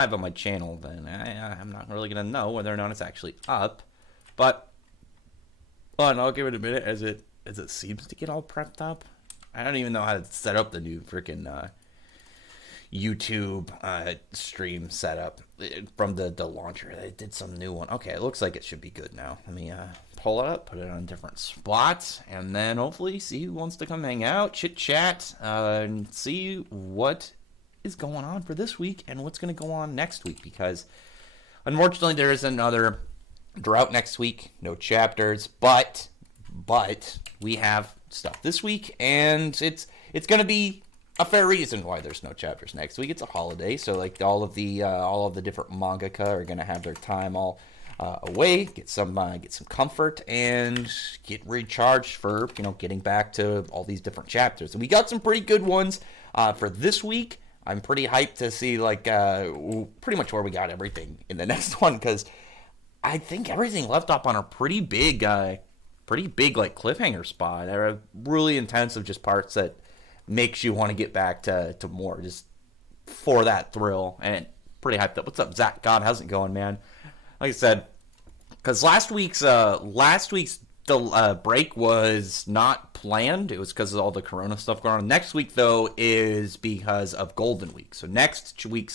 on my channel, then I'm not really gonna know whether or not it's actually up. But I'll give it a minute as it seems to get all prepped up. I don't even know how to set up the new freaking YouTube stream setup from the launcher. They did some new one. Okay, it looks like it should be good now. Let me pull it up, put it on different spots, and then hopefully see who wants to come hang out, chit chat, and see what is going on for this week and what's going to go on next week. Because unfortunately, there is another drought next week. No chapters, but we have stuff this week, and it's going to be a fair reason why there's no chapters next week. It's a holiday, so like all of the different mangaka are gonna have their time all away, get some comfort, and get recharged for getting back to all these different chapters. And we got some pretty good ones for this week. I'm pretty hyped to see like pretty much where we got everything in the next one, because I think everything left off on a pretty big like cliffhanger spot. They're really intensive, just parts that makes you want to get back to more just for that thrill, and pretty hyped up. What's up, Zach? God, how's it going, man? Like I said, because last week's break was not planned. It was because of all the Corona stuff going on. Next week though is because of Golden Week. So next week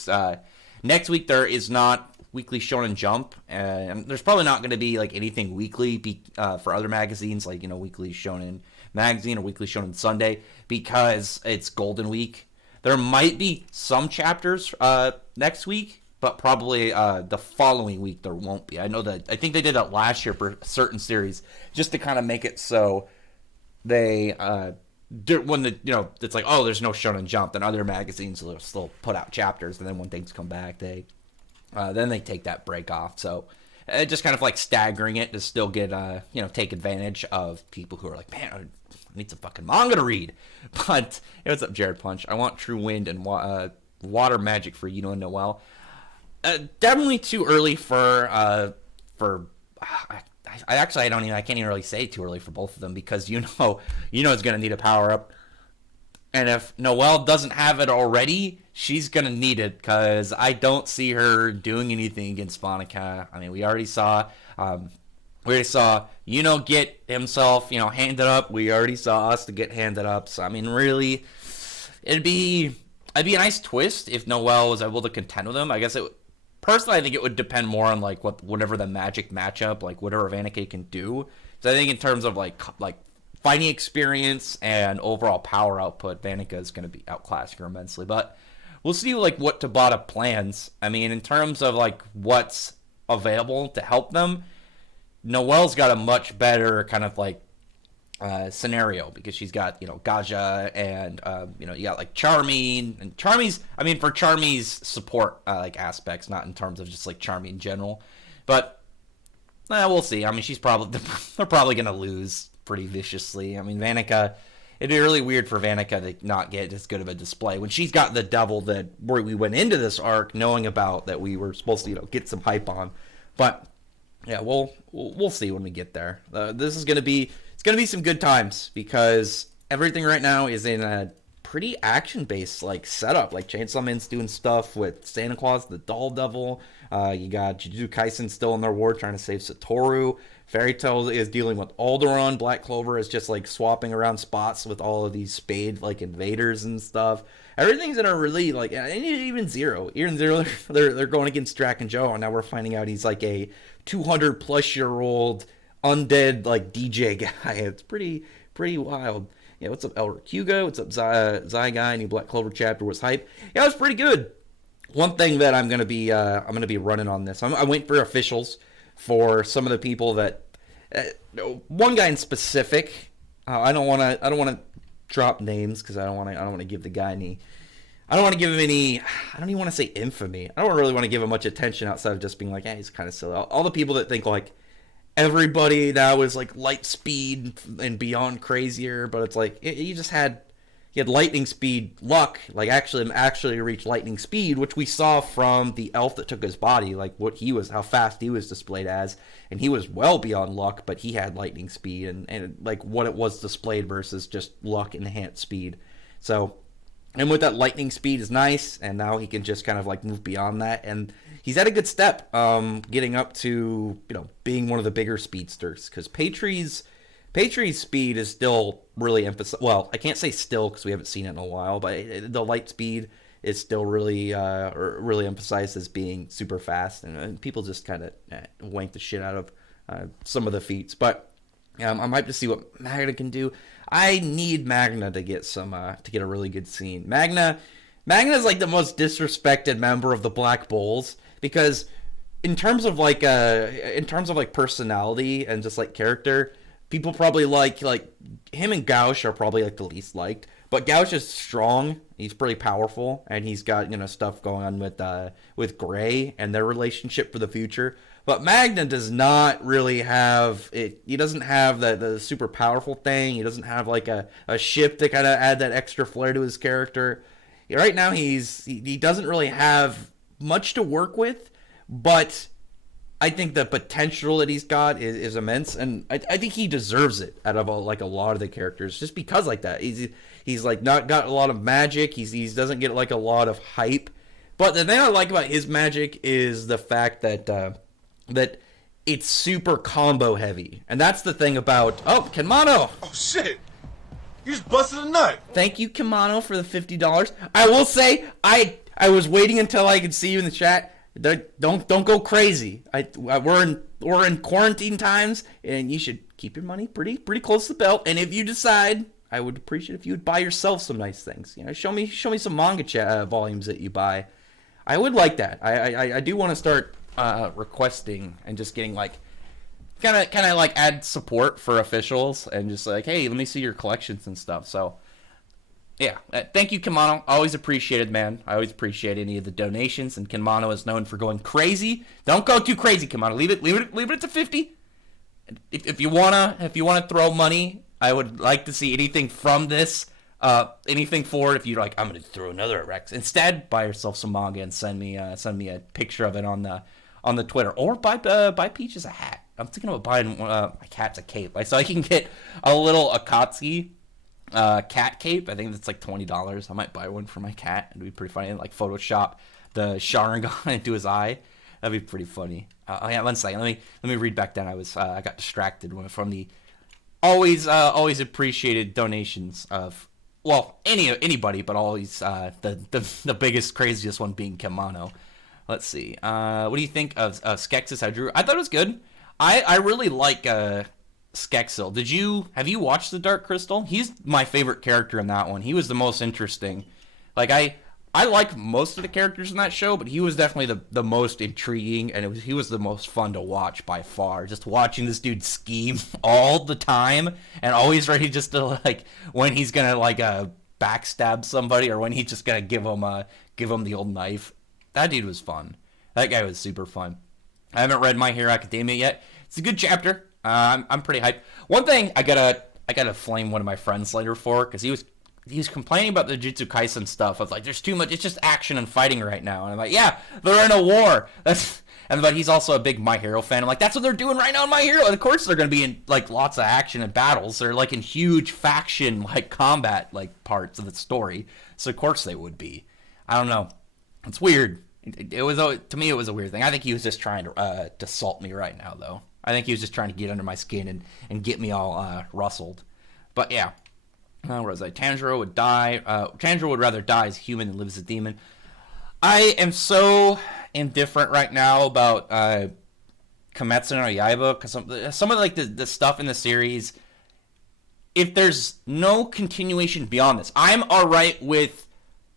there is not weekly Shonen Jump, and there's probably not going to be like anything weekly for other magazines, like Weekly Shonen Magazine or Weekly Shonen Sunday, because it's Golden Week. There might be some chapters next week, but probably the following week there won't be. I think they did that last year for a certain series, just to kind of make it so they when it's like, oh, there's no Shonen Jump, then other magazines will still put out chapters, and then when things come back, then they take that break off. So just kind of like staggering it to still get take advantage of people who are like, man, I need some fucking manga to read. But what's up, Jared Punch? I want True Wind and Water Magic for Yuno and Noel. Definitely too early for I can't even really say too early for both of them, because Yuno is gonna need a power up, and if Noelle doesn't have it already, she's gonna need it, because I don't see her doing anything against Monica. I mean, we already saw get himself handed up. We already saw us to get handed up. So I mean, really, it'd be a nice twist if Noelle was able to contend with him. I guess personally, I think it would depend more on like whatever the magic matchup, like whatever Vanake can do. So I think in terms of like fighting experience and overall power output, Vanica is going to be outclassing her immensely. But we'll see like what Tabata plans. I mean, in terms of like what's available to help them, Noelle's got a much better kind of like scenario, because she's got Gaja, and you got like Charmy, and Charmy's, I mean, for Charmy's support like aspects, not in terms of just like Charmy in general. But we'll see. I mean, they're probably gonna lose pretty viciously. I mean, Vanica, it'd be really weird for Vanica to not get as good of a display when she's got the devil that we went into this arc knowing about, that we were supposed to get some hype on. But yeah, we'll see when we get there. This is gonna be some good times, because everything right now is in a pretty action-based like setup. Like Chainsaw Man's doing stuff with Santa Claus, the Doll Devil. You got Jujutsu Kaisen still in their war trying to save Satoru. Fairy Tail is dealing with Alderaan. Black Clover is just like swapping around spots with all of these Spade like invaders and stuff. Everything's in a really like, even Zero. They're going against Drac and Joe, and now we're finding out he's like a 200-plus-year-old undead like DJ guy. It's pretty wild. Yeah, what's up, Elric Hugo? What's up, Zyguy? New Black Clover chapter was hype. Yeah, it was pretty good. One thing that I'm gonna be running on this. I wait for officials for some of the people that one guy in specific. I don't want to drop names, because I don't want to give the guy any. I don't want to give him any. I don't even want to say infamy. I don't really want to give him much attention outside of just being like, he's kind of silly. All the people that think like everybody now is like light speed and beyond crazier, but it's like you had lightning speed luck, like actually reach lightning speed, which we saw from the elf that took his body, like how fast he was displayed as, and he was well beyond luck, but he had lightning speed, and like what it was displayed versus just luck enhanced speed. So And with that lightning speed is nice, and now he can just kind of like move beyond that. And he's at a good step, getting up to being one of the bigger speedsters. Because Patri's speed is still really emphasized. Well, I can't say still because we haven't seen it in a while, but the light speed is still really emphasized as being super fast, and people just kind of wank the shit out of some of the feats. But I'm hyped to see what Magna can do. I need Magna to get to get a really good scene. Magna is like the most disrespected member of the Black Bulls because in terms of like personality and just like character, people probably like him and Gauch are probably like the least liked. But Gauch is strong. He's pretty powerful, and he's got stuff going on with Gray and their relationship for the future. But Magna does not really have it. He doesn't have the super powerful thing. He doesn't have like a ship to kind of add that extra flair to his character. Right now, he doesn't really have much to work with, but I think the potential that he's got is immense, and I think he deserves it out of a lot of the characters, just because like that. He's like not got a lot of magic. He doesn't get like a lot of hype. But the thing I like about his magic is the fact that it's super combo heavy, and that's the thing about Kenmano. Oh shit! You just busted a nut. Thank you, Kenmano, for the $50. I will say I was waiting until I could see you in the chat. Don't go crazy. We're in quarantine times, and you should keep your money pretty close to the belt. And if you decide, I would appreciate if you would buy yourself some nice things. Show me some manga volumes that you buy. I would like that. I do want to start requesting and just getting like kind of like add support for officials and just like, hey, let me see your collections and stuff. So. Yeah, thank you, Kenmano. Always appreciated, man. I always appreciate any of the donations, and Kenmano is known for going crazy. Don't go too crazy, Kenmano. Leave it at the 50. If you wanna throw money, I would like to see anything from this, anything for it. If you're like, I'm gonna throw another at Rex. Instead, buy yourself some manga and send me a picture of it on the Twitter, or buy Peaches a hat. I'm thinking about buying my cat's a cape, so I can get a little Akatsuki cat cape. I think that's like $20. I might buy one for my cat. It'd be pretty funny. And like Photoshop the Sharingan into his eye. That'd be pretty funny. Yeah, one second. Let me read back down. I got distracted from the always appreciated donations of anybody, but always the biggest craziest one being Kenmano. Let's see. What do you think of Skeksis? How Drew? I thought it was good. I really like Skeksil. Have you watched The Dark Crystal? He's my favorite character in that one. He was the most interesting. Like I like most of the characters in that show, but he was definitely the most intriguing, and he was the most fun to watch by far. Just watching this dude scheme all the time and always ready just to like when he's gonna like backstab somebody or when he's just gonna give him the old knife. That dude was fun. That guy was super fun. I haven't read My Hero Academia yet. It's a good chapter. I'm pretty hyped. One thing I gotta flame one of my friends later for, because he was complaining about the Jujutsu Kaisen stuff of like there's too much, it's just action and fighting right now, and I'm like, yeah, they're in a war. But he's also a big My Hero fan. I'm like, that's what they're doing right now in My Hero. And of course they're gonna be in like lots of action and battles. They're like in huge faction like combat like parts of the story, so of course they would be. I don't know. It's weird. It was, to me, it was a weird thing. I think he was just trying to salt me right now, though. I think he was just trying to get under my skin and get me all rustled. But yeah, where was I? Tanjiro would die. Tanjiro would rather die as a human than live as a demon. I am so indifferent right now about Kimetsu no Yaiba, because some of like the stuff in the series, if there's no continuation beyond this, I'm alright with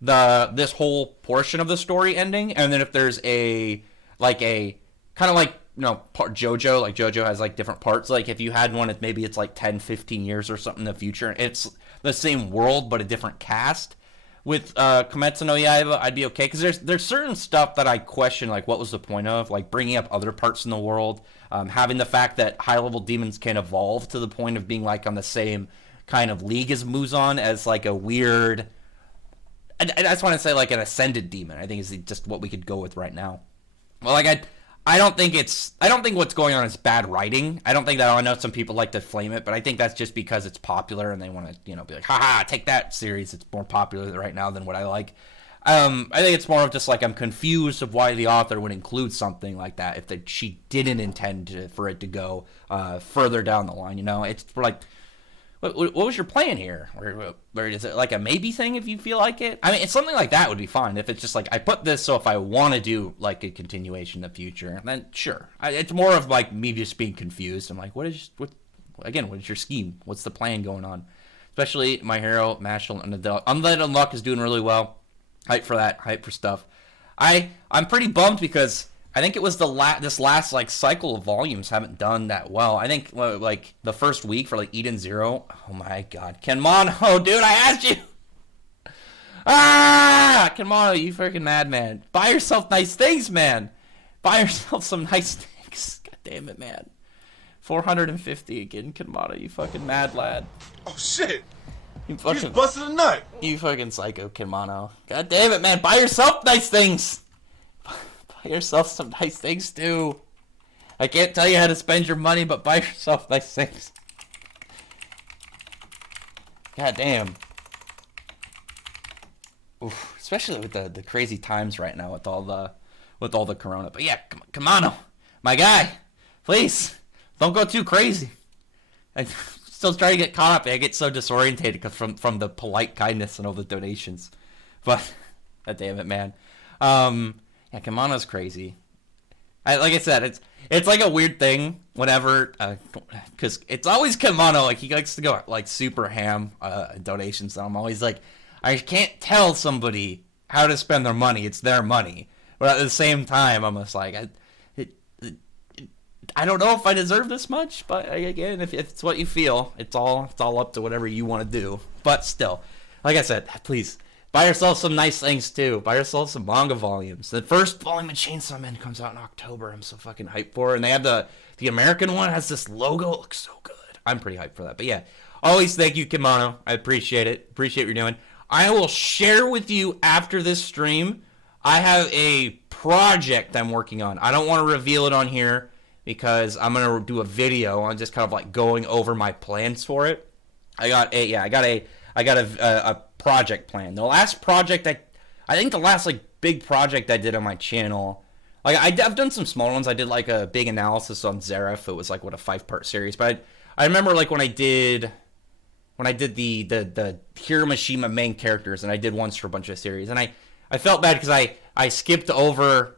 this whole portion of the story ending, and then if there's a kind of like part JoJo, like JoJo has like different parts, like if you had one, maybe it's like 10-15 years or something in the future, it's the same world but a different cast. With Kimetsu no Yaiba, I'd be okay, because there's certain stuff that I question, like what was the point of like bringing up other parts in the world, having the fact that high level demons can evolve to the point of being like on the same kind of league as Muzan, as like a weird, I just want to say like an ascended demon, I think is just what we could go with right now. Well, like I don't think what's going on is bad writing. I don't think that. I know some people like to flame it, but I think that's just because it's popular and they want to, be like, haha, take that series. It's more popular right now than what I like. I think it's more of just like I'm confused of why the author would include something like that if she didn't intend for it to go further down the line. It's like, what was your plan here? Or is it like a maybe thing if you feel like it? I mean, it's something like that would be fine. If it's just like, I put this so if I want to do like a continuation in the future, then sure. It's more of like me just being confused. I'm like, what is your scheme? What's the plan going on? Especially My Hero, Mashal, and Undead Unluck is doing really well. Hype for that, hype for stuff. I'm pretty bummed because I think it was this last like cycle of volumes haven't done that well. I think like the first week for like Eden Zero. Oh my god, Kenmano, dude, I asked you. Kenmano, you freaking madman. Buy yourself nice things, man. Buy yourself some nice things. God damn it, man. 450 again, Kenmano, you fucking mad lad. Oh shit. You just busted a nut. You fucking psycho, Kenmano. God damn it, man. Buy yourself nice things. Buy yourself some nice things, too. I can't tell you how to spend your money, but buy yourself nice things. God damn. Oof. Especially with the crazy times right now with all the corona. But yeah, Kenmano, my guy, please don't go too crazy. I still trying to get caught up. I get so disorientated from the polite kindness and all the donations. But god damn it, man. Yeah, Kenmano's crazy. Like I said, it's like a weird thing whenever, because it's always Kenmano. Like he likes to go like super ham donations. And I'm always like, I can't tell somebody how to spend their money. It's their money. But at the same time, I'm just like, I don't know if I deserve this much. But again, if it's what you feel, it's all up to whatever you want to do. But still, like I said, please. Buy yourself some nice things, too. Buy yourself some manga volumes. The first volume of Chainsaw Man comes out in October. I'm so fucking hyped for it. And they have the American one has this logo. It looks so good. I'm pretty hyped for that. But yeah, always thank you, Kenmano. I appreciate it. Appreciate what you're doing. I will share with you after this stream. I have a project I'm working on. I don't want to reveal it on here because I'm going to do a video on just kind of like going over my plans for it. I got a project plan. The last project I think the last like big project I did on my channel, like I've done some small ones. I did like a big analysis on Zeref. It was like a 5-part series. But I remember like when I did the Hiroshima main characters, and I did ones for a bunch of series, and I felt bad because I skipped over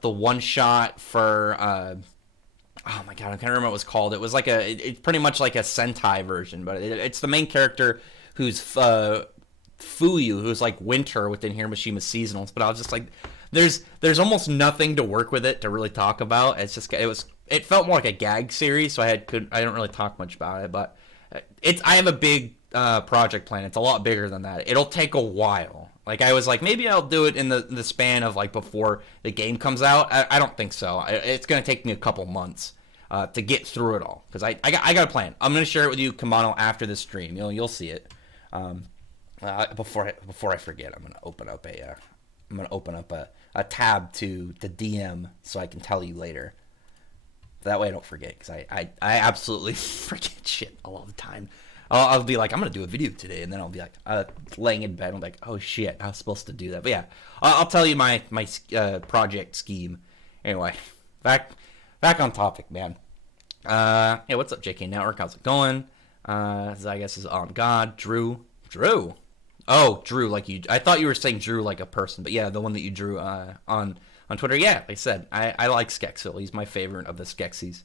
the one shot for oh my god, I can't remember what it was called. It was like it's pretty much like a Sentai version, but it's the main character who's Fuyu, who's like winter within Hiroshima seasonals. But I was just like, there's almost nothing to work with it to really talk about. It felt more like a gag series, so I don't really talk much about it. But I have a big project plan. It's a lot bigger than that. It'll take a while. Like I was like, maybe I'll do it in the span of like before the game comes out. I don't think so. It's gonna take me a couple months to get through it all because I got a plan. I'm gonna share it with you, Kenmano, after this stream. You'll see it. Before I forget, I'm gonna open up a tab to the DM so I can tell you later. That way I don't forget because I absolutely forget shit all the time. I'll be like, I'm gonna do a video today, and then I'll be like laying in bed. I'm like, oh shit, I was supposed to do that. But yeah, I'll tell you my project scheme. Anyway, back on topic, man. Hey, what's up, JK Network? How's it going? Zygus is on God. Drew. Oh, Drew, like you. I thought you were saying Drew like a person, but yeah, the one that you drew on Twitter. Yeah, like I said, I like Skexil. He's my favorite of the Skeksis.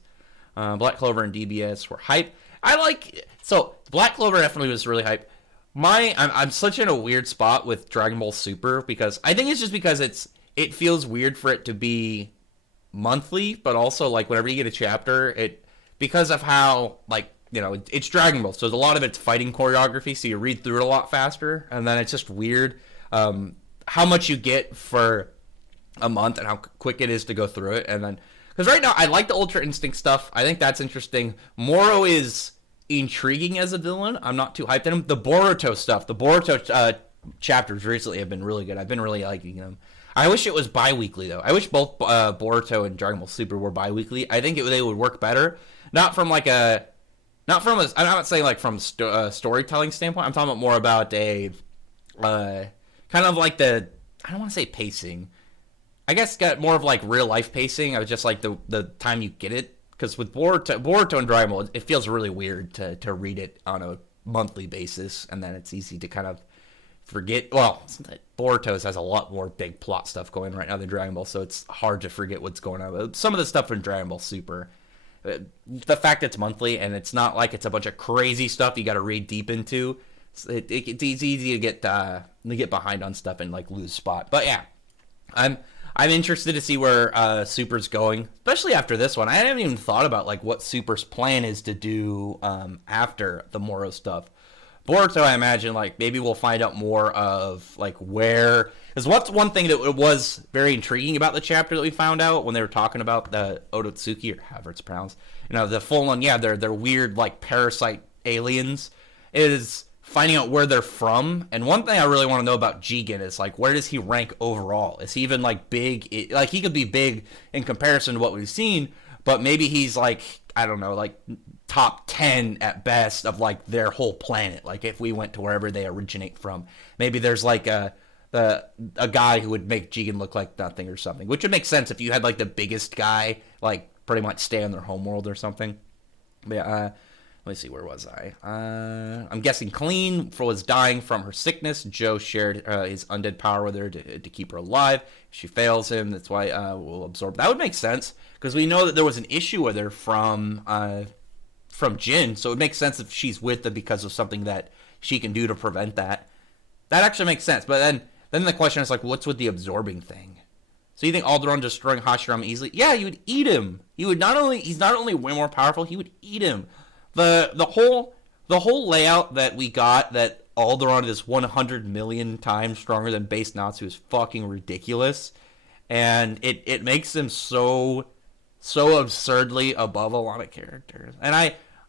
Black Clover and DBS were hype. So Black Clover definitely was really hype. I'm such in a weird spot with Dragon Ball Super because I think it's just because it feels weird for it to be monthly, but also like whenever you get a chapter, because of how like it's Dragon Ball, so there's a lot of it's fighting choreography, so you read through it a lot faster, and then it's just weird how much you get for a month and how quick it is to go through it, and then because right now I like the Ultra Instinct stuff. I think that's interesting. Moro is intriguing as a villain. I'm not too hyped on him. The Boruto stuff, the Boruto chapters recently have been really good. I've been really liking them. I wish it was bi-weekly though. I wish both Boruto and Dragon Ball Super were bi-weekly. I think they would work better. Not from like a, not from a. I'm not saying like from storytelling standpoint. I'm talking about more about a, kind of like the. I don't want to say pacing. I guess got more of like real life pacing. I was just like the time you get it, because with Boruto and Dragon Ball, it feels really weird to read it on a monthly basis, and then it's easy to kind of forget. Well, Boruto has a lot more big plot stuff going right now than Dragon Ball, so it's hard to forget what's going on. But some of the stuff in Dragon Ball Super, the fact it's monthly and it's not like it's a bunch of crazy stuff you got to read deep into, it's easy to get behind on stuff and like lose spot. But yeah, I'm interested to see where Super's going, especially after this one. I haven't even thought about like what Super's plan is to do after the Moro stuff. Boruto, I imagine, like maybe we'll find out more of like where. Because what's one thing that was very intriguing about the chapter that we found out when they were talking about the Otsutsuki, or however it's pronounced, the full on, yeah, they're weird like parasite aliens, is finding out where they're from. And one thing I really want to know about Jigen is like, where does he rank overall? Is he even like big? Like he could be big in comparison to what we've seen, but maybe he's like, I don't know, like top 10 at best of like their whole planet. Like if we went to wherever they originate from, maybe there's like a guy who would make Jigen look like nothing or something, which would make sense if you had like the biggest guy like pretty much stay on their homeworld or something. But yeah, let me see, where was I? I'm guessing Colleen was dying from her sickness. Joe shared his undead power with her to keep her alive. If she fails him, that's why we'll absorb. That would make sense, because we know that there was an issue with her from Jin, so it makes sense if she's with them because of something that she can do to prevent that. That actually makes sense. But then the question is like, what's with the absorbing thing? So you think Alderaan destroying Hashirama easily? Yeah, you would eat him. He's not only way more powerful, he would eat him. The whole layout that we got, that Alderaan is 100 million times stronger than base Natsu, is fucking ridiculous, and it makes him so absurdly above a lot of characters. And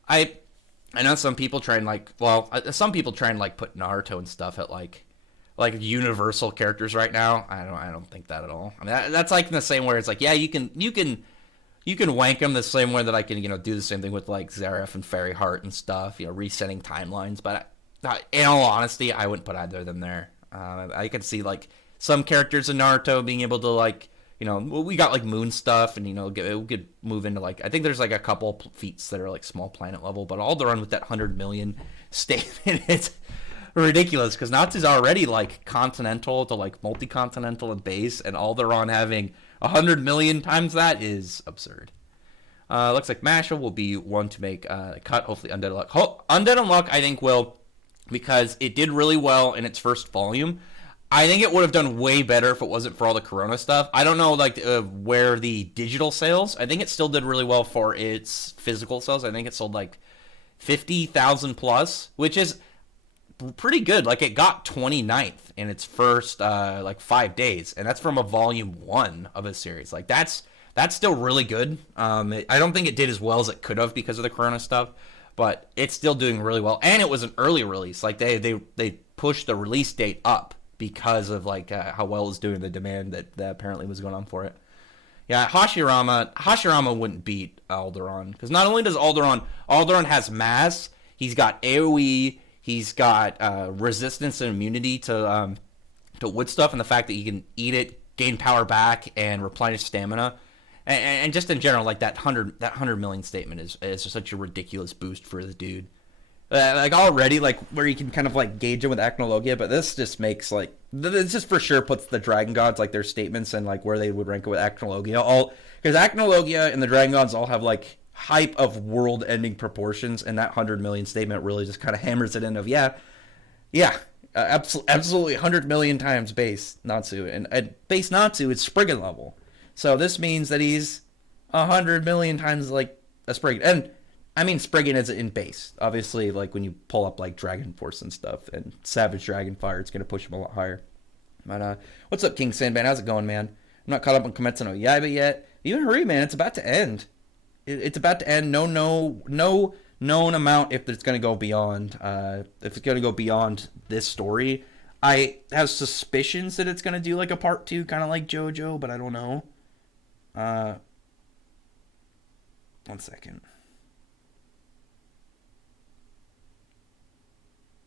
I know some people try and like, well, some people try and like put Naruto and stuff at like universal characters right now. I don't think that at all. I mean, that's like in the same way it's like, yeah, you can wank them the same way that I can, do the same thing with like Zeref and Fairy Heart and stuff, resetting timelines. But in all honesty, I wouldn't put either of them there. I could see like some characters in Naruto being able to like, we got like moon stuff, and we could move into like, I think there's like a couple feats that are like small planet level, but all to run with that 100 million statement, it's ridiculous, because Natsu's already like continental to like multi-continental and base, and Alderaan having 100 million times that is absurd. Looks like Masha will be one to make a cut. Hopefully Undead Unluck. Undead Unluck, I think, will, because it did really well in its first volume. I think it would have done way better if it wasn't for all the Corona stuff. I don't know like where the digital sales. I think it still did really well for its physical sales. I think it sold like 50,000 plus, which is pretty good. Like it got 29th in its first like 5 days, and that's from a volume 1 of a series. Like that's still really good. I don't think it did as well as it could have because of the Corona stuff, but it's still doing really well. And it was an early release. Like they pushed the release date up because of like how well it was doing, the demand that apparently was going on for it. Yeah, Hashirama wouldn't beat Alderaan, because not only does Alderaan has mass, he's got AoE, he's got resistance and immunity to wood stuff, and the fact that he can eat it, gain power back, and replenish stamina, and just in general, like that 100 million statement is just such a ridiculous boost for the dude. Like already, like where you can kind of like gauge it with Acnologia, but this just makes like, this just for sure puts the Dragon Gods, like their statements, and like where they would rank it with Acnologia. All because Acnologia and the Dragon Gods all have like hype of world-ending proportions, and that 100 million statement really just kind of hammers it in of absolutely 100 million times base Natsu, and at base Natsu it's Spriggan level, so this means that he's 100 million times like a Spriggan. And I mean, Spriggan is in base. Obviously, like when you pull up like Dragon Force and stuff and Savage Dragon Fire, it's going to push him a lot higher. But what's up, King Sandman? How's it going, man? I'm not caught up on Kimetsu no Yaiba yet. Even Hurry, man, it's about to end. It's about to end. No known amount if it's going to go beyond. If it's going to go beyond this story. I have suspicions that it's gonna do like a part two, kind of like JoJo, but I don't know. Uh, 1 second.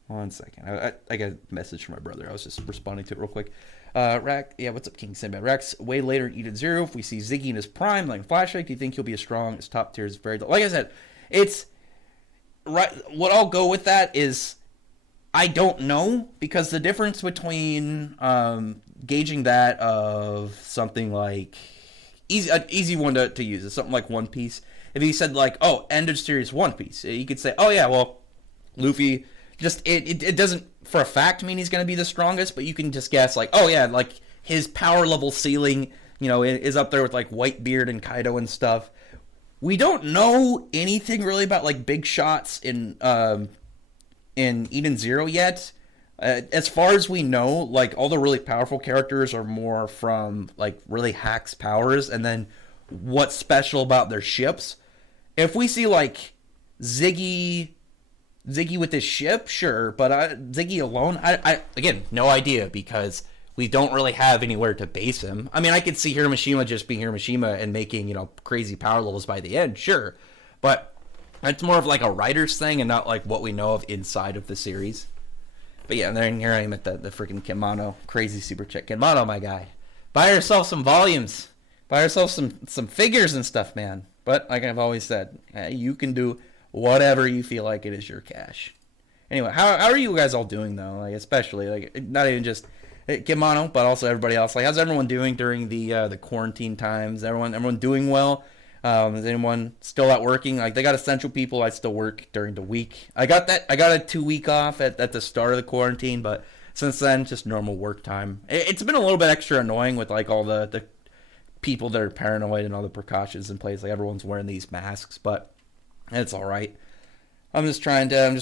1 second. I got a message from my brother. I was just responding to it real quick. Rack, yeah, what's up, King Sinbad? Rack's way later in Eden Zero. If we see Ziggy in his prime, like Flashlight, do you think he'll be as strong as top tier? Is very like I said, it's right. What I'll go with that is I don't know, because the difference between gauging that of something like an easy one to use is something like One Piece. If he said like, oh, end of series One Piece, you could say, oh yeah, well, Luffy just it doesn't for a fact mean he's going to be the strongest, but you can just guess like, oh yeah, like his power level ceiling, is up there with like Whitebeard and Kaido and stuff. We don't know anything really about like big shots in Eden Zero yet. As far as we know, like all the really powerful characters are more from like really hacks powers, and then what's special about their ships. If we see like Ziggy with his ship, sure, but Ziggy alone, I again, no idea, because we don't really have anywhere to base him. I mean, I could see Hiroshima just being Hiroshima and making, crazy power levels by the end, sure, but it's more of like a writer's thing and not like what we know of inside of the series. But yeah, and then here I am at the freaking Kimano, crazy super check. Kimano, my guy, buy yourself some volumes, buy yourself some figures and stuff, man. But like I've always said, you can do whatever you feel like. It is your cash. Anyway, how are you guys all doing though? Like especially like not even just Kimano, but also everybody else. Like how's everyone doing during the quarantine times? Everyone doing well? Is anyone still out working? Like they got essential people. I still work during the week. I got a 2-week off at the start of the quarantine, but since then just normal work time. It's been a little bit extra annoying with like all the people that are paranoid and all the precautions in place. Like everyone's wearing these masks, but it's all right. I'm just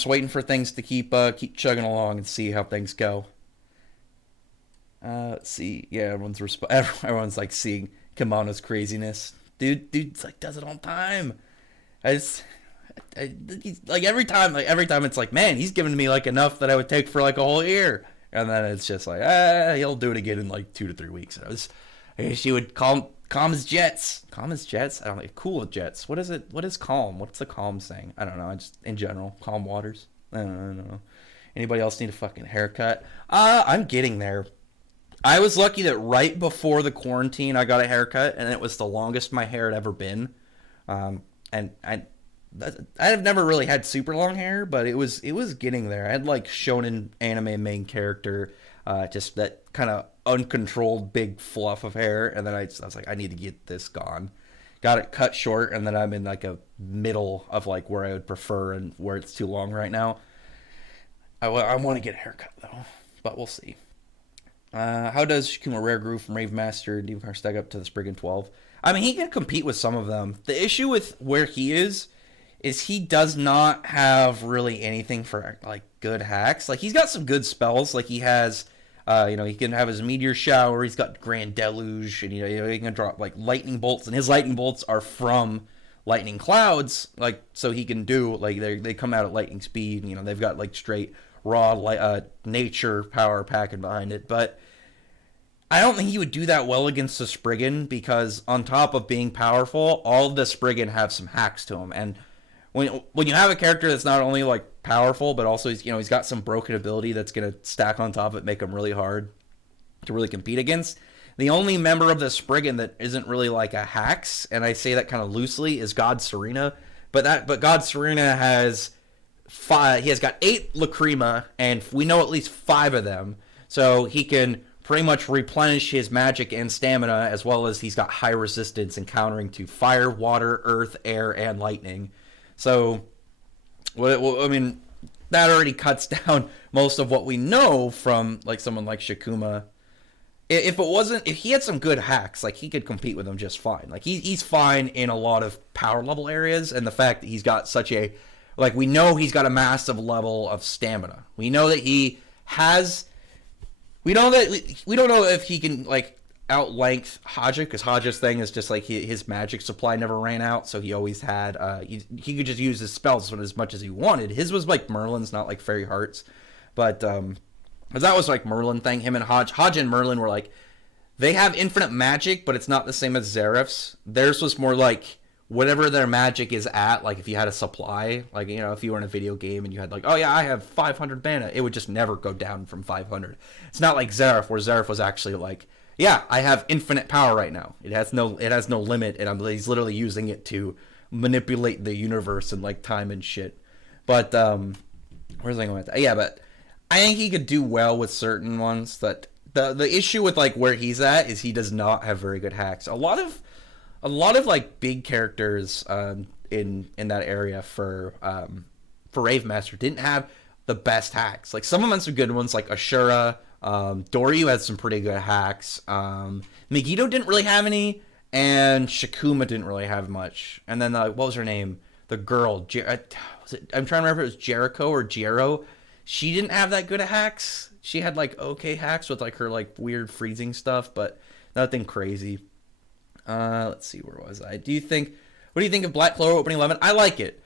waiting for things to keep chugging along and see how things go. Let's see. Yeah, everyone's like seeing Kimano's craziness. Dude's like does it all the time. Like every time it's like, man, he's giving me like enough that I would take for like a whole year, and then it's just like, he'll do it again in like 2 to 3 weeks. I guess you would calm his jets. Calm his jets? I don't know. Cool jets. What is it? What is calm? What's the calm saying? I don't know. Just in general, calm waters. I don't know. Anybody else need a fucking haircut? I'm getting there. I was lucky that right before the quarantine, I got a haircut, and it was the longest my hair had ever been. And I've never really had super long hair, but it was getting there. I had like shonen anime main character, just that kind of uncontrolled big fluff of hair, and then I was like, I need to get this gone. Got it cut short, and then I'm in like a middle of like where I would prefer and where it's too long right now. I want to get a haircut though, but we'll see. How does Shikuma Rare Groove from Rave Master Divacar stack up to the Spriggan 12? I mean, he can compete with some of them. The issue with where he is he does not have really anything for like good hacks. Like he's got some good spells. Like he has, he can have his Meteor Shower. He's got Grand Deluge, and he can drop like lightning bolts, and his lightning bolts are from lightning clouds. Like so he can do like they come out at lightning speed. They've got like straight raw nature power packing behind it, but I don't think he would do that well against the Spriggan, because on top of being powerful, all of the Spriggan have some hacks to him. And when you have a character that's not only like powerful, but also he's got some broken ability that's gonna stack on top of it, make him really hard to really compete against. The only member of the Spriggan that isn't really like a hacks, and I say that kind of loosely, is God Serena. But God Serena has 5. He has got 8 Lacrima, and we know at least 5 of them. So he can pretty much replenish his magic and stamina, as well as he's got high resistance and countering to fire, water, earth, air, and lightning. So, I mean, that already cuts down most of what we know from like someone like Shikuma. If he had some good hacks, like he could compete with them just fine. Like he's fine in a lot of power level areas, and the fact that he's got such a, like we know he's got a massive level of stamina. We know that he has. We don't know if he can like outlength Haja, because Haja's thing is just like his magic supply never ran out, so he always had he could just use his spells as much as he wanted. His was like Merlin's, not like Fairy Heart's, but Because that was like Merlin thing. Him and Hodge and Merlin were like, they have infinite magic, but it's not the same as Zeref's. Theirs was more like whatever their magic is at. Like if you had a supply, like, you know, if you were in a video game and you had like, oh yeah, I have 500 mana, it would just never go down from 500. It's not like Zeref, where Zeref was actually like, yeah, I have infinite power right now. It has no limit, and he's literally using it to manipulate the universe and like time and shit. But where's I going with that? Yeah, but I think he could do well with certain ones. That the issue with like where he's at is he does not have very good hacks. A lot of like big characters in that area for Rave Master didn't have the best hacks. Like some of them had some good ones, like Ashura. Doryu had some pretty good hacks. Megiddo didn't really have any, and Shakuma didn't really have much. And then what was her name? The girl, I'm trying to remember if it was Jericho or Jero. She didn't have that good of hacks. She had like okay hacks with like her like weird freezing stuff, but nothing crazy. Let's see, where was I? What do you think of Black Clover opening 11? I like it.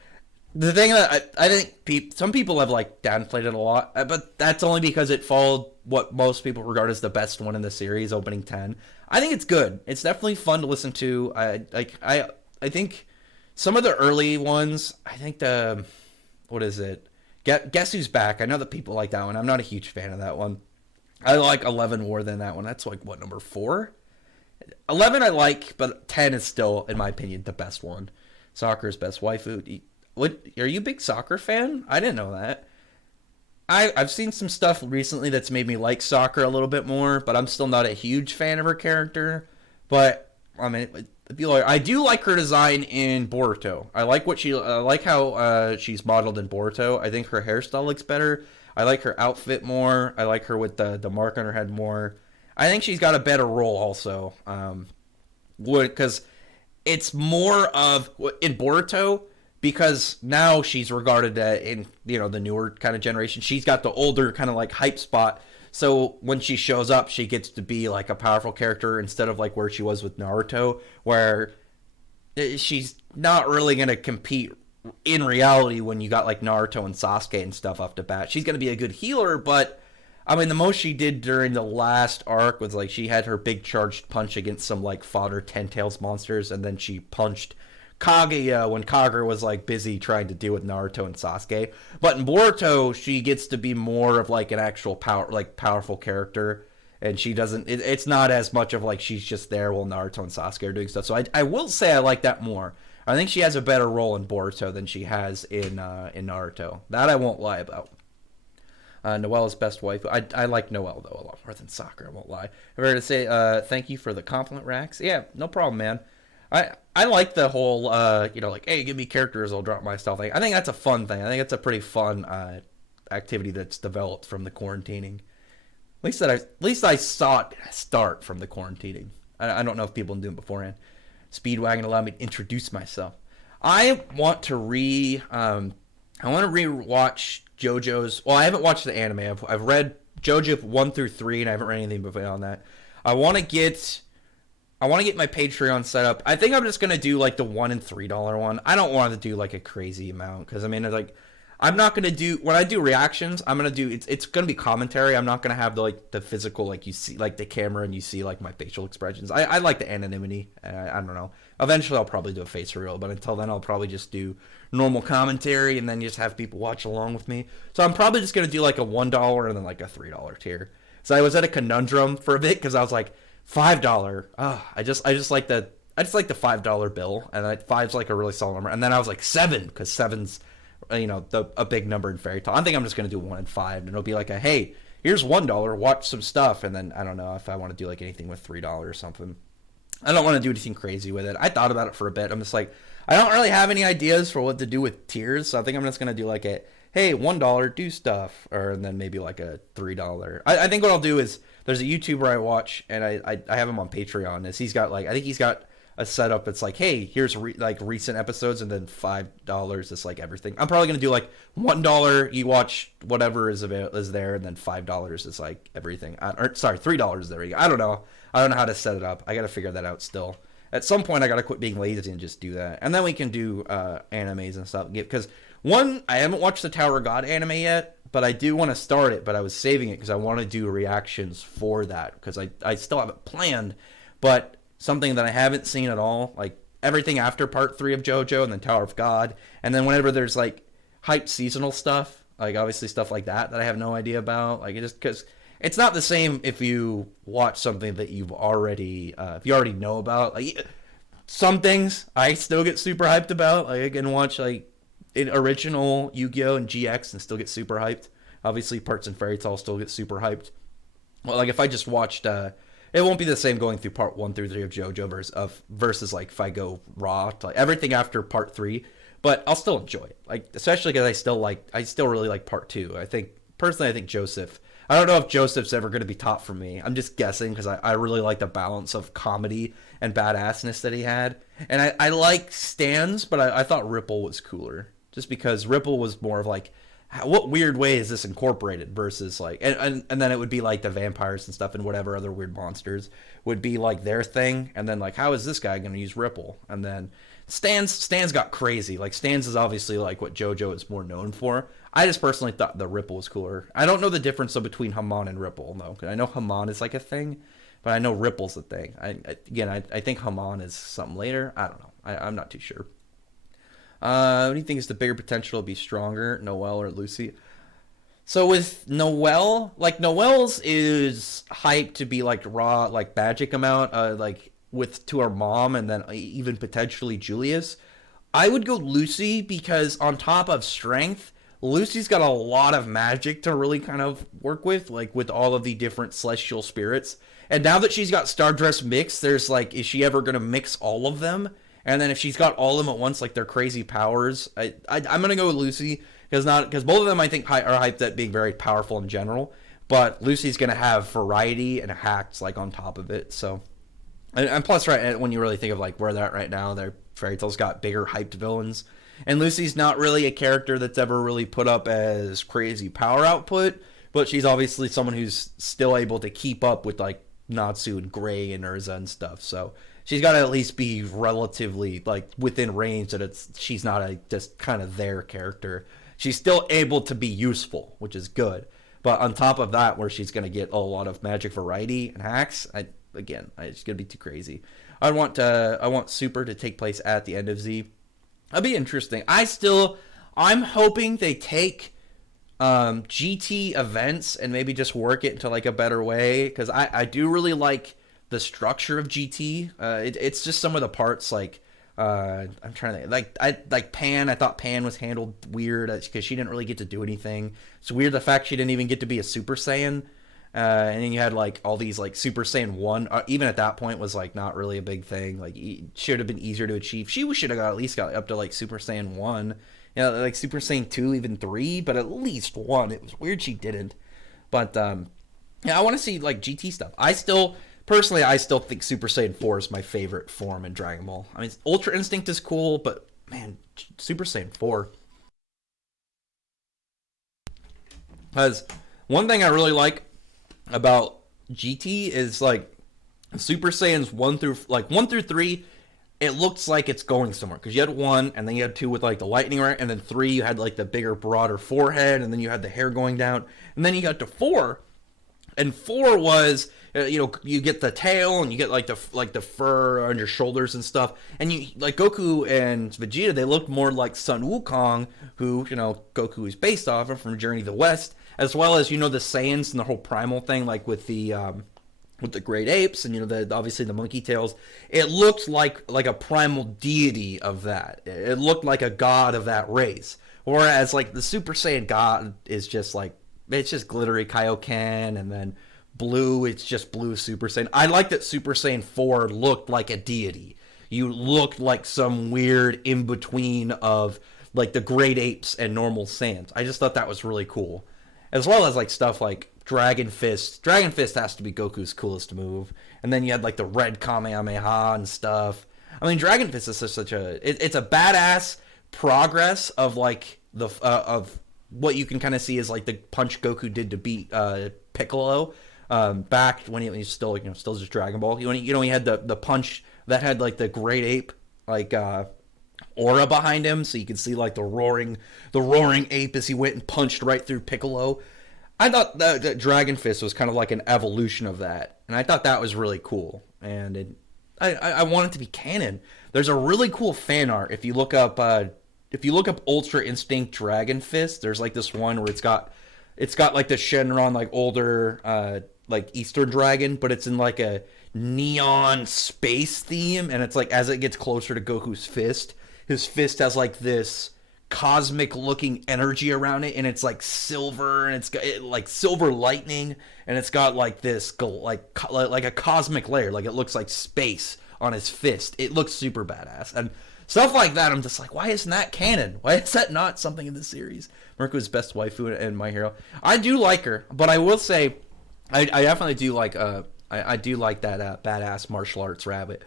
The thing that I think some people have like downplayed it a lot, but that's only because it followed what most people regard as the best one in the series, opening 10. I think it's good. It's definitely fun to listen to. I think some of the early ones, I think what is it? Guess Who's Back? I know that people like that one. I'm not a huge fan of that one. I like 11 more than that one. That's like, what, number 4? 11 I like, but 10 is still, in my opinion, the best one. Sakura's best waifu. What, are you a big Sakura fan? I didn't know that. I've seen some stuff recently that's made me like Sakura a little bit more, but I'm still not a huge fan of her character. But I mean, I do like her design in Boruto. I like how she's modeled in Boruto. I think her hairstyle looks better. I like her outfit more. I like her with the mark on her head more. I think she's got a better role also. Because it's more of in Boruto, because now she's regarded in, you know, the newer kind of generation. She's got the older kind of like hype spot. So when she shows up, she gets to be like a powerful character instead of like where she was with Naruto, where she's not really going to compete in reality when you got like Naruto and Sasuke and stuff off the bat. She's going to be a good healer, but I mean, the most she did during the last arc was like she had her big charged punch against some like fodder 10 tails monsters, and then she punched Kaguya when Kagura was like busy trying to deal with Naruto and Sasuke. But in Boruto, she gets to be more of like an actual powerful character, and she doesn't. It's not as much of like she's just there while Naruto and Sasuke are doing stuff. So I will say I like that more. I think she has a better role in Boruto than she has in Naruto. That I won't lie about. Noelle's best wife. I like Noelle though a lot more than Sakura. I won't lie. I'm ready to say thank you for the compliment, Rax. Yeah, no problem, man. I like the whole like, hey, give me characters, I'll drop my stuff. I think that's a fun thing. I think it's a pretty fun activity that's developed from the quarantining. At least I saw it start from the quarantining. I don't know if people do it beforehand. Speedwagon allowed me to introduce myself. I want to rewatch JoJo's. Well, I haven't watched the anime. I've read JoJo 1 through 3, and I haven't read anything beyond that. I want to get my Patreon set up. I think I'm just gonna do like the $1 and $3 one. I don't want to do like a crazy amount, because I mean, like, I'm not gonna do, when I do reactions, I'm gonna do it's gonna be commentary. I'm not gonna have the physical, like, you see like the camera and you see like my facial expressions. I like the anonymity. I don't know. Eventually I'll probably do a face reveal, but until then I'll probably just do normal commentary and then just have people watch along with me. So I'm probably just gonna do like a $1 and then like a $3 tier. So I was at a conundrum for a bit, because I was like, $5. I just like the $5 bill, and five's like a really solid number. And then I was like 7, because 7's a big number in Fairy Tail. I think I'm just gonna do 1 and 5, and it'll be like hey, here's $1, watch some stuff, and then I don't know if I want to do like anything with $3 or something. I don't want to do anything crazy with it. I thought about it for a bit. I'm just like, I don't really have any ideas for what to do with tiers, so I think I'm just gonna do like hey, $1, do stuff, and then maybe like a $3. I think what I'll do is, there's a YouTuber I watch, and I have him on Patreon. He's got like, I think he's got a setup. It's like, hey, here's recent episodes, and then $5 is like everything. I'm probably gonna do like $1 you watch whatever is there, and then $5 is like everything. Sorry, $3 there. You go. I don't know how to set it up. I got to figure that out still. At some point, I got to quit being lazy and just do that, and then we can do animes and stuff. Because I haven't watched the Tower of God anime yet, but I do want to start it. But I was saving it because I want to do reactions for that because I still have it planned. But something that I haven't seen at all, like everything after part 3 of JoJo and then Tower of God, and then whenever there's like hyped seasonal stuff, like obviously stuff like that I have no idea about, like it just because it's not the same if you watch something that you've already if you already know about. Like some things I still get super hyped about. Like I can watch like original Yu-Gi-Oh and GX and still get super hyped. Obviously, Parts and Fairy Tail still get super hyped. Well, like if I just watched, it won't be the same going through part 1 through 3 of JoJo versus like if I go raw to like everything after part 3. But I'll still enjoy it, like especially because I still really like part 2. I think personally, I think Joseph. I don't know if Joseph's ever going to be top for me. I'm just guessing because I really like the balance of comedy and badassness that he had. And I like Stan's, but I thought Ripple was cooler. Just because Ripple was more of like, what weird way is this incorporated versus like, and then it would be like the vampires and stuff and whatever other weird monsters would be like their thing. And then like, how is this guy going to use Ripple? And then Stan's got crazy. Like Stan's is obviously like what JoJo is more known for. I just personally thought the Ripple was cooler. I don't know the difference though between Haman and Ripple though. Cause I know Haman is like a thing, but I know Ripple's a thing. I think Haman is something later. I don't know. I'm not too sure. What do you think is the bigger potential to be stronger, Noelle or Lucy? So with Noelle, like Noelle's is hyped to be like raw, like magic amount, like with to her mom and then even potentially Julius. I would go Lucy because on top of strength, Lucy's got a lot of magic to really kind of work with, like with all of the different celestial spirits. And now that she's got Stardress mixed, there's like, is she ever going to mix all of them? And then if she's got all of them at once, like their crazy powers, I'm going to go with Lucy because both of them I think are hyped at being very powerful in general. But Lucy's going to have variety and hacks like on top of it. So, and plus, right when you really think of like where they're at right now, their Fairy Tail's got bigger hyped villains. And Lucy's not really a character that's ever really put up as crazy power output, but she's obviously someone who's still able to keep up with like Natsu and Gray and Urza and stuff. So she's got to at least be relatively like within range that she's not a just kind of their character. She's still able to be useful, which is good. But on top of that, where she's going to get a lot of magic variety and hacks, it's going to be too crazy. I want Super to take place at the end of Z. That'd be interesting. I'm hoping they take GT events and maybe just work it into like a better way because I do really like the structure of GT. It's just some of the parts like I'm trying to like Pan. I thought Pan was handled weird because she didn't really get to do anything. It's weird the fact she didn't even get to be a Super Saiyan. And then you had like all these like Super Saiyan 1 even at that point was like not really a big thing. Like should have been easier to achieve. She should have at least got up to like Super Saiyan 1, like Super Saiyan 2, even 3, but at least 1. It was weird she didn't. But I want to see like GT stuff. I still think Super Saiyan 4 is my favorite form in Dragon Ball. I mean, Ultra Instinct is cool, but man, Super Saiyan 4. Because one thing I really like about GT is like Super Saiyans 1 through 3, it looks like it's going somewhere because you had 1 and then you had 2 with like the lightning right, and then 3 you had like the bigger broader forehead and then you had the hair going down, and then you got to 4, and 4 was you get the tail and you get like the fur on your shoulders and stuff, and you like Goku and Vegeta, they looked more like Sun Wukong, who Goku is based off of from Journey to the West, as well as the Saiyans and the whole primal thing, like with the great apes and obviously the monkey tails. It looked like a primal deity of that. It looked like a god of that race. Whereas like the Super Saiyan God is just like, it's just glittery Kaioken, and then blue, it's just blue Super Saiyan. I like that Super Saiyan 4 looked like a deity. You looked like some weird in between of like the great apes and normal Saiyans. I just thought that was really cool. As well as like stuff like Dragon Fist. Dragon Fist has to be Goku's coolest move. And then you had like the red Kamehameha and stuff. I mean, Dragon Fist is such it's a badass progress of like of what you can kind of see as like the punch Goku did to beat Piccolo back when he was still still just Dragon Ball. He had the punch that had like the great ape like aura behind him, so you can see like the roaring ape as he went and punched right through Piccolo. I thought that Dragon Fist was kind of like an evolution of that, and I thought that was really cool. And I want it to be canon. There's a really cool fan art if you look up Ultra Instinct Dragon Fist. There's like this one where it's got like the Shenron like older like Eastern dragon, but it's in like a neon space theme, and it's like as it gets closer to Goku's fist, his fist has like this cosmic looking energy around it, and it's like silver, and it's got like silver lightning, and it's got like this like a cosmic layer, like it looks like space on his fist. It looks super badass, and stuff like that. I'm just like, why isn't that canon? Why is that not something in the series? Mirko's best waifu in My Hero. I do like her, but I will say, I definitely do like I do like that badass martial arts rabbit.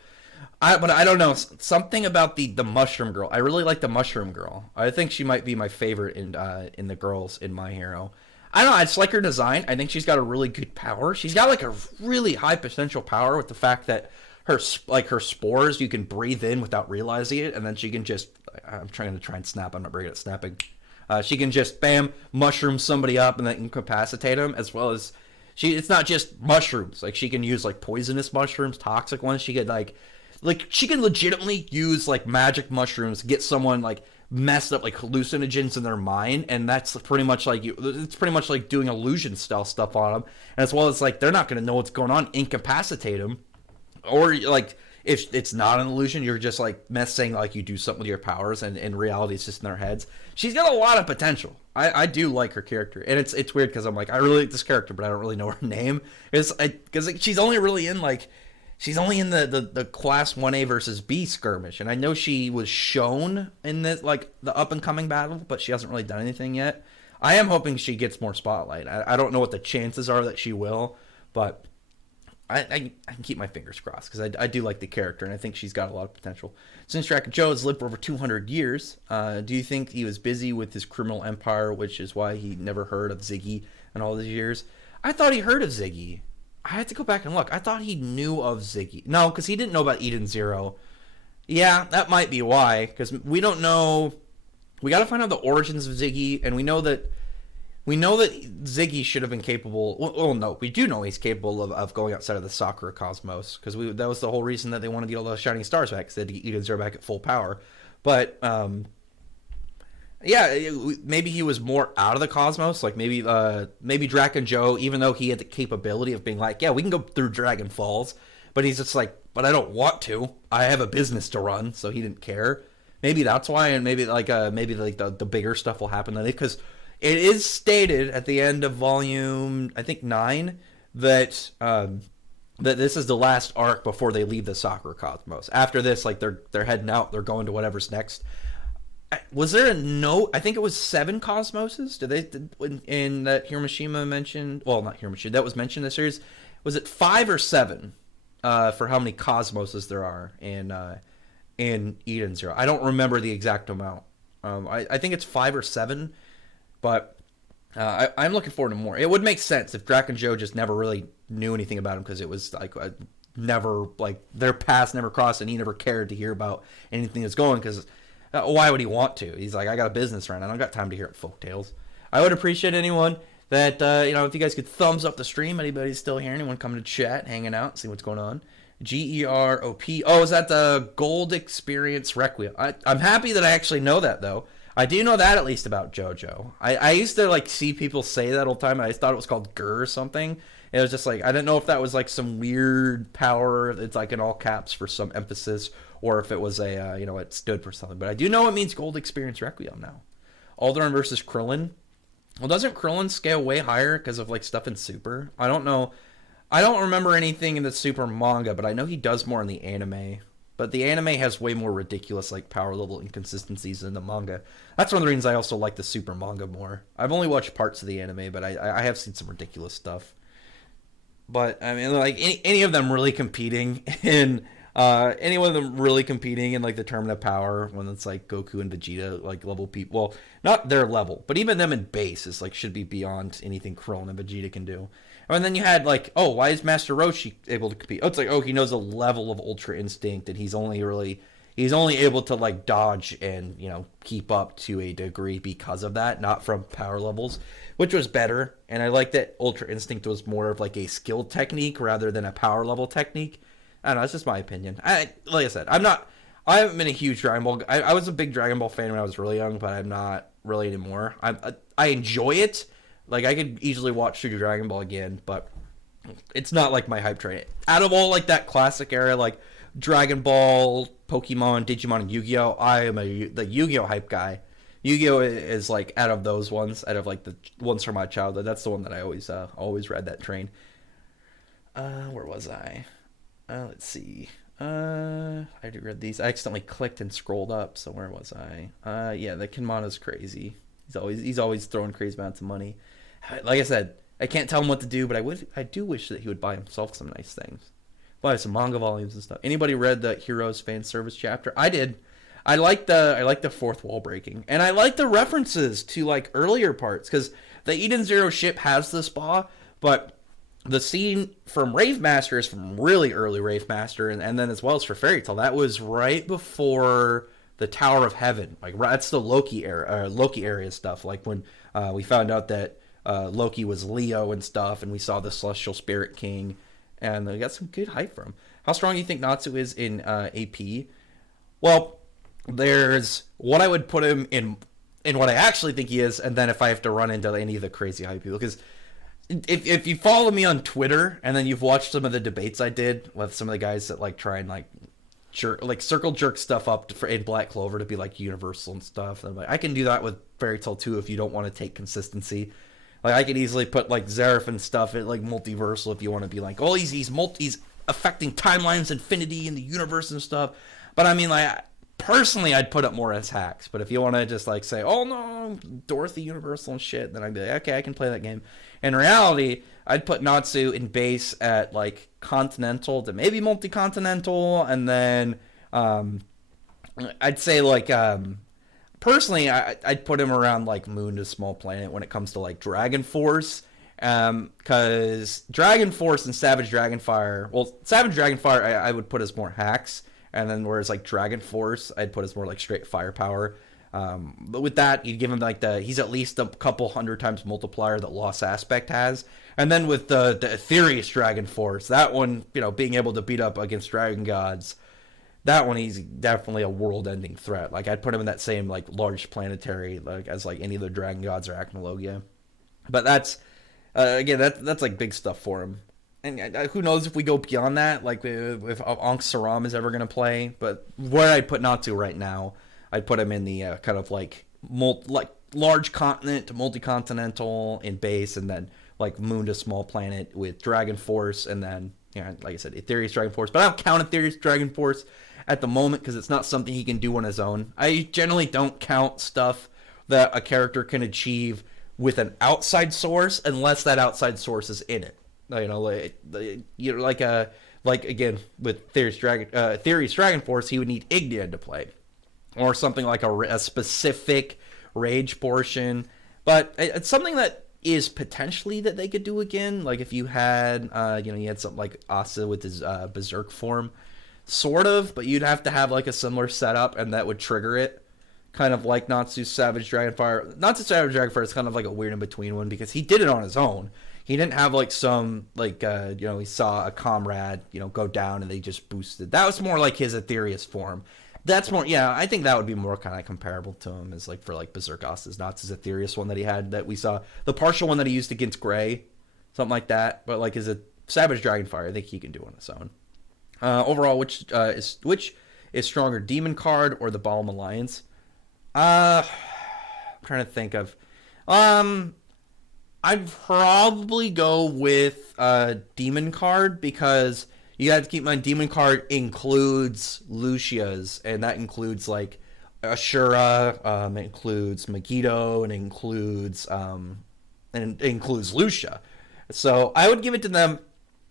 But I don't know, something about the mushroom girl. I really like the mushroom girl. I think she might be my favorite in the girls in My Hero. I don't know, I just like her design. I think she's got a really good power. She's got like a really high potential power with the fact that her spores you can breathe in without realizing it, and then she can just, I'm trying and snap. I'm not very good at snapping. She can just bam mushroom somebody up and then incapacitate them, as well as it's not just mushrooms. Like she can use like poisonous mushrooms, toxic ones. She could like she can legitimately use like magic mushrooms to get someone like messed up, like hallucinogens in their mind, and that's pretty much like it's pretty much like doing illusion style stuff on them, and as well as like they're not going to know what's going on, incapacitate them, or like if it's not an illusion, you're just like saying like you do something with your powers, and in reality it's just in their heads. She's got a lot of potential. I do like her character, and it's weird because I'm like, I really like this character, but I don't really know her name. Because she's only really in like, she's only in the class 1A versus B skirmish, and I know she was shown in this like the up and coming battle, but she hasn't really done anything yet. I am hoping she gets more spotlight. I don't know what the chances are that she will, but I can keep my fingers crossed because I do like the character, and I think she's got a lot of potential. Since Dragon Joe has lived for over 200 years, do you think he was busy with his criminal empire, which is why he never heard of Ziggy in all these years? I thought he heard of Ziggy. I had to go back and look. I thought he knew of Ziggy. No, because he didn't know about Eden Zero. Yeah, that might be why, because we don't know. We got to find out the origins of Ziggy, and we know that Ziggy should have been capable. Well, no, we do know he's capable of going outside of the Sakura cosmos, because that was the whole reason that they wanted to get all the Shining Stars back, because they had to get Eden Zero back at full power. But yeah, maybe he was more out of the cosmos. Like maybe Dragon Joe, even though he had the capability of being like, yeah, we can go through Dragon Falls, but he's just like, but I don't want to. I have a business to run, so he didn't care. Maybe that's why, and maybe the bigger stuff will happen then, because it is stated at the end of volume, I think 9, that that this is the last arc before they leave the Sakura cosmos. After this, like they're heading out, they're going to whatever's next. Was there a note? I think it was 7 cosmoses. In that Hiroshima mentioned? Well, not Hiroshima. That was mentioned in the series. Was it 5 or 7 for how many cosmoses there are in Eden Zero? I don't remember the exact amount. I think it's 5 or 7. But I'm looking forward to more. It would make sense if Drac and Joe just never really knew anything about him, because it was like never, like their paths never crossed, and he never cared to hear about anything that's going. Because why would he want to? He's like, I got a business right now. I don't got time to hear folk tales. I would appreciate anyone that if you guys could thumbs up the stream. Anybody's still here? Anyone coming to chat, hanging out, see what's going on? GEROP. Oh, is that the Gold Experience Requiem? I'm happy that I actually know that though. I do know that at least about JoJo. I used to like see people say that all the time. I thought it was called Gur or something. It was just like, I didn't know if that was like some weird power. It's like in all caps for some emphasis, or if it was a it stood for something. But I do know it means Gold Experience Requiem now. Alderaan versus Krillin. Well, doesn't Krillin scale way higher because of like stuff in Super? I don't know. I don't remember anything in the Super manga, but I know he does more in the anime. But the anime has way more ridiculous like power level inconsistencies than the manga. That's one of the reasons I also like the Super manga more. I've only watched parts of the anime, but I have seen some ridiculous stuff. But I mean, like any of them really competing in any one of them really competing in like the tournament of power, when it's like Goku and Vegeta like level people. Well, not their level, but even them in base is like should be beyond anything Krillin and Vegeta can do. And then you had like, oh, why is Master Roshi able to compete? Oh, it's like, oh, he knows a level of Ultra Instinct, and he's only really he's only able to like dodge and keep up to a degree because of that, not from power levels, which was better. And I like that Ultra Instinct was more of like a skill technique rather than a power level technique. I don't know, it's just my opinion. Like I said, I haven't been a huge Dragon Ball. I was a big Dragon Ball fan when I was really young, but I'm not really anymore. I enjoy it. Like, I could easily watch through Dragon Ball again, but it's not like my hype train. Out of all like that classic era, like Dragon Ball, Pokemon, Digimon, and Yu-Gi-Oh, I am the Yu-Gi-Oh hype guy. Yu-Gi-Oh is like out of those ones, out of like the ones from my childhood. That's the one that I always read that train. Where was I? Let's see. I already read these. I accidentally clicked and scrolled up. So where was I? Yeah, the Kinmana's crazy. He's always throwing crazy amounts of money. Like I said, I can't tell him what to do, but I do wish that he would buy himself some nice things. Buy some manga volumes and stuff. Anybody read the Heroes fan service chapter? I did. I like the fourth wall breaking, and I like the references to like earlier parts, because the Eden Zero ship has the spa, but the scene from Rave Master is from really early Rave Master, and then as well as for Fairy Tail, that was right before the Tower of Heaven. Like, that's the Loki area stuff. Like when we found out that Loki was Leo and stuff, and we saw the Celestial Spirit King, and we got some good hype from him. How strong do you think Natsu is in AP? Well, there's what I would put him in what I actually think he is, and then if I have to run into any of the crazy hype people, because if you follow me on Twitter and then you've watched some of the debates I did with some of the guys that like try and like circle jerk stuff up in Black Clover to be like universal and stuff, and I'm like, I can do that with Fairy Tail too if you don't want to take consistency. Like, I could easily put like Zeref and stuff at like multiversal if you want to be like, oh, he's affecting timelines, infinity, and the universe and stuff. But I mean, like, personally, I'd put it more as hacks. But if you want to just like say, oh no, Dorothy Universal and shit, then I'd be like, okay, I can play that game. In reality, I'd put Natsu in base at like continental to maybe multi-continental, and then I'd say like personally, I'd put him around like Moon to Small Planet when it comes to like Dragon Force. Because Dragon Force and Savage Dragonfire, well, Savage Dragonfire I would put as more hacks, and then whereas like Dragon Force I'd put as more like straight firepower. But with that, you'd give him like he's at least a couple 100 times multiplier that Lost Aspect has. And then with the Aetherius Dragon Force, that one, being able to beat up against Dragon Gods, that one he's definitely a world-ending threat. Like, I'd put him in that same like large planetary like as like any of the Dragon Gods or Acnologia. But that's again, that's like big stuff for him. And who knows if we go beyond that, like if Ankh Saram is ever going to play. But where I'd put Natsu right now, I'd put him in the kind of like large continent to multi-continental in base, and then like Moon to Small Planet with Dragon Force, and then like I said, Aetherius Dragon Force. But I don't count Aetherius Dragon Force at the moment because it's not something he can do on his own. I generally don't count stuff that a character can achieve with an outside source unless that outside source is in it. Like again with Aetherius Dragon Force, he would need Ignia to play, or something like a specific rage portion. But it's something that is potentially that they could do again. Like if you had you had something like Asa with his Berserk form, sort of, but you'd have to have like a similar setup, and that would trigger it. Kind of like Natsu's Savage Dragonfire. Natsu's Savage Dragonfire is kind of like a weird in-between one, because he did it on his own. He didn't have like some, like, he saw a comrade, go down and they just boosted. That was more like his Aetherius form. That's more, I think that would be more kind of comparable to him as like for like Berserk Asa's, Natsu's Aetherius one that he had that we saw. The partial one that he used against Gray, something like that. But like his Savage Dragonfire, I think he can do on his own. Overall, which is stronger, Demon Card or the Balam Alliance? I'm trying to think of. I'd probably go with Demon Card, because you have to keep in mind Demon Card includes Lucia's, and that includes like Ashura, it includes Megiddo, and it includes Lucia. So I would give it to them.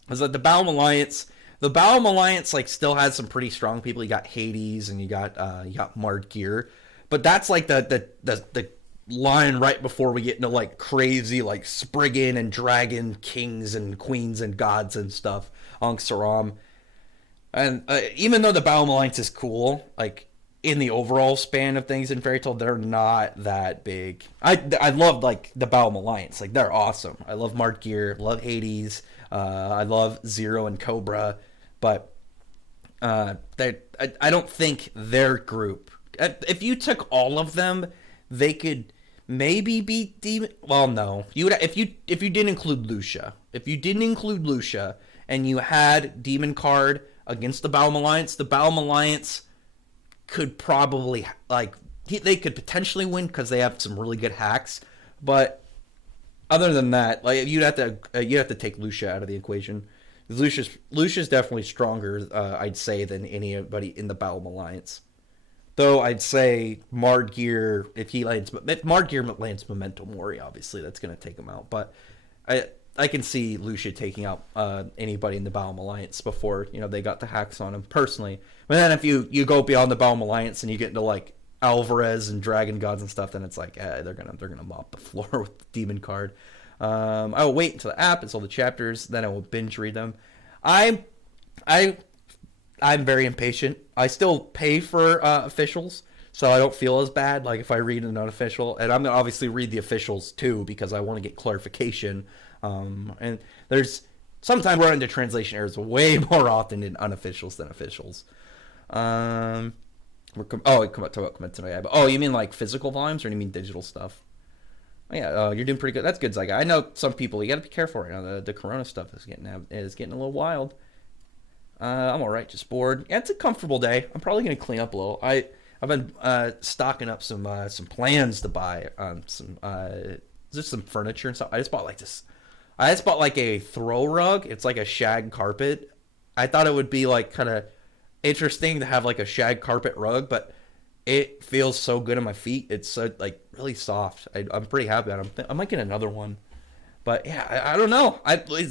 As like the Balam Alliance. The Balam Alliance like still has some pretty strong people. You got Hades and you got Mardgeir. But that's like the line right before we get into like crazy like Spriggan and Dragon Kings and Queens and Gods and stuff. Ankh Saram. And even though the Battle Alliance is cool, like in the overall span of things in Fairy Tail, they're not that big. I love like the Battle Alliance, like they're awesome. I love Mark Gear, love Hades, I love Zero and Cobra, but I don't think their group. If you took all of them, they could maybe beat Demon. Well, no, you would if you didn't include Lucia. If you didn't include Lucia, and you had Demon Card against the Battle Alliance, the Battle Alliance could probably like they could potentially win because they have some really good hacks. But other than that, like you'd have to take Lucia out of the equation. Lucia's definitely stronger, I'd say, than anybody in the Battle Alliance. Though I'd say Margear, if Margear lands Memento Mori, obviously that's going to take him out. But I can see Lucia taking out anybody in the Battle Alliance before they got the hacks on him personally. But then if you go beyond the Battle Alliance and you get into like Alvarez and Dragon Gods and stuff, then it's like they're gonna mop the floor with the Demon Card. I will wait until the app is all the chapters, then I will binge read them. I'm very impatient. I still pay for officials, so I don't feel as bad. Like if I read an unofficial, and I'm gonna obviously read the officials too because I want to get clarification. And there's sometimes run into translation errors way more often in unofficials than officials. Come about tonight. Oh, you mean like physical volumes, or do you mean digital stuff? Oh, yeah, you're doing pretty good. That's good, Zyga. I know some people. You got to be careful right now. The Corona stuff is getting a little wild. I'm all right. Just bored. Yeah, it's a comfortable day. I'm probably gonna clean up a little. I've been stocking up some plans to buy just some furniture and stuff. I just bought like a throw rug. It's like a shag carpet. I thought it would be like kind of interesting to have like a shag carpet rug, but it feels so good on my feet. It's so like really soft. I'm pretty happy about it. I might get another one. But yeah, I don't know.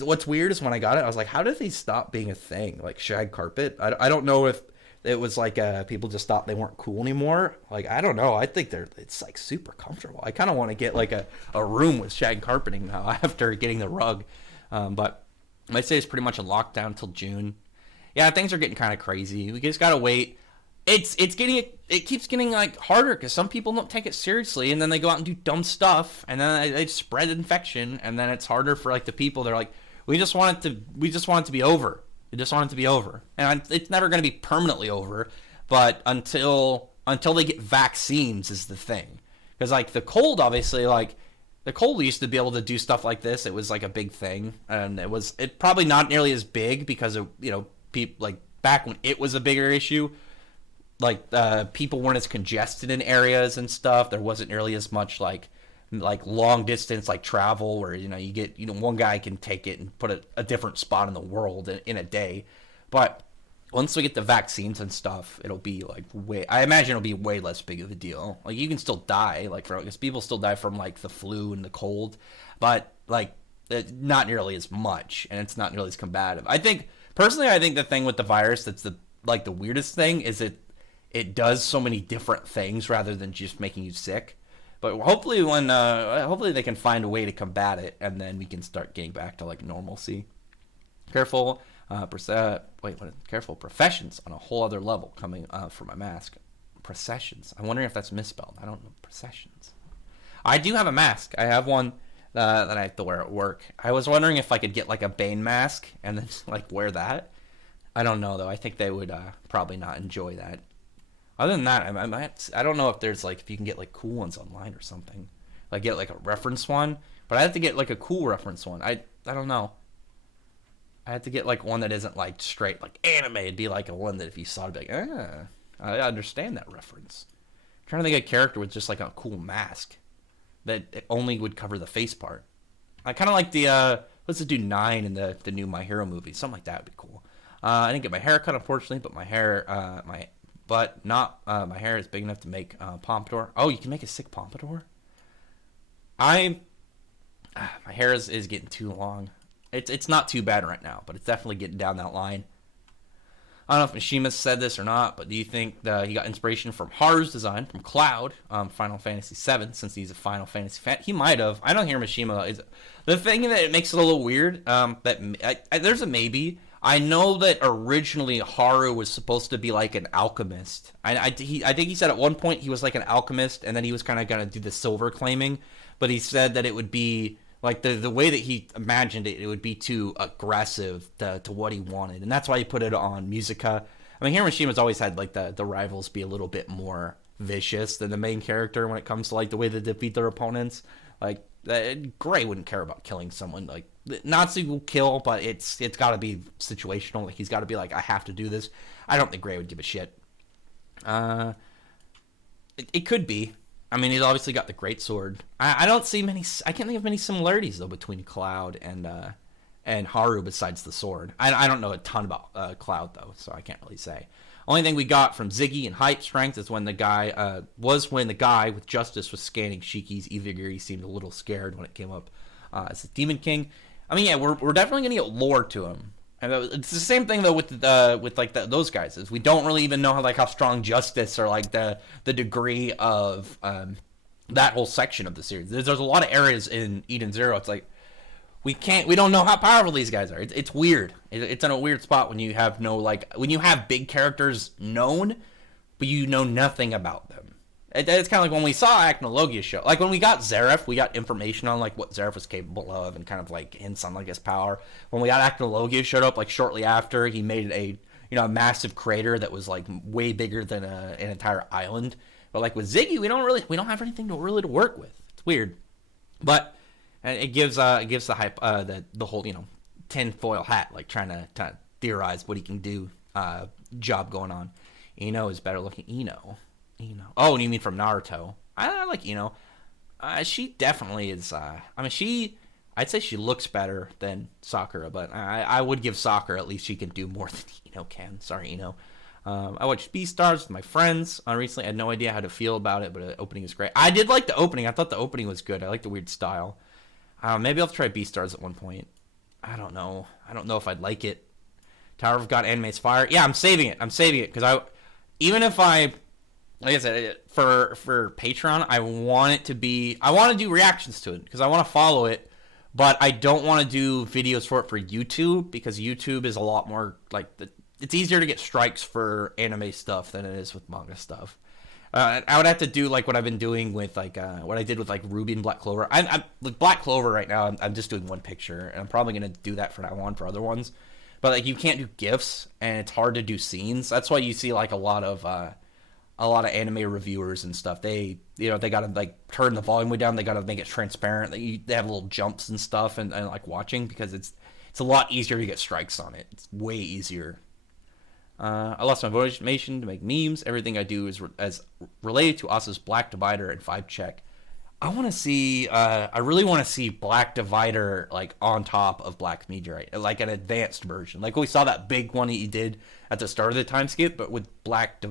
What's weird is when I got it, I was like, how did they stop being a thing? Like shag carpet? I don't know if it was like people just thought they weren't cool anymore. Like, I don't know. I think it's like super comfortable. I kind of want to get like a room with shag carpeting now after getting the rug. But I say it's pretty much a lockdown until June. Yeah, things are getting kind of crazy. We just gotta wait. It keeps getting like harder because some people don't take it seriously, and then they go out and do dumb stuff, and then they spread infection, and then it's harder for like the people. They're like, we just want it to be over. We just want it to be over, and it's never going to be permanently over. But until they get vaccines is the thing, because like the cold, obviously, like the cold used to be able to do stuff like this. It was like a big thing, and it probably not nearly as big because of people like back when it was a bigger issue. Like people weren't as congested in areas and stuff. There wasn't nearly as much like long distance like travel where you get one guy can take it and put a different spot in the world in a day. But once we get the vaccines and stuff, it'll be like I imagine it'll be way less big of a deal. Like you can still die because people still die from like the flu and the cold, but like not nearly as much, and it's not nearly as combative. I think the thing with the virus that's the weirdest thing is it does so many different things rather than just making you sick. But hopefully hopefully they can find a way to combat it, and then we can start getting back to like normalcy. Careful, careful. Professions on a whole other level coming for my mask. Processions. I'm wondering if that's misspelled. I don't know. Processions. I do have a mask. I have one that I have to wear at work. I was wondering if I could get like a Bane mask and then like wear that. I don't know though. I think they would probably not enjoy that. Other than that, I don't know if there's like if you can get like cool ones online or something. Like get like a reference one, but I have to get like a cool reference one. I don't know. I have to get like one that isn't like straight like anime. It'd be like a one that if you saw it'd be like, I understand that reference. I'm trying to think of a character with just like a cool mask that it only would cover the face part. I kind of like the what's the dude 9 in the new My Hero movie. Something like that would be cool. I didn't get my hair cut unfortunately, but my hair my hair is big enough to make pompadour. Oh, you can make a sick pompadour? My hair is getting too long. It's not too bad right now, but it's definitely getting down that line. I don't know if Mishima said this or not, but do you think he got inspiration from Haru's design from Cloud, Final Fantasy VII, since he's a Final Fantasy fan? He might have. I don't hear Mishima. The thing that it makes it a little weird, there's a maybe. I know that originally Haru was supposed to be like an alchemist. I think he said at one point he was like an alchemist, and then he was kind of gonna do the silver claiming, but he said that it would be like the way that he imagined it, it would be too aggressive to what he wanted, and that's why he put it on Musica. I mean, Hiro Mishima's always had like the rivals be a little bit more vicious than the main character when it comes to like the way they defeat their opponents. Like Gray wouldn't care about killing someone. Like Natsu will kill, but it's got to be situational. Like he's got to be like, I have to do this. I don't think Gray would give a shit. It could be. I mean, he's obviously got the great sword. I don't see many. I can't think of many similarities though between Cloud and Haru besides the sword. I don't know a ton about Cloud though, so I can't really say. Only thing we got from Ziggy and Hype Strength is when the guy with Justice was scanning Shiki's Evigiri. He seemed a little scared when it came up as the Demon King. I mean, yeah, we're definitely gonna get lore to him. And it's the same thing though with those guys. Is we don't really even know how strong Justice or like the degree of that whole section of the series. There's a lot of areas in Eden Zero. It's like we don't know how powerful these guys are. It's weird. It's in a weird spot when you have when you have big characters known, but you know nothing about them. It's kind of like when we saw Acnologia show. Like when we got Zeref, we got information on like what Zeref was capable of and kind of like hints on like his power. When we got Acnologia showed up like shortly after, he made a a massive crater that was like way bigger than an entire island. But like with Ziggy, we don't have anything to work with. It's weird, but it gives the hype the whole tinfoil hat, like trying to theorize what he can do job going on. Ino is better looking. Ino. Oh, and you mean from Naruto? I like Ino. She definitely is. I'd say she looks better than Sakura, but I would give Sakura at least she can do more than Ino can. Sorry, Ino. I watched Beastars with my friends recently. I had no idea how to feel about it, but the opening is great. I did like the opening. I thought the opening was good. I like the weird style. Maybe I'll try Beastars at one point. I don't know. I don't know if I'd like it. Tower of God Anime's fire. Yeah, I'm saving it because like I said, for Patreon, I want to do reactions to it because I want to follow it, but I don't want to do videos for it for YouTube because YouTube is a lot more like it's easier to get strikes for anime stuff than it is with manga stuff. I would have to do like what I've been doing with like what I did with like Ruby and Black Clover. I'm like Black Clover right now. I'm just doing one picture, and I'm probably gonna do that from now on for other ones. But like you can't do GIFs, and it's hard to do scenes. That's why you see like a lot of anime reviewers and stuff. They gotta like turn the volume way down. They gotta make it transparent. They have little jumps and stuff and like watching because it's a lot easier to get strikes on it. It's way easier. I lost my motivation to make memes. Everything I do is as related to Asa's Black Divider and 5-check. I really want to see Black Divider like on top of Black Meteorite, like an advanced version. Like we saw that big one he did at the start of the time skip, but with Black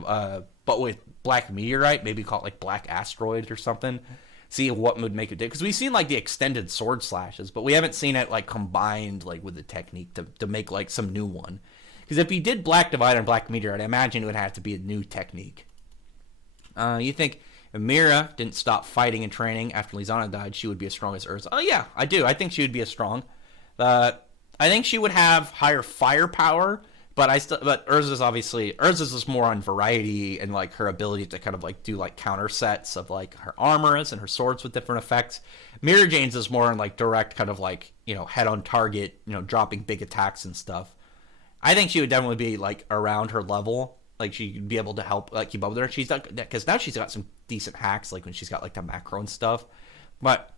Meteorite, maybe call it like Black Asteroid or something. See what would make it do, because we've seen like the extended sword slashes, but we haven't seen it like combined like with the technique to make like some new one. Because if he did Black Divider and Black Meteorite, I imagine it would have to be a new technique. You think if Mira didn't stop fighting and training after Lizana died, she would be as strong as Urza? Oh yeah, I do. I think she would be as strong. I think she would have higher firepower, but Urza's is more on variety and like her ability to kind of like do like counter sets of like her armors and her swords with different effects. Mira Jane's is more on like direct kind of like head on target, dropping big attacks and stuff. I think she would definitely be like around her level. Like she'd be able to help like keep up with her. She's not, because now she's got some decent hacks, like when she's got like the macro and stuff. But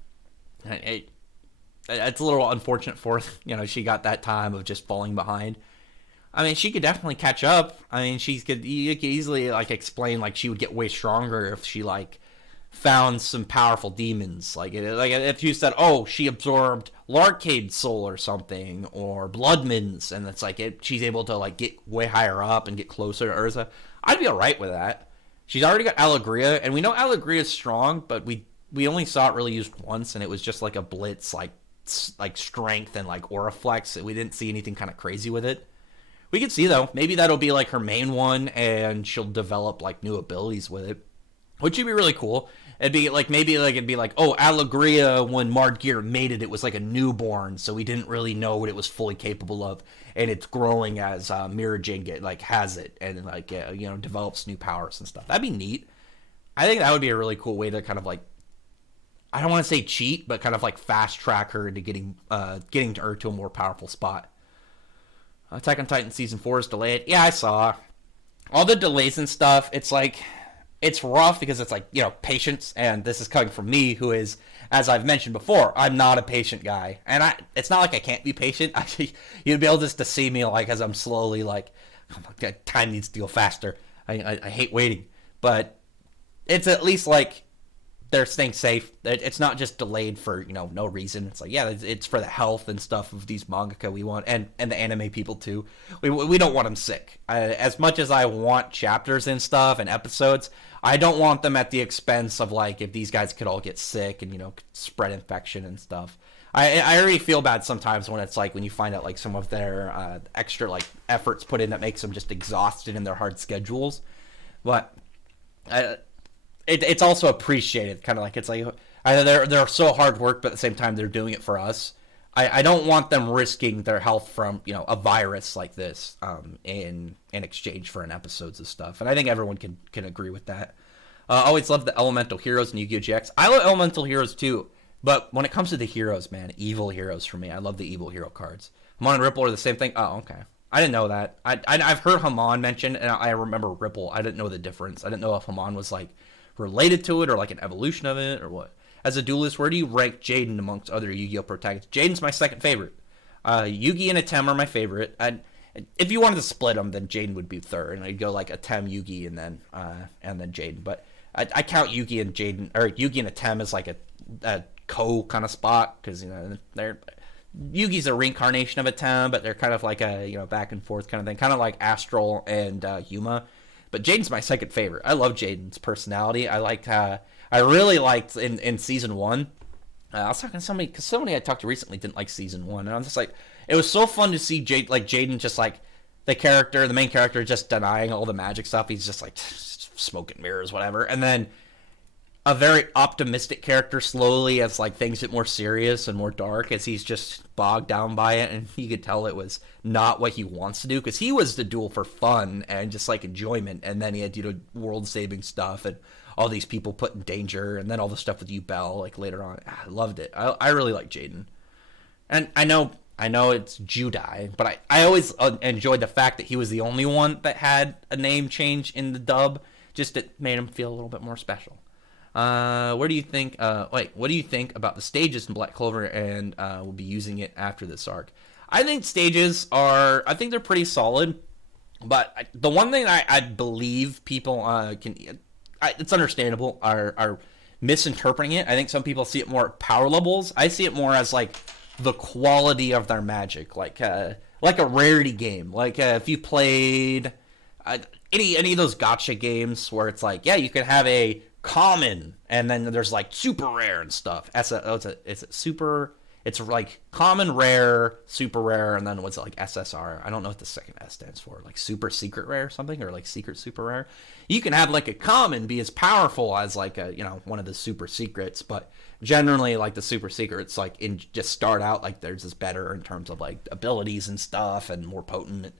it's a little unfortunate for she got that time of just falling behind. I mean, she could definitely catch up. I mean, you could easily like explain like she would get way stronger if she like found some powerful demons. Like if you said, oh, she absorbed Larcade's soul or something, or Bloodman's, and it's like she's able to like get way higher up and get closer to Urza, I'd be alright with that. She's already got Alegria, and we know Alegria's strong, but we only saw it really used once, and it was just like a blitz, like strength and like aura flex. We didn't see anything kind of crazy with it. We could see though, maybe that'll be like her main one, and she'll develop like new abilities with it. which would be really cool. It'd be like oh, Allegria when Margear made it, it was like a newborn, so we didn't really know what it was fully capable of, and it's growing as Mirajin has it and develops new powers and stuff. That'd be neat. I think that would be a really cool way to kind of like, I don't want to say cheat, but kind of like fast track her into getting her to a more powerful spot. Attack on Titan season 4 is delayed. Yeah, I saw all the delays and stuff. It's like, it's rough because it's like, patience, and this is coming from me, who is, as I've mentioned before, I'm not a patient guy, and it's not like I can't be patient. You'd be able just to see me like as I'm slowly like, oh my God, time needs to go faster. I hate waiting, but it's at least like they're staying safe. It's not just delayed for no reason. It's like, yeah, it's for the health and stuff of these mangaka we want, and the anime people too. We don't want them sick. As much as I want chapters and stuff and episodes, I don't want them at the expense of like if these guys could all get sick and spread infection and stuff. I already feel bad sometimes when it's like when you find out like some of their extra like efforts put in that makes them just exhausted in their hard schedules, but. It's also appreciated, kind of like it's like they're so hard work, but at the same time they're doing it for us. I don't want them risking their health from a virus like this in exchange for an episodes of stuff, and I think everyone can agree with that. Always love the Elemental Heroes in Yu-Gi-Oh! GX. I love Elemental Heroes too, but when it comes to the heroes, man, evil heroes for me. I love the evil hero cards. Hamon and Ripple are the same thing. Oh, okay. I didn't know that. I've heard Hamon mentioned, and I remember Ripple. I didn't know the difference. I didn't know if Hamon was like related to it or like an evolution of it or what. As a duelist, where do you rank Jaden amongst other Yu-Gi-Oh protagonists? Jaden's my second favorite. Yugi and Atem are my favorite. If you wanted to split them, then Jaden would be third, and I'd go like Atem, Yugi, and then Jaden. But I count Yugi and Jaden, or Yugi and Atem as like a co kind of spot, because they're Yugi's a reincarnation of Atem, but they're kind of like a back and forth kind of thing, kind of like Astral and Yuma. But Jaden's my second favorite. I love Jaden's personality. I really liked in season 1. I was talking to somebody, because somebody I talked to recently didn't like season 1, and I'm just like, it was so fun to see Jaden just like the main character, just denying all the magic stuff. He's just like smoke and mirrors, whatever, and then a very optimistic character slowly as like things get more serious and more dark as he's just bogged down by it, and you could tell it was not what he wants to do, because he was the duel for fun and just like enjoyment, and then he had world saving stuff and all these people put in danger, and then all the stuff with Yubel like later on. I loved it. I really like Jaden, and I know it's Judai, but I always enjoyed the fact that he was the only one that had a name change in the dub. Just it made him feel a little bit more special. What do you think about the stages in Black Clover, and we'll be using it after this arc? I think they're pretty solid, but the one thing I believe people it's understandable, are misinterpreting it. I think some people see it more power levels. I see it more as like the quality of their magic, like a rarity game. Like if you played any of those gacha games where it's like, yeah, you can have a common, and then there's like super rare and stuff. It's like common, rare, super rare, and then what's it like SSR? I don't know what the second S stands for. Like super secret rare or something, or like secret super rare. You can have like a common be as powerful as like a one of the super secrets, but generally like the super secrets like just start out like theirs is better in terms of like abilities and stuff and more potent.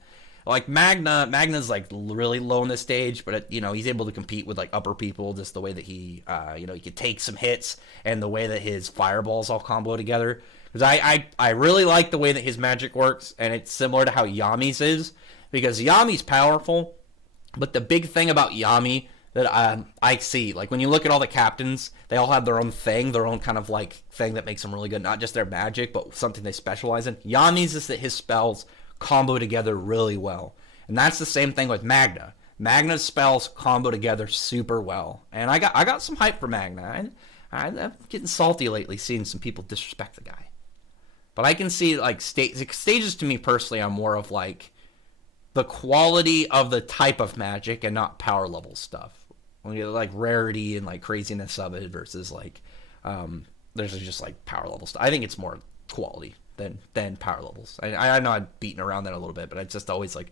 Like Magna's like really low in the stage, but he's able to compete with like upper people, just the way that he he could take some hits, and the way that his fireballs all combo together. Because I really like the way that his magic works, and it's similar to how Yami's is, because Yami's powerful, but the big thing about Yami that I see, like when you look at all the captains, they all have their own thing, their own kind of like thing that makes them really good, not just their magic, but something they specialize in. Yami's is that his spells combo together really well, and that's the same thing with Magna. Magna's spells combo together super well, and I got some hype for Magna. I'm getting salty lately, seeing some people disrespect the guy, but I can see like stages to me personally are more of like the quality of the type of magic and not power level stuff. When you like rarity and like craziness of it versus like there's just like power level stuff. I think it's more quality than power levels. I know I'm beating around that a little bit, but I just always like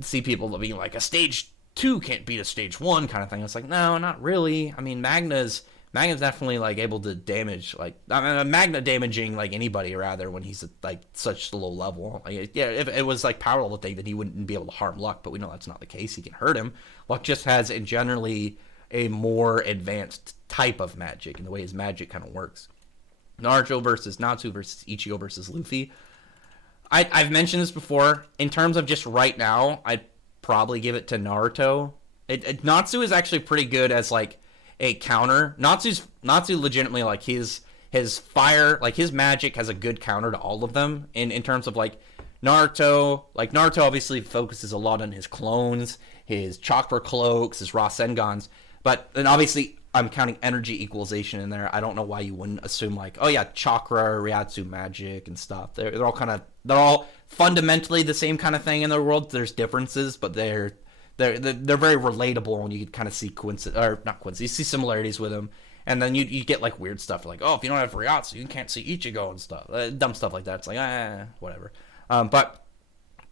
see people being like a stage 2 can't beat a stage 1 kind of thing. It's like, no, not really. I mean, Magna's definitely like able to damage, like, I mean, Magna damaging like anybody rather when he's at, like, such a low level. Like, yeah, if it was like power level thing, then he wouldn't be able to harm Luck, but we know that's not the case. He can hurt him. Luck just has generally a more advanced type of magic and the way his magic kind of works. Naruto versus Natsu versus Ichigo versus Luffy. I've mentioned this before. In terms of just right now, I'd probably give it to Naruto. Natsu is actually pretty good as like a counter. Natsu legitimately, like, his fire, like his magic has a good counter to all of them. In terms of like Naruto obviously focuses a lot on his clones, his chakra cloaks, his Rasengans, but then obviously I'm counting energy equalization in there. I don't know why you wouldn't assume like, oh yeah, chakra, Ryatsu magic and stuff. They're all fundamentally the same kind of thing in their world. There's differences, but they're very relatable, and you can kind of see you see similarities with them. And then you get like weird stuff like, oh, if you don't have Ryatsu, you can't see Ichigo and stuff. Dumb stuff like that. It's like, whatever. But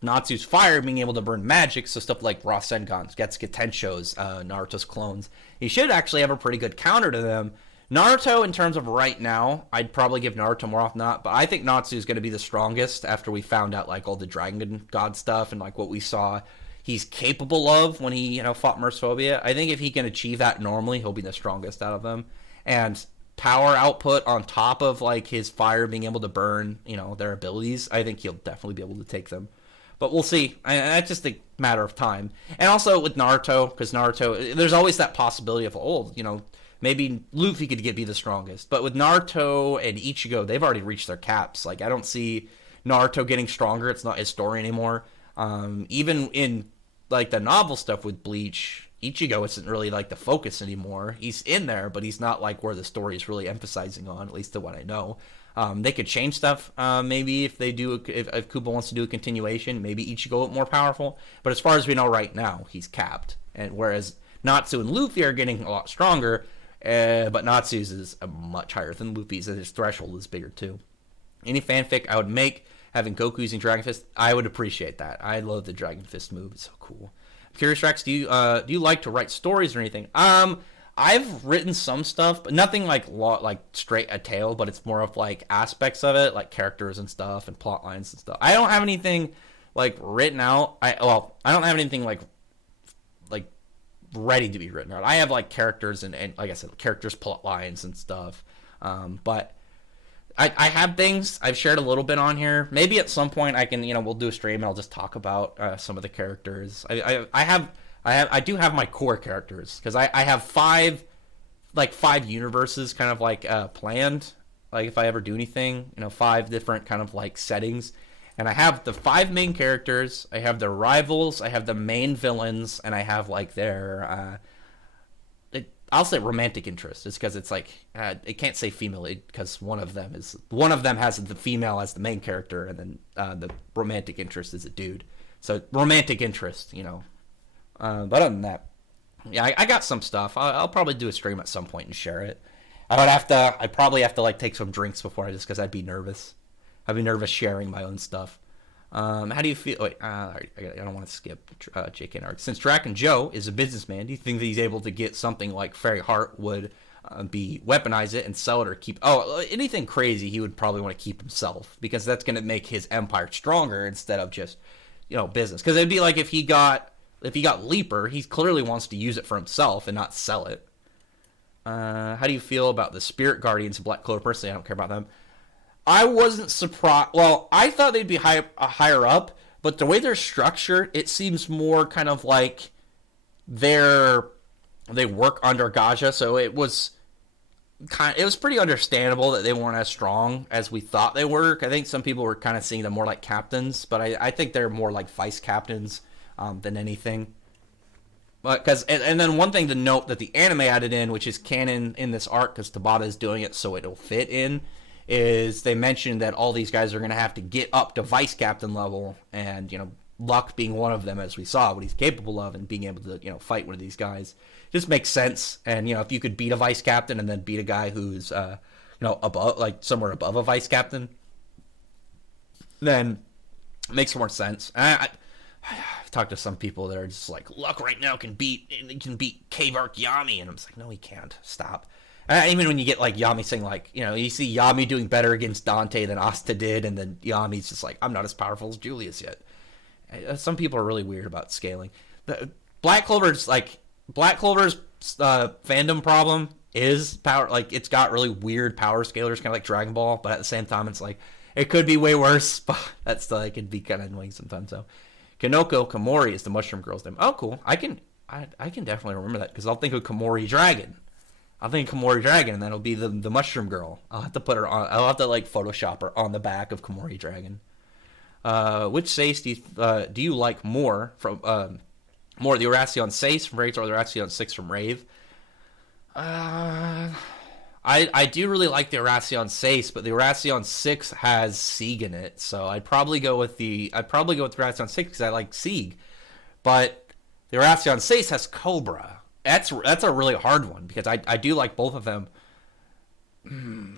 Natsu's fire being able to burn magic, so stuff like Rasengan, Getsuga Tenshos, Naruto's clones, he should actually have a pretty good counter to them. Naruto, in terms of right now, I'd probably give Naruto more often not, but I think Natsu is going to be the strongest after we found out like all the Dragon God stuff and like what we saw he's capable of when he fought Mercephobia. I think if he can achieve that normally, he'll be the strongest out of them. And power output on top of like his fire being able to burn, their abilities, I think he'll definitely be able to take them. But we'll see. That's just a matter of time. And also with Naruto, because Naruto, there's always that possibility of, maybe Luffy could be the strongest. But with Naruto and Ichigo, they've already reached their caps. Like, I don't see Naruto getting stronger. It's not his story anymore. Even in, like, the novel stuff with Bleach, Ichigo isn't really, like, the focus anymore. He's in there, but he's not, like, where the story is really emphasizing on, at least to what I know. They could change stuff, maybe if they do. If Kubo wants to do a continuation, maybe Ichigo more powerful. But as far as we know right now, he's capped. And whereas Natsu and Luffy are getting a lot stronger, but Natsu's is much higher than Luffy's, and his threshold is bigger too. Any fanfic I would make having Goku using Dragon Fist, I would appreciate that. I love the Dragon Fist move; it's so cool. I'm curious, Rex, do you like to write stories or anything? I've written some stuff, but nothing like straight a tale, but it's more of like aspects of it, like characters and stuff and plot lines and stuff. I don't have anything like written out. I don't have anything like ready to be written out. I have like characters and like I said, characters, plot lines and stuff. But I have things I've shared a little bit on here. Maybe at some point I can, we'll do a stream and I'll just talk about some of the characters. I do have my core characters because I have five universes kind of like planned. Like if I ever do anything, 5 different kind of like settings, and I have the 5 main characters. I have their rivals. I have the main villains, and I have like their I'll say romantic interest, is because it's like it can't say female because one of them has the female as the main character, and then the romantic interest is a dude. So romantic interest, But other than that, yeah, I got some stuff. I'll probably do a stream at some point and share it. I'd probably have to like take some drinks before just because I'd be nervous. I'd be nervous sharing my own stuff. How do you feel? Wait, I don't want to skip JK. Since Draken Joe is a businessman, do you think that he's able to get something like Fairy Heart would be weaponize it and sell it or keep? Oh, anything crazy he would probably want to keep himself because that's going to make his empire stronger instead of just business. Because it'd be like if he got Leaper, he clearly wants to use it for himself and not sell it. How do you feel about the Spirit Guardians of Black Clover? Personally, I don't care about them. I wasn't surprised. Well, I thought they'd be higher up, but the way they're structured, it seems more kind of like they work under Gaja, so it was pretty understandable that they weren't as strong as we thought they were. I think some people were kind of seeing them more like captains, but I think they're more like vice captains than anything. Because and then one thing to note that the anime added in, which is canon in this arc, because Tabata is doing it so it'll fit in, is they mentioned that all these guys are going to have to get up to vice captain level, and Luck being one of them, as we saw what he's capable of, and being able to fight one of these guys just makes sense. And if you could beat a vice captain and then beat a guy who's above, like somewhere above a vice captain, then it makes more sense. I've talked to some people that are just like, Luck right now can beat Cave Arc Yami, and I'm just like, no, he can't. Stop. Even when you get like Yami saying like, you see Yami doing better against Dante than Asta did, and then Yami's just like, I'm not as powerful as Julius yet. Some people are really weird about scaling. Black Clover's fandom problem is power. Like, it's got really weird power scalers, kind of like Dragon Ball, but at the same time, it's like it could be way worse. But that's still, it can be kind of annoying sometimes. So, Kanoko Komori is the Mushroom Girl's name. Oh, cool. I can definitely remember that because I'll think of Komori Dragon. I'll think Komori Dragon, and that'll be the Mushroom Girl. I'll have to put her on. I'll have to like Photoshop her on the back of Komori Dragon. Which Sace do you like more from more the Erasion Sace from Rave or the Erasion 6 from Rave? I do really like the Erasion Sace, but the Erasion 6 has Sieg in it, so I'd probably go with the Erasion 6 because I like Sieg. But the Erasion Sace has Cobra. That's a really hard one because I do like both of them.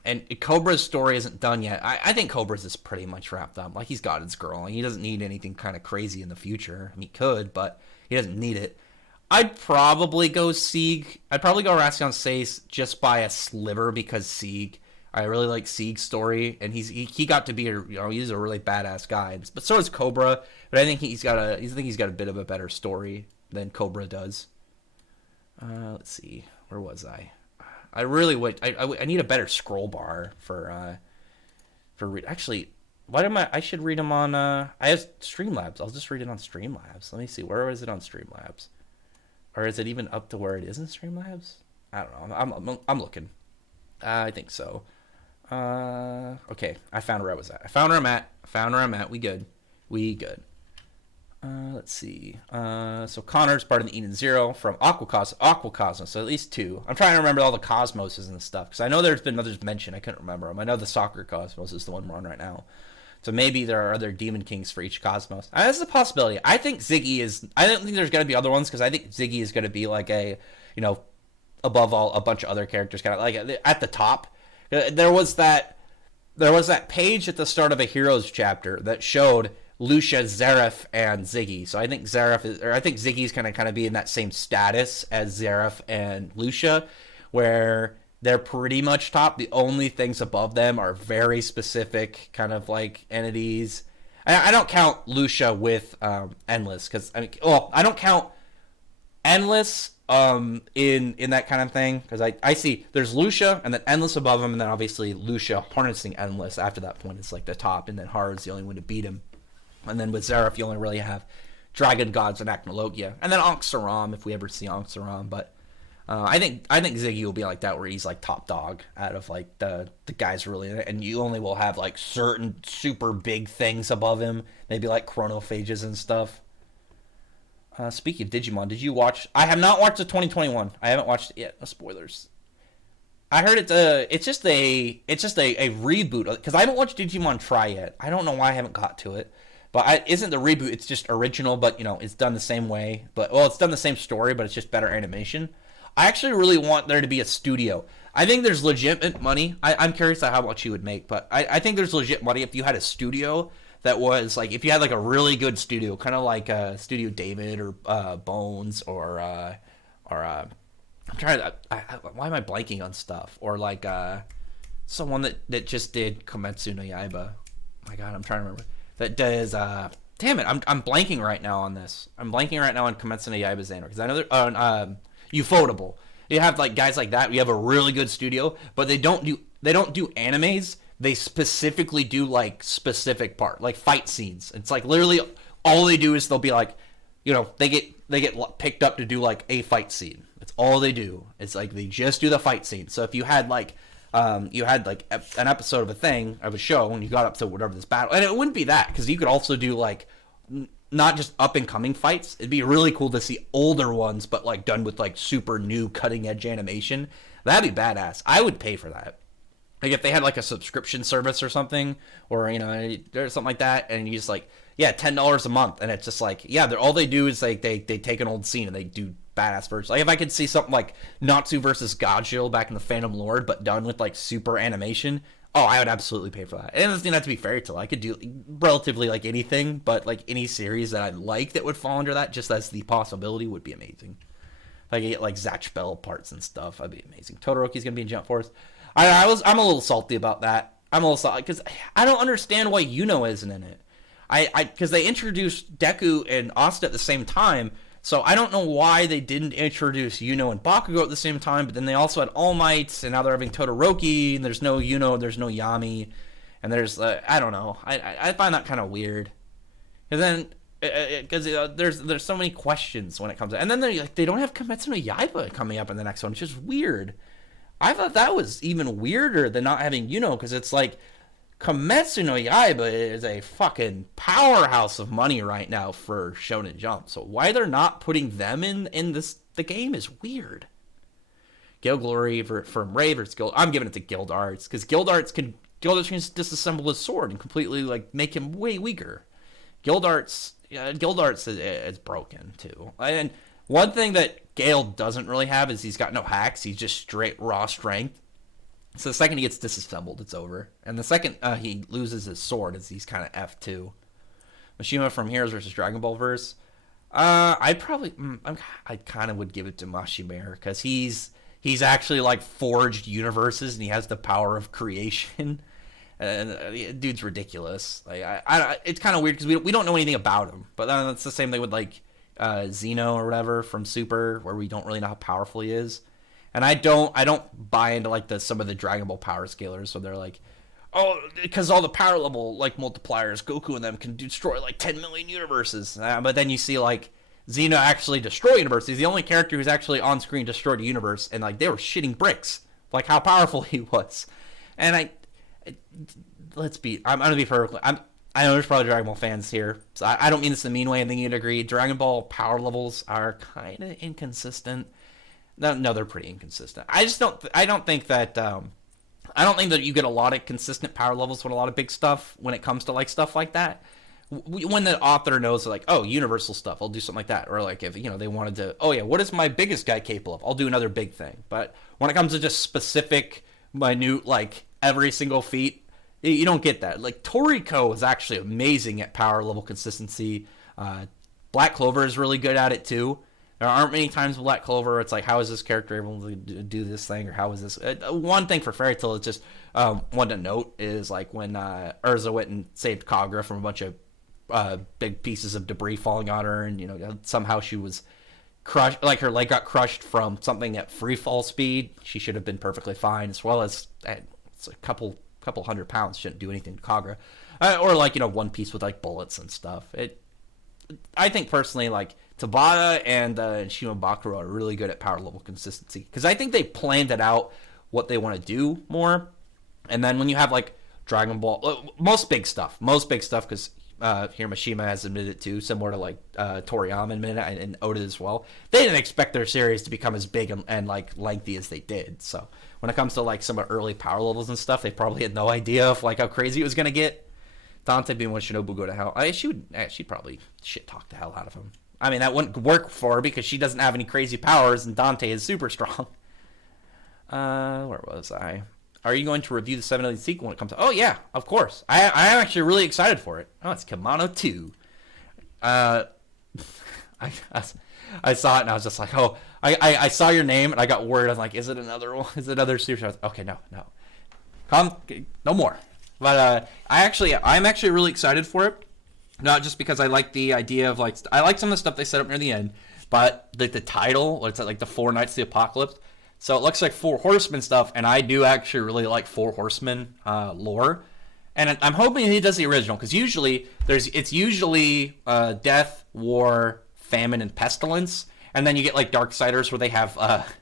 And Cobra's story isn't done yet. I think Cobra's is pretty much wrapped up. Like, he's got his girl. He doesn't need anything kind of crazy in the future. I mean, he could, but he doesn't need it. I'd probably go Sieg. I'd probably go Erasion Sace just by a sliver because Sieg. I really like Sieg's story, and he got to be he's a really badass guy. But so is Cobra. But I think he's got a bit of a better story than Cobra does. Let's see, where was I? I really would. I need a better scroll bar for actually. What am I should read them on. I have Streamlabs. I'll just read it on Streamlabs. Let me see. Where is it on Streamlabs? Or is it even up to where it is in Streamlabs? I don't know. I'm looking. I think so. Okay. I found where I was at. I found where I'm at. We good. Let's see. So Connor's part of the Eden Zero from Aquacosmos. So at least 2. I'm trying to remember all the Cosmoses and stuff because I know there's been others mentioned. I couldn't remember them. I know the Soccer Cosmos is the one we're on right now. So maybe there are other Demon Kings for each Cosmos. That's a possibility. I think Ziggy is. I don't think there's going to be other ones because I think Ziggy is going to be like a, above all a bunch of other characters, kind of like at the top. There was that page at the start of a Heroes chapter that showed Lucia, Xerath, and Ziggy. So I think Ziggy's kind of be in that same status as Xerath and Lucia, where they're pretty much top. The only things above them are very specific kind of like entities. I don't count Lucia with Endless because I don't count Endless in that kind of thing because I see there's Lucia and then Endless above him, and then obviously Lucia harnessing Endless after that point is like the top, and then Haru's the only one to beat him. And then with Xerath, you only really have Dragon Gods and Acnologia. And then Ankh-Saram, if we ever see Ankh-Saram. But I think Ziggy will be like that, where he's like top dog out of like the guys really in it. And you only will have like certain super big things above him. Maybe like chronophages and stuff. Speaking of Digimon, did you watch... I have not watched the 2021. I haven't watched it yet. No spoilers. I heard it's just a reboot. Because I haven't watched Digimon Try yet. I don't know why I haven't got to it. But isn't the reboot, it's just original, but, it's done the same way. It's done the same story, but it's just better animation. I actually really want there to be a studio. I think there's legitimate money. I'm curious how much you would make, but I think there's legit money if you had a studio that was, like, if you had, like, a really good studio, kind of like Studio David or Bones or I'm trying to... why am I blanking on stuff? Or, like, someone that just did Kimetsu no Yaiba. My God, I'm trying to remember. That does, damn it, I'm blanking right now on this. I'm blanking right now on Kimetsu no Yaiba Xander, because I know they're, Ufotable. You have, like, guys like that, you have a really good studio, but they don't do animes, they specifically do, like, specific part, like, fight scenes. It's, like, literally, all they do is they'll be, like, they get picked up to do, like, a fight scene. That's all they do. It's, like, they just do the fight scene. So if you had, like, an episode of a show, and you got up to whatever this battle, and it wouldn't be that, because you could also do, like, not just up and coming fights. It'd be really cool to see older ones, but like done with like super new cutting edge animation. That'd be badass. I would pay for that. Like if they had like a subscription service or something, or or something like that, and you just like, yeah, $10 a month, and it's just like, yeah, all they do is like they take an old scene and they do badass versions. Like if I could see something like Natsu versus Godzilla back in the Phantom Lord, but done with like super animation, Oh, I would absolutely pay for that. And it doesn't have to be Fairy Tail. I could do relatively like anything, but like any series that I like that would fall under that, just as the possibility, would be amazing. If I could get like Zatch Bell parts and stuff, that'd be amazing. Todoroki's gonna be in Jump Force. I'm a little salty about that. I'm a little salty because I don't understand why Yuno isn't in it. Because they introduced Deku and Asta at the same time, so I don't know why they didn't introduce Yuno and Bakugo at the same time. But then they also had All Might, and now they're having Todoroki, and there's no Yuno, there's no Yami, and there's I don't know. I find that kind of weird. And then because there's so many questions when it comes to, and then they don't have Kimetsu no Yaiba coming up in the next one, which is weird. I thought that was even weirder than not having Yuno, because it's like Kimetsu no Yaiba is a fucking powerhouse of money right now for Shonen Jump. So why they're not putting them in the game is weird. Gale Glory from Ray versus Guild. I'm giving it to Guild Arts, because Guild Arts can disassemble his sword and completely like make him way weaker. Guild Arts is broken too. And one thing that Gale doesn't really have is he's got no hacks. He's just straight raw strength. So the second he gets disassembled, it's over. And the second he loses his sword, is he's kind of F2. Mishima from Heroes vs. Dragon Ball verse. I kind of would give it to Mashimare, because he's actually like forged universes and he has the power of creation. And dude's ridiculous. Like it's kind of weird because we don't know anything about him. But then it's the same thing with like Zeno or whatever from Super, where we don't really know how powerful he is. And I don't buy into like some of the Dragon Ball power scalers. So they're like, oh, because all the power level like multipliers, Goku and them can destroy like 10 million universes. But then you see like Xeno actually destroy universes. He's the only character who's actually on screen destroyed a universe, and like they were shitting bricks, like how powerful he was. And I'm gonna be perfectly. I know there's probably Dragon Ball fans here, so I don't mean this in a mean way. I think you'd agree. Dragon Ball power levels are kind of inconsistent. No, they're pretty inconsistent. I don't think that you get a lot of consistent power levels with a lot of big stuff when it comes to like stuff like that. When the author knows like, oh, universal stuff, I'll do something like that. Or like if they wanted to, oh yeah, what is my biggest guy capable of? I'll do another big thing. But when it comes to just specific, minute, like every single feat, you don't get that. Like Toriko is actually amazing at power level consistency. Black Clover is really good at it too. There aren't many times with Black Clover it's like, how is this character able to do this thing, or how is this? One thing for Fairy Tail is just one to note is like when Urza went and saved Kagura from a bunch of big pieces of debris falling on her, and somehow she was crushed, like her leg got crushed from something at free fall speed. She should have been perfectly fine, as well as it's a couple 100 pounds shouldn't do anything to Kagura, or like One Piece with like bullets and stuff. I think personally, like Tabata and Shima Bakura are really good at power level consistency, because I think they planned it out what they want to do more. And then when you have like Dragon Ball, most big stuff, because Hiroshima has admitted too, similar to like Toriyama admitted and Oda as well. They didn't expect their series to become as big and like lengthy as they did. So when it comes to like some early power levels and stuff, they probably had no idea of like how crazy it was gonna get. Dante being when Shinobu go to hell, she'd probably shit talk the hell out of him. I mean, that wouldn't work for her because she doesn't have any crazy powers, and Dante is super strong. Where was I? Are you going to review the 7 Elite sequel when it comes to? Oh yeah, of course. I am actually really excited for it. Oh, it's Kemono 2. I saw it and I was just like, oh, I saw your name and I got worried. I was like, is it another one? Is it another series? Okay, no, no more. But I'm actually really excited for it. Not just because I like the idea of like, I like some of the stuff they set up near the end, but like the title, it's like the 4 Knights of the Apocalypse. So it looks like 4 Horsemen stuff, and I do actually really like 4 Horsemen lore. And I'm hoping he does the original, because it's usually death, war, famine, and pestilence, and then you get like Darksiders where they have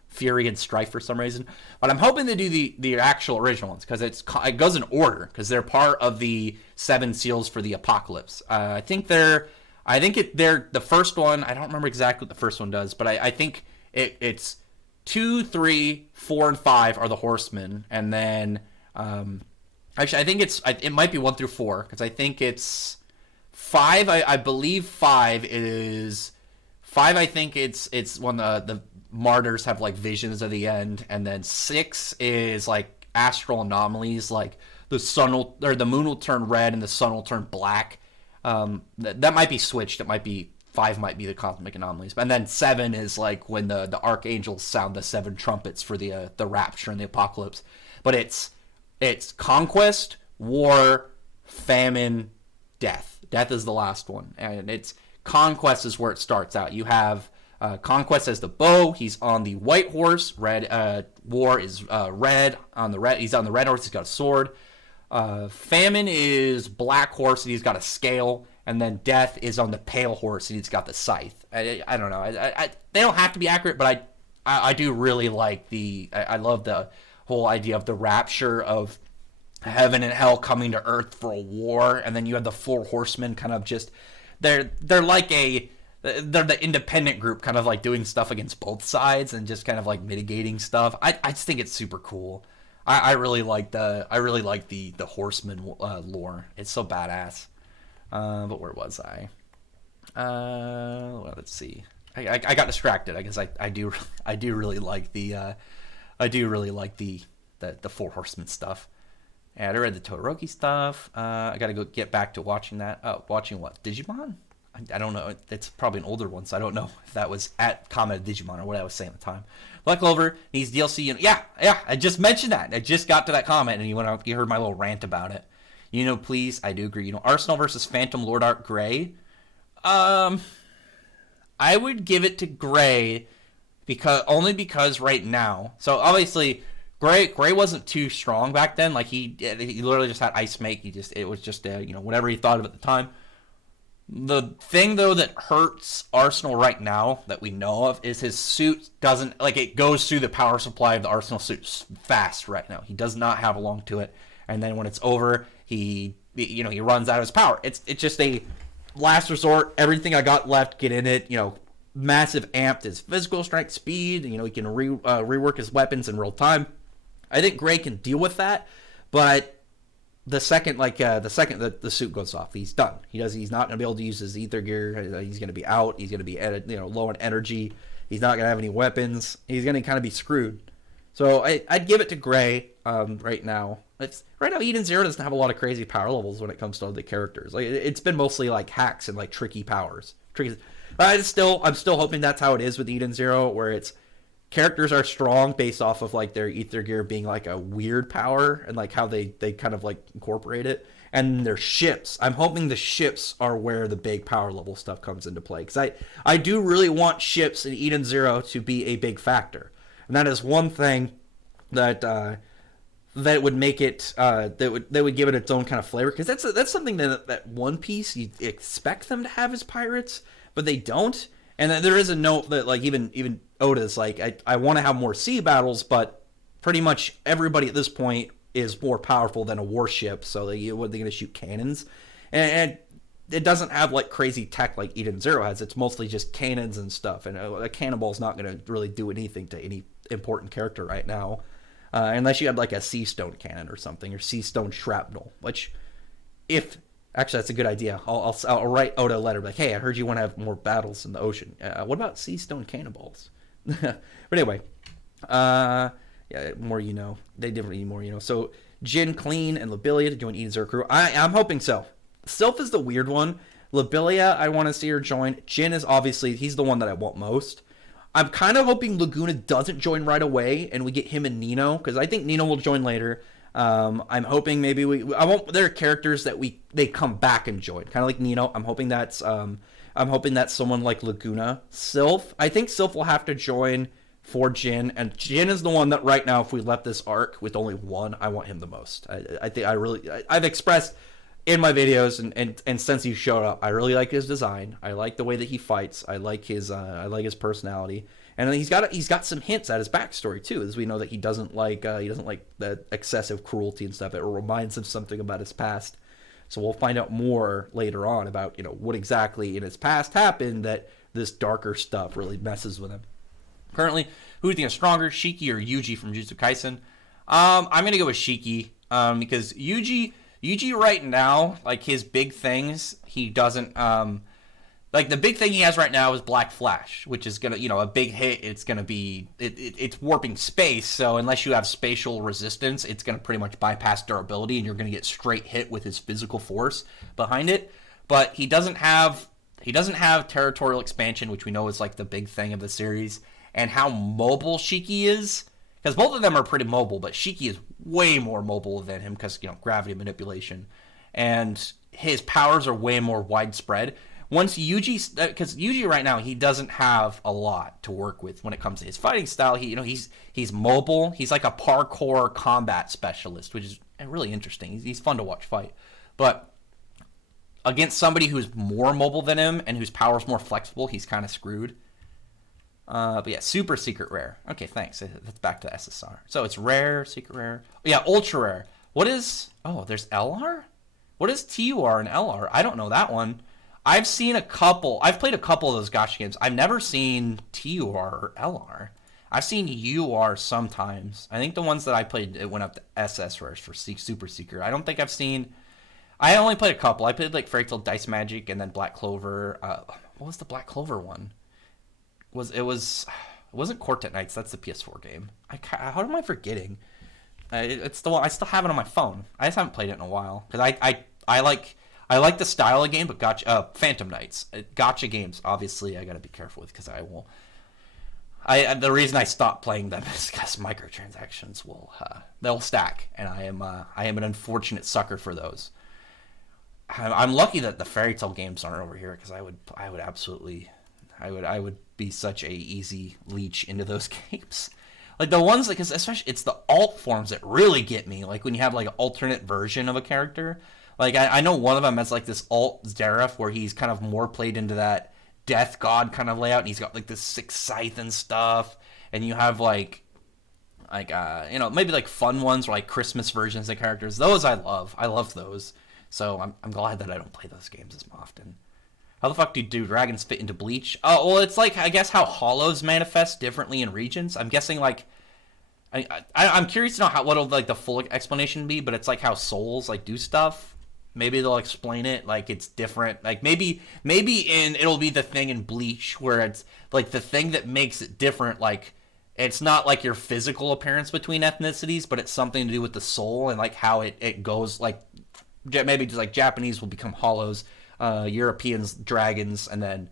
fury and strife for some reason. But I'm hoping to do the actual original ones, because it goes in order, because they're part of the 7 seals for the apocalypse. I think they're the first one. I don't remember exactly what the first one does, but I think it's 2, 3, 4, and 5 are the horsemen, and then actually I think it might be 1 through 4, because I think it's 5. I believe 5 is 5. I think it's when the martyrs have like visions of the end, and then 6 is like astral anomalies, like the sun will, or the moon will turn red and the sun will turn black. That might be switched. It might be 5 might be the cosmic anomalies, and then 7 is like when the archangels sound the 7 trumpets for the rapture and the apocalypse. But it's conquest, war, famine, death. Death is the last one, and it's conquest is where it starts out. You have conquest as the bow. He's on the white horse. Red war is red on the red. He's on the red horse. He's got a sword. Famine is black horse and he's got a scale, and then death is on the pale horse and he's got the scythe. I don't know. They don't have to be accurate, but I do really like I love the whole idea of the rapture of heaven and hell coming to earth for a war, and then you have the 4 horsemen kind of just they're like they're the independent group kind of like doing stuff against both sides and just kind of like mitigating stuff. I just think it's super cool. I really like the horseman lore. It's so badass. But where was I? Well, let's see. I got distracted. I guess I do really like the 4 horsemen stuff. And I read the Todoroki stuff. I gotta go get back to watching that. Watching what? Digimon? I don't know. It's probably an older one, so I don't know if that was at comment Digimon or what I was saying at the time. Black Clover needs DLC. And yeah. I just mentioned that. I just got to that comment, and you heard my little rant about it. Please, I do agree. Arsenal versus Phantom Lord Art Gray. I would give it to Gray because right now. So obviously, Gray wasn't too strong back then. Like he literally just had Ice Make. It was just whatever he thought of at the time. The thing though that hurts Arsenal right now that we know of is his suit doesn't it goes through the power supply of the Arsenal suit fast right now. He does not have a long to it, and then when it's over, he runs out of his power. It's just a last resort. Everything I got left, get in it. Massive amped his physical strength, speed. He can rework his weapons in real time. I think Gray can deal with that, but the second the suit goes off, he's done. He's not going to be able to use his ether gear. He's going to be out. He's going to be low on energy. He's not going to have any weapons. He's going to kind of be screwed. So I'd give it to Gray right now. Right now Eden Zero doesn't have a lot of crazy power levels when it comes to other characters. It's been mostly like hacks and like tricky powers. I'm still hoping that's how it is with Eden Zero, where it's characters are strong based off of like their ether gear being like a weird power and like how they kind of like incorporate it, and their ships. I'm hoping the ships are where the big power level stuff comes into play, because I do really want ships in Eden Zero to be a big factor, and that is one thing that would make it that would give it its own kind of flavor, because that's something that One Piece you expect them to have as pirates, but they don't. And then there is a note that like even Oda's like, I want to have more sea battles, but pretty much everybody at this point is more powerful than a warship, so they're going to shoot cannons, and it doesn't have like crazy tech like Eden Zero has. It's mostly just cannons and stuff, and a cannonball's not going to really do anything to any important character right now, unless you had like a sea stone cannon or something, or sea stone shrapnel, which actually, that's a good idea. I'll write Oda a letter like, hey, I heard you want to have more battles in the ocean. What about sea stone cannonballs? But anyway, more They definitely need more So Jin, Clean, and Labilia to join Eden Zero crew. I'm hoping so. Sylph is the weird one. Labilia, I want to see her join. Jin is obviously, he's the one that I want most. I'm kind of hoping Laguna doesn't join right away and we get him and Nino, because I think Nino will join later. I'm hoping maybe there are characters that they come back and join, kind of like Nino. I'm hoping that's someone like Laguna. Sylph, I think Sylph will have to join for Jin, and Jin is the one that right now, if we left this arc with only one, I want him the most. I've expressed in my videos and since he showed up, I really like his design. I like the way that he fights. I like his personality. And he's got some hints at his backstory too, as we know that he doesn't like the excessive cruelty and stuff. It reminds him something about his past. So we'll find out more later on about what exactly in his past happened that this darker stuff really messes with him. Currently, who do you think is stronger, Shiki or Yuji from Jujutsu Kaisen? I'm gonna go with Shiki because Yuji right now, like his big things, he doesn't Like, the big thing he has right now is Black Flash, which is gonna, a big hit. It's gonna be it's warping space, so unless you have spatial resistance, it's gonna pretty much bypass durability, and you're gonna get straight hit with his physical force behind it. But he doesn't have territorial expansion, which we know is like the big thing of the series, and how mobile Shiki is. Because both of them are pretty mobile, but Shiki is way more mobile than him because, gravity manipulation. And his powers are way more widespread. Once Yuji, because Yuji right now, he doesn't have a lot to work with when it comes to his fighting style. He's mobile. He's like a parkour combat specialist, which is really interesting. He's fun to watch fight. But against somebody who's more mobile than him and whose power's more flexible, he's kind of screwed. But yeah, super secret rare. Okay, thanks. That's back to SSR. So it's rare, secret rare. Yeah, ultra rare. What is... Oh, there's LR? What is TUR and LR? I don't know that one. I've seen a couple... I've played a couple of those gacha games. I've never seen TUR or LR. I've seen UR sometimes. I think the ones that I played, it went up to SS rares for super secret. I don't think I've seen... I only played a couple. I played like Fairy Tail Dice Magic and then Black Clover. What was the Black Clover one? It wasn't Quartet Knights. That's the PS4 game. How am I forgetting? It's the one I still have it on my phone. I just haven't played it in a while because I like the style of game, but gotcha. Phantom Knights, gotcha games. Obviously, I gotta be careful with because the reason I stopped playing them is because microtransactions they'll stack, and I am an unfortunate sucker for those. I'm lucky that the Fairy Tail games aren't over here because I would absolutely. I would be such a easy leech into those games. Like the ones, like, especially it's the alt forms that really get me. Like when you have like an alternate version of a character. Like I know one of them has like this alt Zeref where he's kind of more played into that death god kind of layout, and he's got like this six scythe and stuff. And you have like maybe like fun ones or like Christmas versions of characters. Those I love. I love those. So I'm glad that I don't play those games as often. How the fuck do dragons fit into Bleach? Oh, well, it's like, I guess how hollows manifest differently in regions. I'm guessing, like, I'm curious to know what'll, like, the full explanation be, but it's like how souls, like, do stuff. Maybe they'll explain it, like, it's different. Like, maybe it'll be the thing in Bleach where it's, like, the thing that makes it different, like, it's not, like, your physical appearance between ethnicities, but it's something to do with the soul and, like, how it goes, like, maybe just, like, Japanese will become hollows, Europeans dragons, and then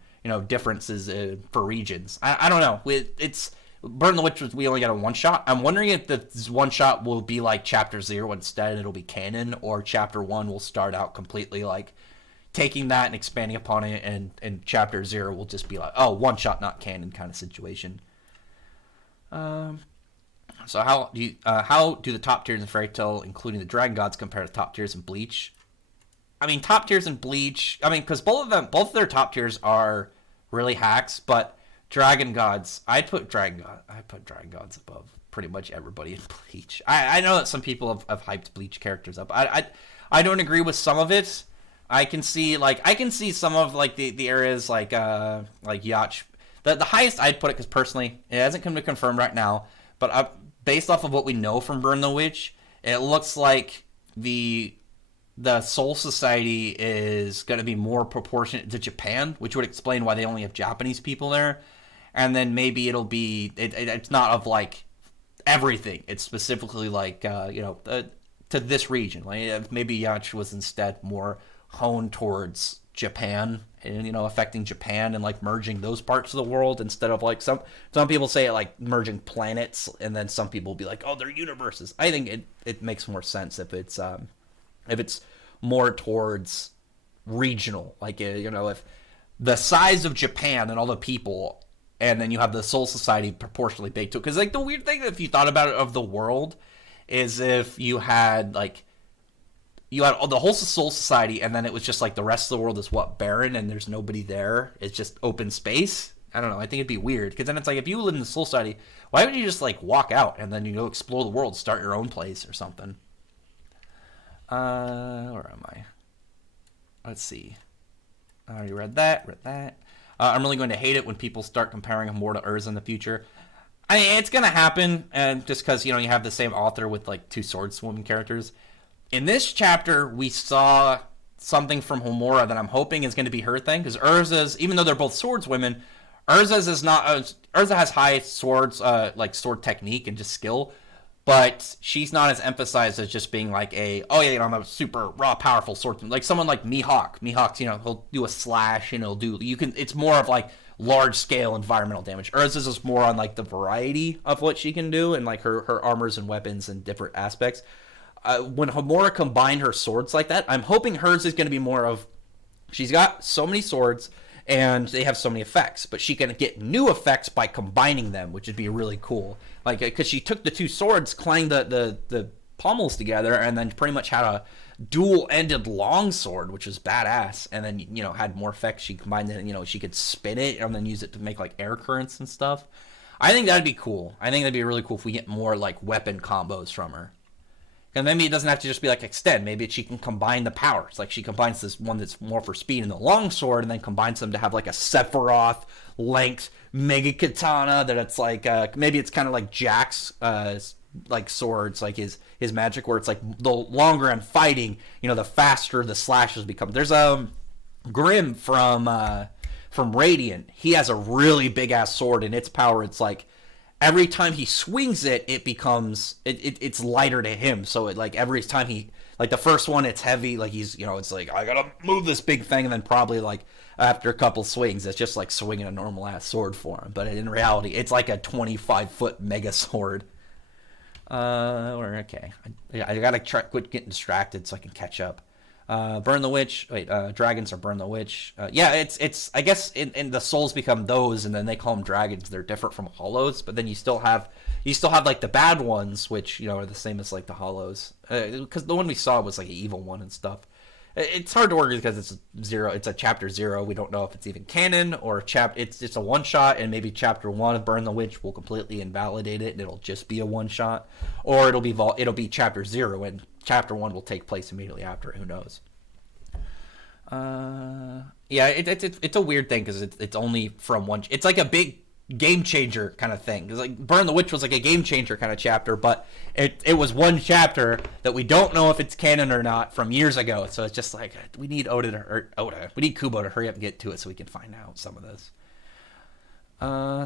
differences for regions. I don't know. It's Burn the Witch we only got a one shot. I'm wondering if this one shot will be like Chapter 0 instead, it'll be canon, or Chapter 1 will start out completely like taking that and expanding upon it, and Chapter 0 will just be like, oh, one shot not canon kind of situation. So how do the top tiers in Fairy Tail, including the Dragon Gods, compare to top tiers in Bleach? I mean, top tiers in Bleach, because both of their top tiers are really hacks, but Dragon Gods, I'd put Dragon Gods above pretty much everybody in Bleach. I know that some people have hyped Bleach characters up. I don't agree with some of it. I can see some of like the areas like Yacht. The highest I'd put it, because personally it hasn't come to confirm right now, but based off of what we know from Burn the Witch, it looks like the Soul Society is going to be more proportionate to Japan, which would explain why they only have Japanese people there. And then maybe it'll be it's not of like everything. It's specifically like to this region. Like maybe Yacht was instead more honed towards Japan and affecting Japan and like merging those parts of the world, instead of like some people say like merging planets, and then some people will be like, oh, they're universes. I think it makes more sense if it's more towards regional, like if the size of Japan and all the people, and then you have the Soul Society proportionally baked to it. Because like the weird thing, if you thought about it, of the world, is if you had the whole Soul Society, and then it was just like the rest of the world is barren, and there's nobody there. It's just open space. I don't know. I think it'd be weird, because then it's like, if you live in the Soul Society, why wouldn't you just like walk out and then go explore the world, start your own place or something? Where am I? Let's see. I already read that. I'm really going to hate it when people start comparing him more to Urza in the future. I mean, it's going to happen, and just because, you have the same author with, like, two sword swimming characters. In this chapter, we saw something from Homura that I'm hoping is going to be her thing, because Urza's, even though they're both swordswomen, Urza's is not Urza has high swords, like sword technique and just skill, but she's not as emphasized as just being like I'm a super raw powerful swordsman, like someone like Mihawk. Mihawk's, he'll do a slash and it's more of like large scale environmental damage. Urza's is more on like the variety of what she can do and like her armors and weapons and different aspects. When Homura combined her swords like that, I'm hoping hers is going to be more of, she's got so many swords and they have so many effects, but she can get new effects by combining them, which would be really cool. Like, because she took the two swords, clanged the pommels together, and then pretty much had a dual-ended longsword, which is badass, and then, had more effects. She combined it, she could spin it and then use it to make, like, air currents and stuff. I think that'd be cool. I think that'd be really cool if we get more, like, weapon combos from her. And maybe it doesn't have to just be like extend. Maybe she can combine the powers. Like she combines this one that's more for speed and the longsword, and then combines them to have like a Sephiroth length mega katana that it's like maybe it's kind of like Jack's like swords, like his magic, where it's like the longer I'm fighting, the faster the slashes become. There's Grim from Radiant. He has a really big ass sword, and its power, it's like, every time he swings it, it becomes it's lighter to him. So it, like, every time he, like, the first one it's heavy, like he's it's like, I gotta move this big thing, and then probably like after a couple swings it's just like swinging a normal ass sword for him. But in reality it's like a 25-foot mega sword. Okay, I gotta quit getting distracted so I can catch up. Burn the Witch. Wait, dragons are Burn the Witch. Yeah, it's I guess in the souls become those, and then they call them dragons. They're different from hollows, but then you still have like the bad ones, which are the same as like the hollows. Because the one we saw was like an evil one and stuff. It's hard to work because it's zero. It's a chapter 0. We don't know if it's even canon or it's just a one shot, and maybe chapter 1 of Burn the Witch will completely invalidate it, and it'll just be a one shot, or it'll be chapter 0 and chapter 1 will take place immediately after. Who knows? Yeah, it's a weird thing because it's only from one. It's like a big game changer kind of thing. Because like Burn the Witch was like a game changer kind of chapter, but it was one chapter that we don't know if it's canon or not from years ago. So it's just like, we need we need Kubo to hurry up and get to it so we can find out some of this.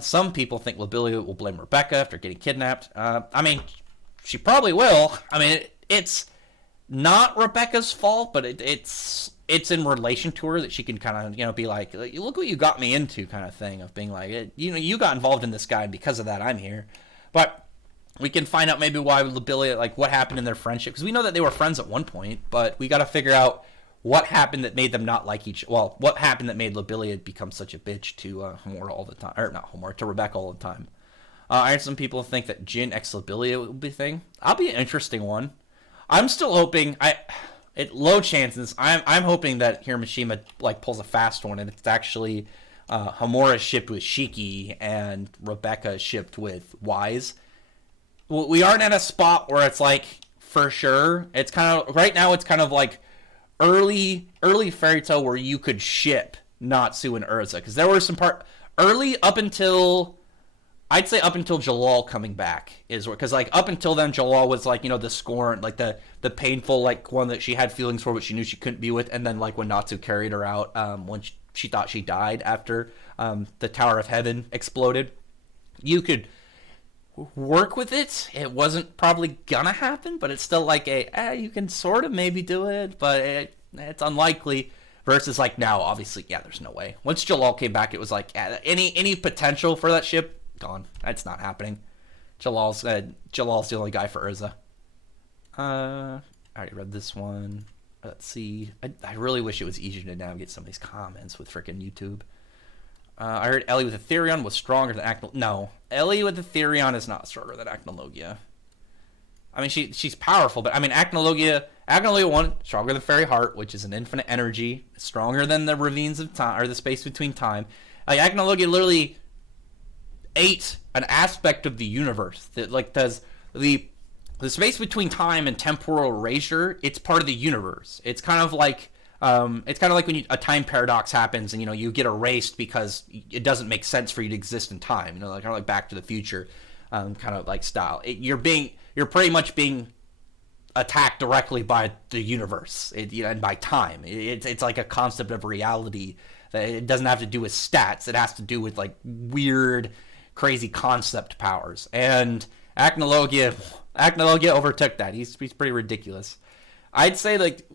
Some people think Lobelia will blame Rebecca after getting kidnapped. I mean, she probably will. I mean, it's not Rebecca's fault, but it's in relation to her that she can kind of be like, look what you got me into, kind of thing, of being like, you got involved in this guy, and because of that I'm here. But we can find out maybe why Lobelia, like what happened in their friendship, because we know that they were friends at one point, but we got to figure out what happened that made them not like what happened that made Lobelia become such a bitch to Homura all the time, or not Homura, to Rebecca all the time. I heard some people think that Jin ex Lobelia will be a thing. That'll be an interesting one. I'm still hoping. Low chances. I'm hoping that Hiramishima like pulls a fast one, and it's actually Homura shipped with Shiki and Rebecca shipped with Wise. Well, we aren't at a spot where it's like for sure. It's kind of right now. It's kind of like early Fairy Tail where you could ship Natsu and Urza, because there were some early up until. I'd say up until Jalal coming back is because like up until then Jalal was like the scorn, like the painful like one that she had feelings for but she knew she couldn't be with, and then like when Natsu carried her out when she thought she died after the Tower of Heaven exploded, you could work with it. It wasn't probably gonna happen, but it's still like you can sort of maybe do it, but it's unlikely. Versus like now, obviously, there's no way. Once Jalal came back, it was like any potential for that ship. Gone. That's not happening. Jalal's the only guy for Urza. I already read this one. Let's see. I really wish it was easier to navigate some of these comments with frickin' YouTube. I heard Ellie with Aetherion was stronger than No, Ellie with Aetherion is not stronger than Acnologia. I mean, she's powerful, but I mean, Acnologia 1 stronger than Fairy Heart, which is an infinite energy, stronger than the Ravines of Time or the space between time. Like Acnologia literally ate an aspect of the universe that like does the space between time and temporal erasure. It's part of the universe. It's kind of like when a time paradox happens and you get erased because it doesn't make sense for you to exist in time. Like kind of like Back to the Future, kind of like style. You're pretty much being attacked directly by the universe, and by time. It's like a concept of reality. It doesn't have to do with stats. It has to do with like weird, crazy concept powers. And Acnologia overtook that. He's pretty ridiculous. I'd say like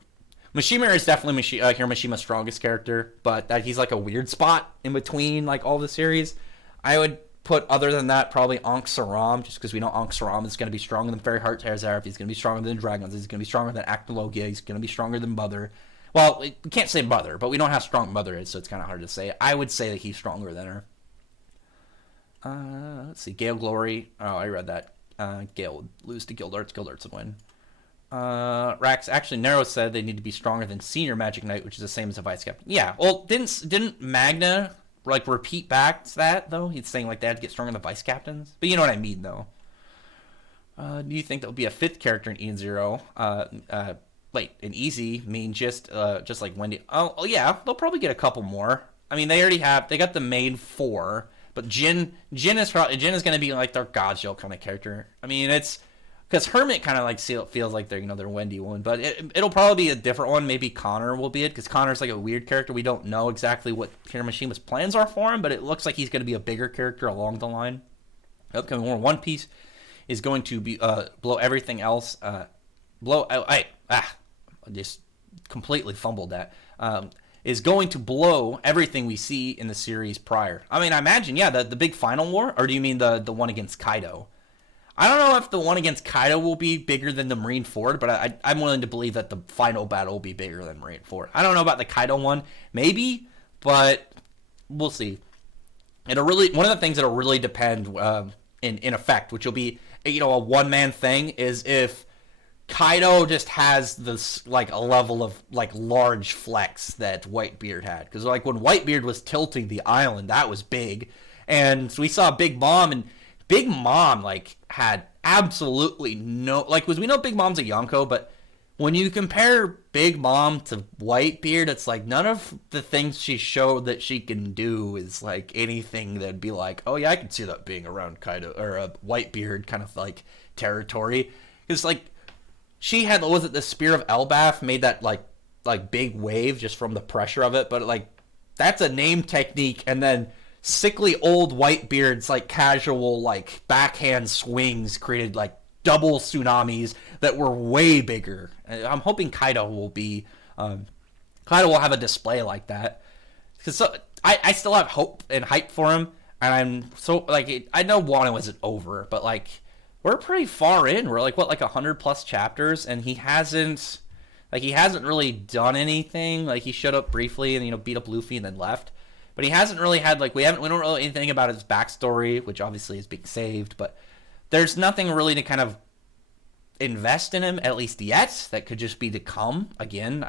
Mishima is definitely Hiromishima's strongest character, but that he's like a weird spot in between like all the series. I would put, other than that, probably Ankh Saram, just because we know Ankh Saram is going to be stronger than Fairy Heart Terzareth. He's going to be stronger than Dragons. He's going to be stronger than Acnologia. He's going to be stronger than Mother. Well, we can't say Mother, but we know how strong Mother is, so it's kind of hard to say. I would say that he's stronger than her. Let's see. Gale Glory. Oh, I read that. Gale would lose to Gildarts. Gildarts would win. Rax, actually, Nero said they need to be stronger than Senior Magic Knight, which is the same as a Vice Captain. Yeah, well, didn't Magna like repeat back to that though? He's saying like they had to get stronger than Vice Captains, but you know what I mean though. Do you think there'll be a fifth character in Eden Zero? Wait, in Easy mean just like Wendy? Oh yeah, they'll probably get a couple more. I mean, they got the main 4, but Jin is going to be like their Godzilla kind of character. I mean, it's because Hermit kind of like feels like they're their Wendy one, but it'll probably be a different one. Maybe Connor will be it, because Connor's like a weird character. We don't know exactly what Hiromishima's plans are for him, but it looks like he's going to be a bigger character along the line. The upcoming One Piece is going to be blow everything else. I just completely fumbled that. Is going to blow everything we see in the series prior. I mean, I imagine, yeah, the big final war, or do you mean the one against Kaido? I don't know if the one against Kaido will be bigger than the Marineford, but I'm willing to believe that the final battle will be bigger than Marineford. I don't know about the Kaido one, maybe, but we'll see. One of the things that'll really depend in effect, which will be a one-man thing, is if Kaido just has this like a level of like large flex that Whitebeard had, because like when Whitebeard was tilting the island, that was big, and so we saw Big Mom, and Big Mom like had absolutely no, like, we know Big Mom's a Yonko, but when you compare Big Mom to Whitebeard, it's like none of the things she showed that she can do is like anything that'd be like, oh yeah, I can see that being around Kaido or a Whitebeard kind of like territory. Because like she had, was it the Spear of Elbaf made that like big wave just from the pressure of it, but like that's a name technique, and then sickly old Whitebeard's like casual like backhand swings created like double tsunamis that were way bigger. I'm hoping Kaido will have a display like that, because I still have hope and hype for him, and I'm so like, I know Wano isn't over, but like we're pretty far in. We're like 100 plus chapters, and he hasn't really done anything. Like he showed up briefly and beat up Luffy and then left. But he hasn't really had, like, we don't know anything about his backstory, which obviously is being saved, but there's nothing really to kind of invest in him, at least yet, that could just be to come. Again,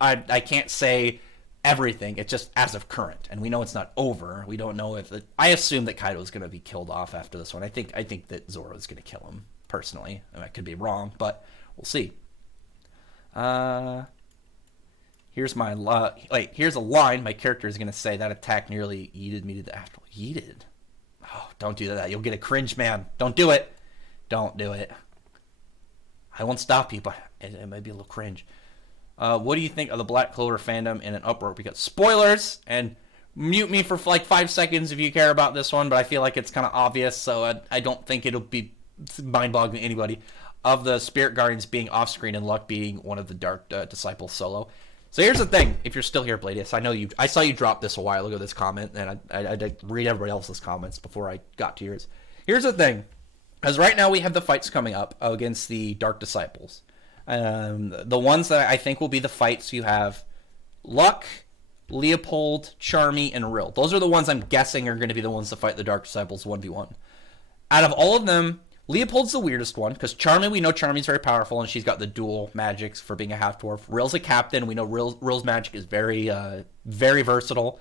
I can't say everything. It's just as of current, and we know it's not over. We don't know if I assume that Kaido's going to be killed off after this one. I think that Zoro's going to kill him, personally. I could be wrong, but we'll see. Here's a line my character is going to say. That attack nearly yeeted me to the afterlife. Yeeted? Oh, don't do that. You'll get a cringe, man. Don't do it. Don't do it. I won't stop you, but it might be a little cringe. What do you think of the Black Clover fandom in an uproar? Because spoilers, and mute me for like 5 seconds if you care about this one, but I feel like it's kind of obvious, so I don't think it'll be mind-boggling to anybody. Of the Spirit Guardians being off-screen and Luck being one of the Dark Disciples solo. So here's the thing, if you're still here, Bladius, I saw you drop this a while ago, this comment, and I did read everybody else's comments before I got to yours. Here's the thing, because right now we have the fights coming up against the Dark Disciples. The ones that I think will be the fights, you have Luck, Leopold, Charmy, and Rill. Those are the ones I'm guessing are going to be the ones to fight the Dark Disciples 1v1. Out of all of them, Leopold's the weirdest one, because Charmy, we know Charmy's very powerful, and she's got the dual magics for being a half-dwarf. Rill's a captain. We know Rill's magic is very, very versatile.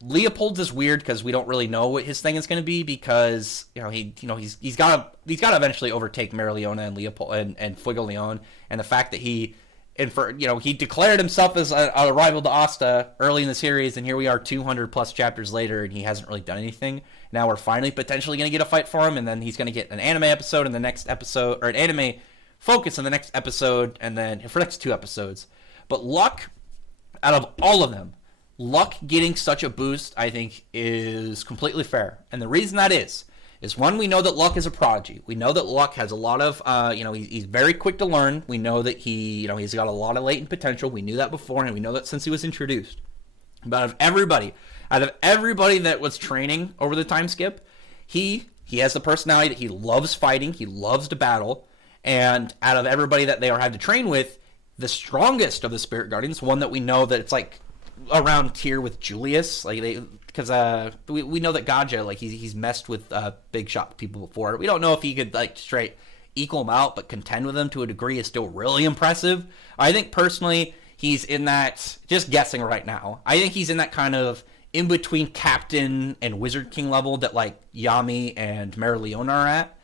Leopold's is weird, because we don't really know what his thing is going to be, because he's got to eventually overtake Merileona and Leopold and Fuegoleon, and the fact that he And for, he declared himself as a rival to Asta early in the series, and here we are 200 plus chapters later, and he hasn't really done anything. Now we're finally potentially going to get a fight for him, and then he's going to get an anime episode in the next episode, or an anime focus in the next episode, and then for the next 2 episodes. But Luck, out of all of them, Luck getting such a boost, I think, is completely fair. And the reason that is one, we know that Luck is a prodigy. We know that Luck has a lot of, he's very quick to learn. We know that he's got a lot of latent potential. We knew that before, and we know that since he was introduced. But out of everybody that was training over the time skip, he has the personality that he loves fighting, he loves to battle, and out of everybody that they had to train with, the strongest of the Spirit Guardians, one that we know that it's like around tier with Julius, because we know that Gaja, like he's messed with big shot people before. We don't know if he could like straight equal him out, but contend with him to a degree is still really impressive. I think personally he's in that, just guessing right now, I think he's in that kind of in between Captain and Wizard King level that like Yami and Mereoleona are at.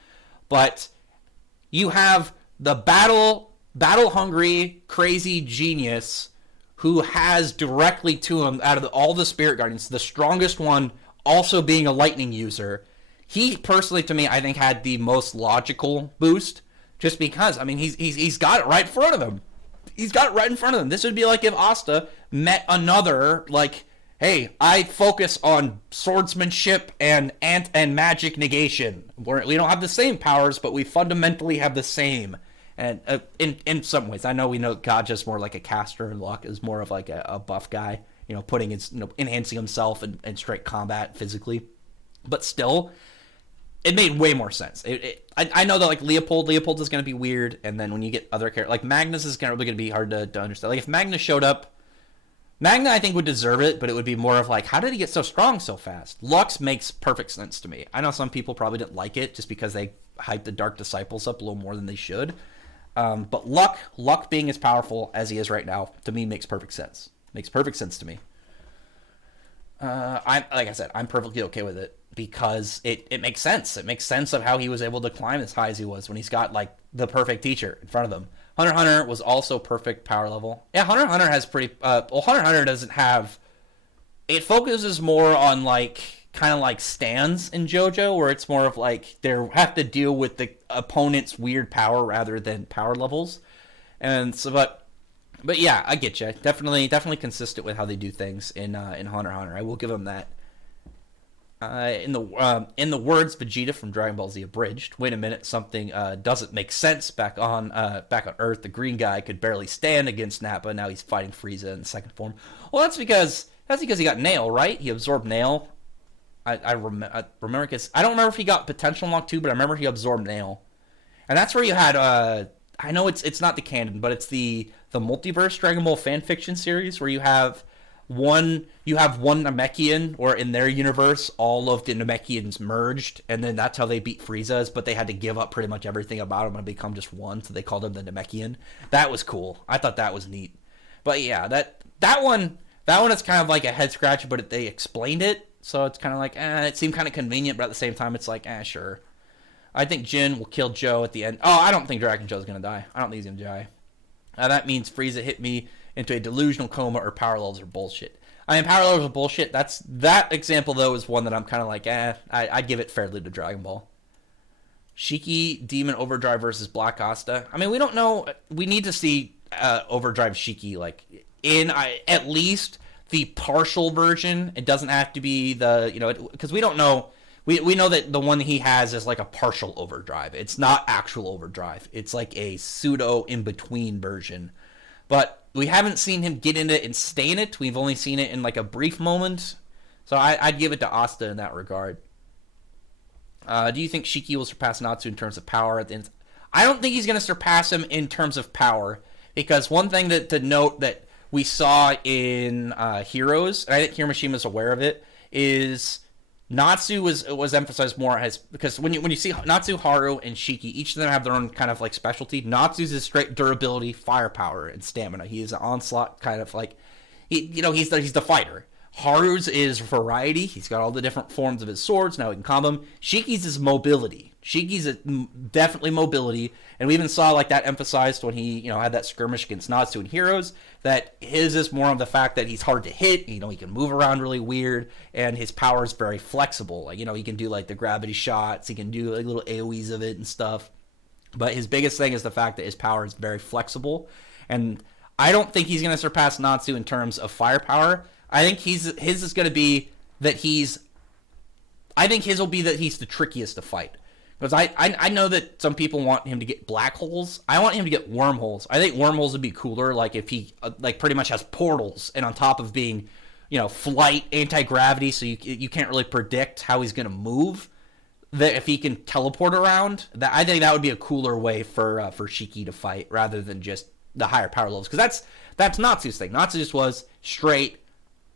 But you have the battle hungry crazy genius who has directly to him, out of all the Spirit Guardians, the strongest one also being a lightning user. He personally, to me, I think had the most logical boost, just because, I mean, he's got it right in front of him. He's got it right in front of him. This would be like if Asta met another, like, hey, I focus on swordsmanship and magic negation. We don't have the same powers, but we fundamentally have the same. And in some ways, I know Gaja's more like a caster, and Luck is more of like a buff guy, putting his, enhancing himself in straight combat physically. But still, it made way more sense. I know that like Leopold is going to be weird, and then when you get other characters, like Magnus is really going to be hard to understand. Like if Magnus showed up, Magna I think would deserve it, but it would be more of like, how did he get so strong so fast? Lux makes perfect sense to me. I know some people probably didn't like it just because they hyped the Dark Disciples up a little more than they should. But Luck being as powerful as he is right now, to me, makes perfect sense. Makes perfect sense to me. Like I said, I'm perfectly okay with it because it makes sense. It makes sense of how he was able to climb as high as he was when he's got like the perfect teacher in front of him. Hunter x Hunter was also perfect power level. Yeah, Hunter x Hunter has pretty. Hunter x Hunter doesn't have. It focuses more on like kind of like stands in JoJo, where it's more of like they have to deal with the opponent's weird power rather than power levels, and so but yeah, I get you. Definitely consistent with how they do things in Hunter x Hunter. I will give them that. In the words Vegeta from Dragon Ball Z Abridged, wait a minute, something doesn't make sense. Back on Earth, the green guy could barely stand against Nappa. Now he's fighting Frieza in the second form. Well, that's because he got Nail, right? He absorbed Nail. I remember because I don't remember if he got Potential Unlock too, but I remember he absorbed Nail, and that's where you had. I know it's not the canon, but it's the Multiverse Dragon Ball fan fiction series where you have one Namekian, or in their universe all of the Namekians merged, and then that's how they beat Frieza's, but they had to give up pretty much everything about him and become just one, so they called him the Namekian. That was cool. I thought that was neat. But yeah, that one is kind of like a head scratcher, but they explained it, so it's kind of like it seemed kind of convenient, but at the same time it's like sure. I think Jin will kill Joe at the end. Oh, I don't think Dragon Joe's gonna die. I don't think he's gonna die. That means Frieza hit me into a delusional coma, or power levels are bullshit. I mean, power levels are bullshit. That example, though, is one that I'm kind of like, I'd give it fairly to Dragon Ball. Shiki Demon Overdrive versus Black Asta. I mean, we don't know. We need to see Overdrive Shiki, like, in at least the partial version. It doesn't have to be the, because we don't know. We know that the one he has is like a partial overdrive. It's not actual overdrive. It's like a pseudo in-between version. But we haven't seen him get in it and stay in it. We've only seen it in like a brief moment. So I'd give it to Asta in that regard. Do you think Shiki will surpass Natsu in terms of power at the end? I don't think he's going to surpass him in terms of power. Because one thing to note that we saw in Heroes, and I think Hiromishima's aware of it, is Natsu was emphasized more as, because when you see Natsu, Haru, and Shiki, each of them have their own kind of like specialty. Natsu's is straight durability, firepower, and stamina. He is an onslaught kind of like, he's the fighter. Haru's is variety. He's got all the different forms of his swords. Now he can combo them. Shiki's is mobility. Shiki's definitely mobility, and we even saw like that emphasized when he, had that skirmish against Natsu and Heroes. That his is more of the fact that he's hard to hit. He can move around really weird, and his power is very flexible. Like he can do like the gravity shots. He can do like little AOE's of it and stuff. But his biggest thing is the fact that his power is very flexible, and I don't think he's going to surpass Natsu in terms of firepower. I think his is going to be that I think his will be that he's the trickiest to fight. Because I know that some people want him to get black holes. I want him to get wormholes. I think wormholes would be cooler, like if he like pretty much has portals, and on top of being, flight, anti-gravity, so you can't really predict how he's going to move. That if he can teleport around, I think that would be a cooler way for Shiki to fight rather than just the higher power levels. Because that's Natsu's thing. Natsu just was straight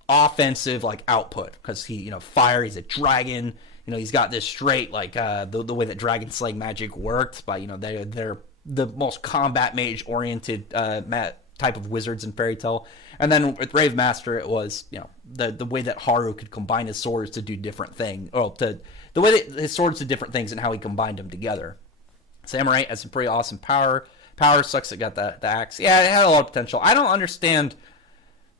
offensive like output because he fire. He's a dragon. He's got this straight, like, the way that Dragon Slaying magic worked, by, they're the most combat mage-oriented type of wizards in Fairy Tail. And then with Rave Master, it was, the way that Haru could combine his swords to do different things, the way that his swords did different things and how he combined them together. Samurai has some pretty awesome power. Power sucks that got the axe. Yeah, it had a lot of potential. I don't understand.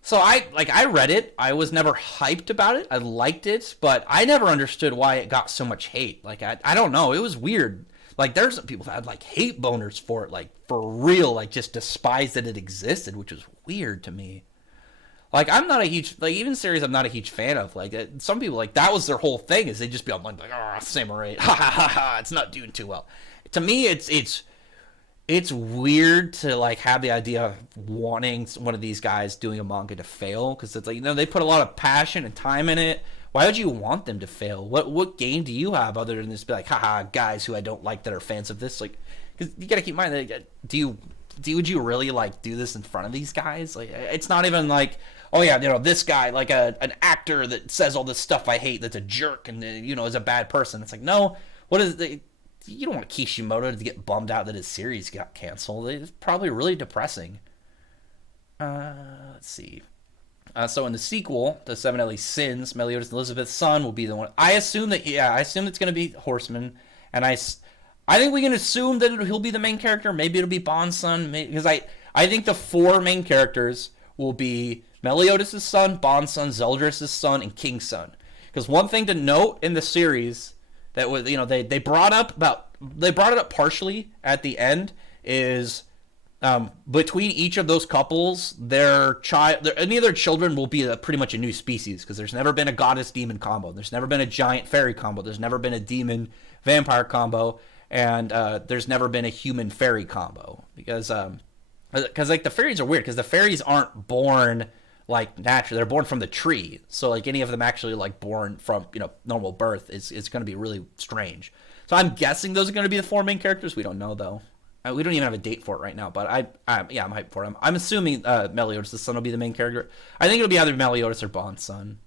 So I read it. I was never hyped about it. I liked it, but I never understood why it got so much hate. Like, I don't know. It was weird. Like, there's some people that had, like, hate boners for it, like, for real, like, just despised that it existed, which was weird to me. Like, I'm not a huge, like, even series I'm not a huge fan of. Like, some people, like, that was their whole thing, is they just be online, like, Samurai, ha ha ha ha, it's not doing too well. To me, it's weird to like have the idea of wanting one of these guys doing a manga to fail, because it's like, they put a lot of passion and time in it. Why would you want them to fail? What game do you have other than this? Be like, haha, guys who I don't like that are fans of this. Like, because you gotta keep in mind that would you really like do this in front of these guys? Like, it's not even like, oh yeah, this guy, like an actor that says all this stuff I hate, that's a jerk and is a bad person. It's like, no, what is the you don't want Kishimoto to get bummed out that his series got canceled. It's probably really depressing. Let's see. So in the sequel, The Seven Deadly Sins, Meliodas and Elizabeth's son will be the one. I assume it's going to be Horseman, and I think we can assume that he'll be the main character. Maybe it'll be Bond's son, because I think the four main characters will be Meliodas' son, Bond's son, Zeldris' son, and King's son. Because one thing to note in the series that was, they brought it up partially at the end is between each of those couples, any of their children will be pretty much a new species, because there's never been a goddess demon combo, there's never been a giant fairy combo, there's never been a demon vampire combo, and there's never been a human fairy combo, because like the fairies are weird, because the fairies aren't born like naturally, they're born from the tree. So like any of them actually like born from normal birth is going to be really strange. So I'm guessing those are going to be the four main characters. We don't know though. We don't even have a date for it right now. But I'm hyped for him. I'm assuming Meliodas' the son will be the main character. I think it'll be either Meliodas or Bond's son.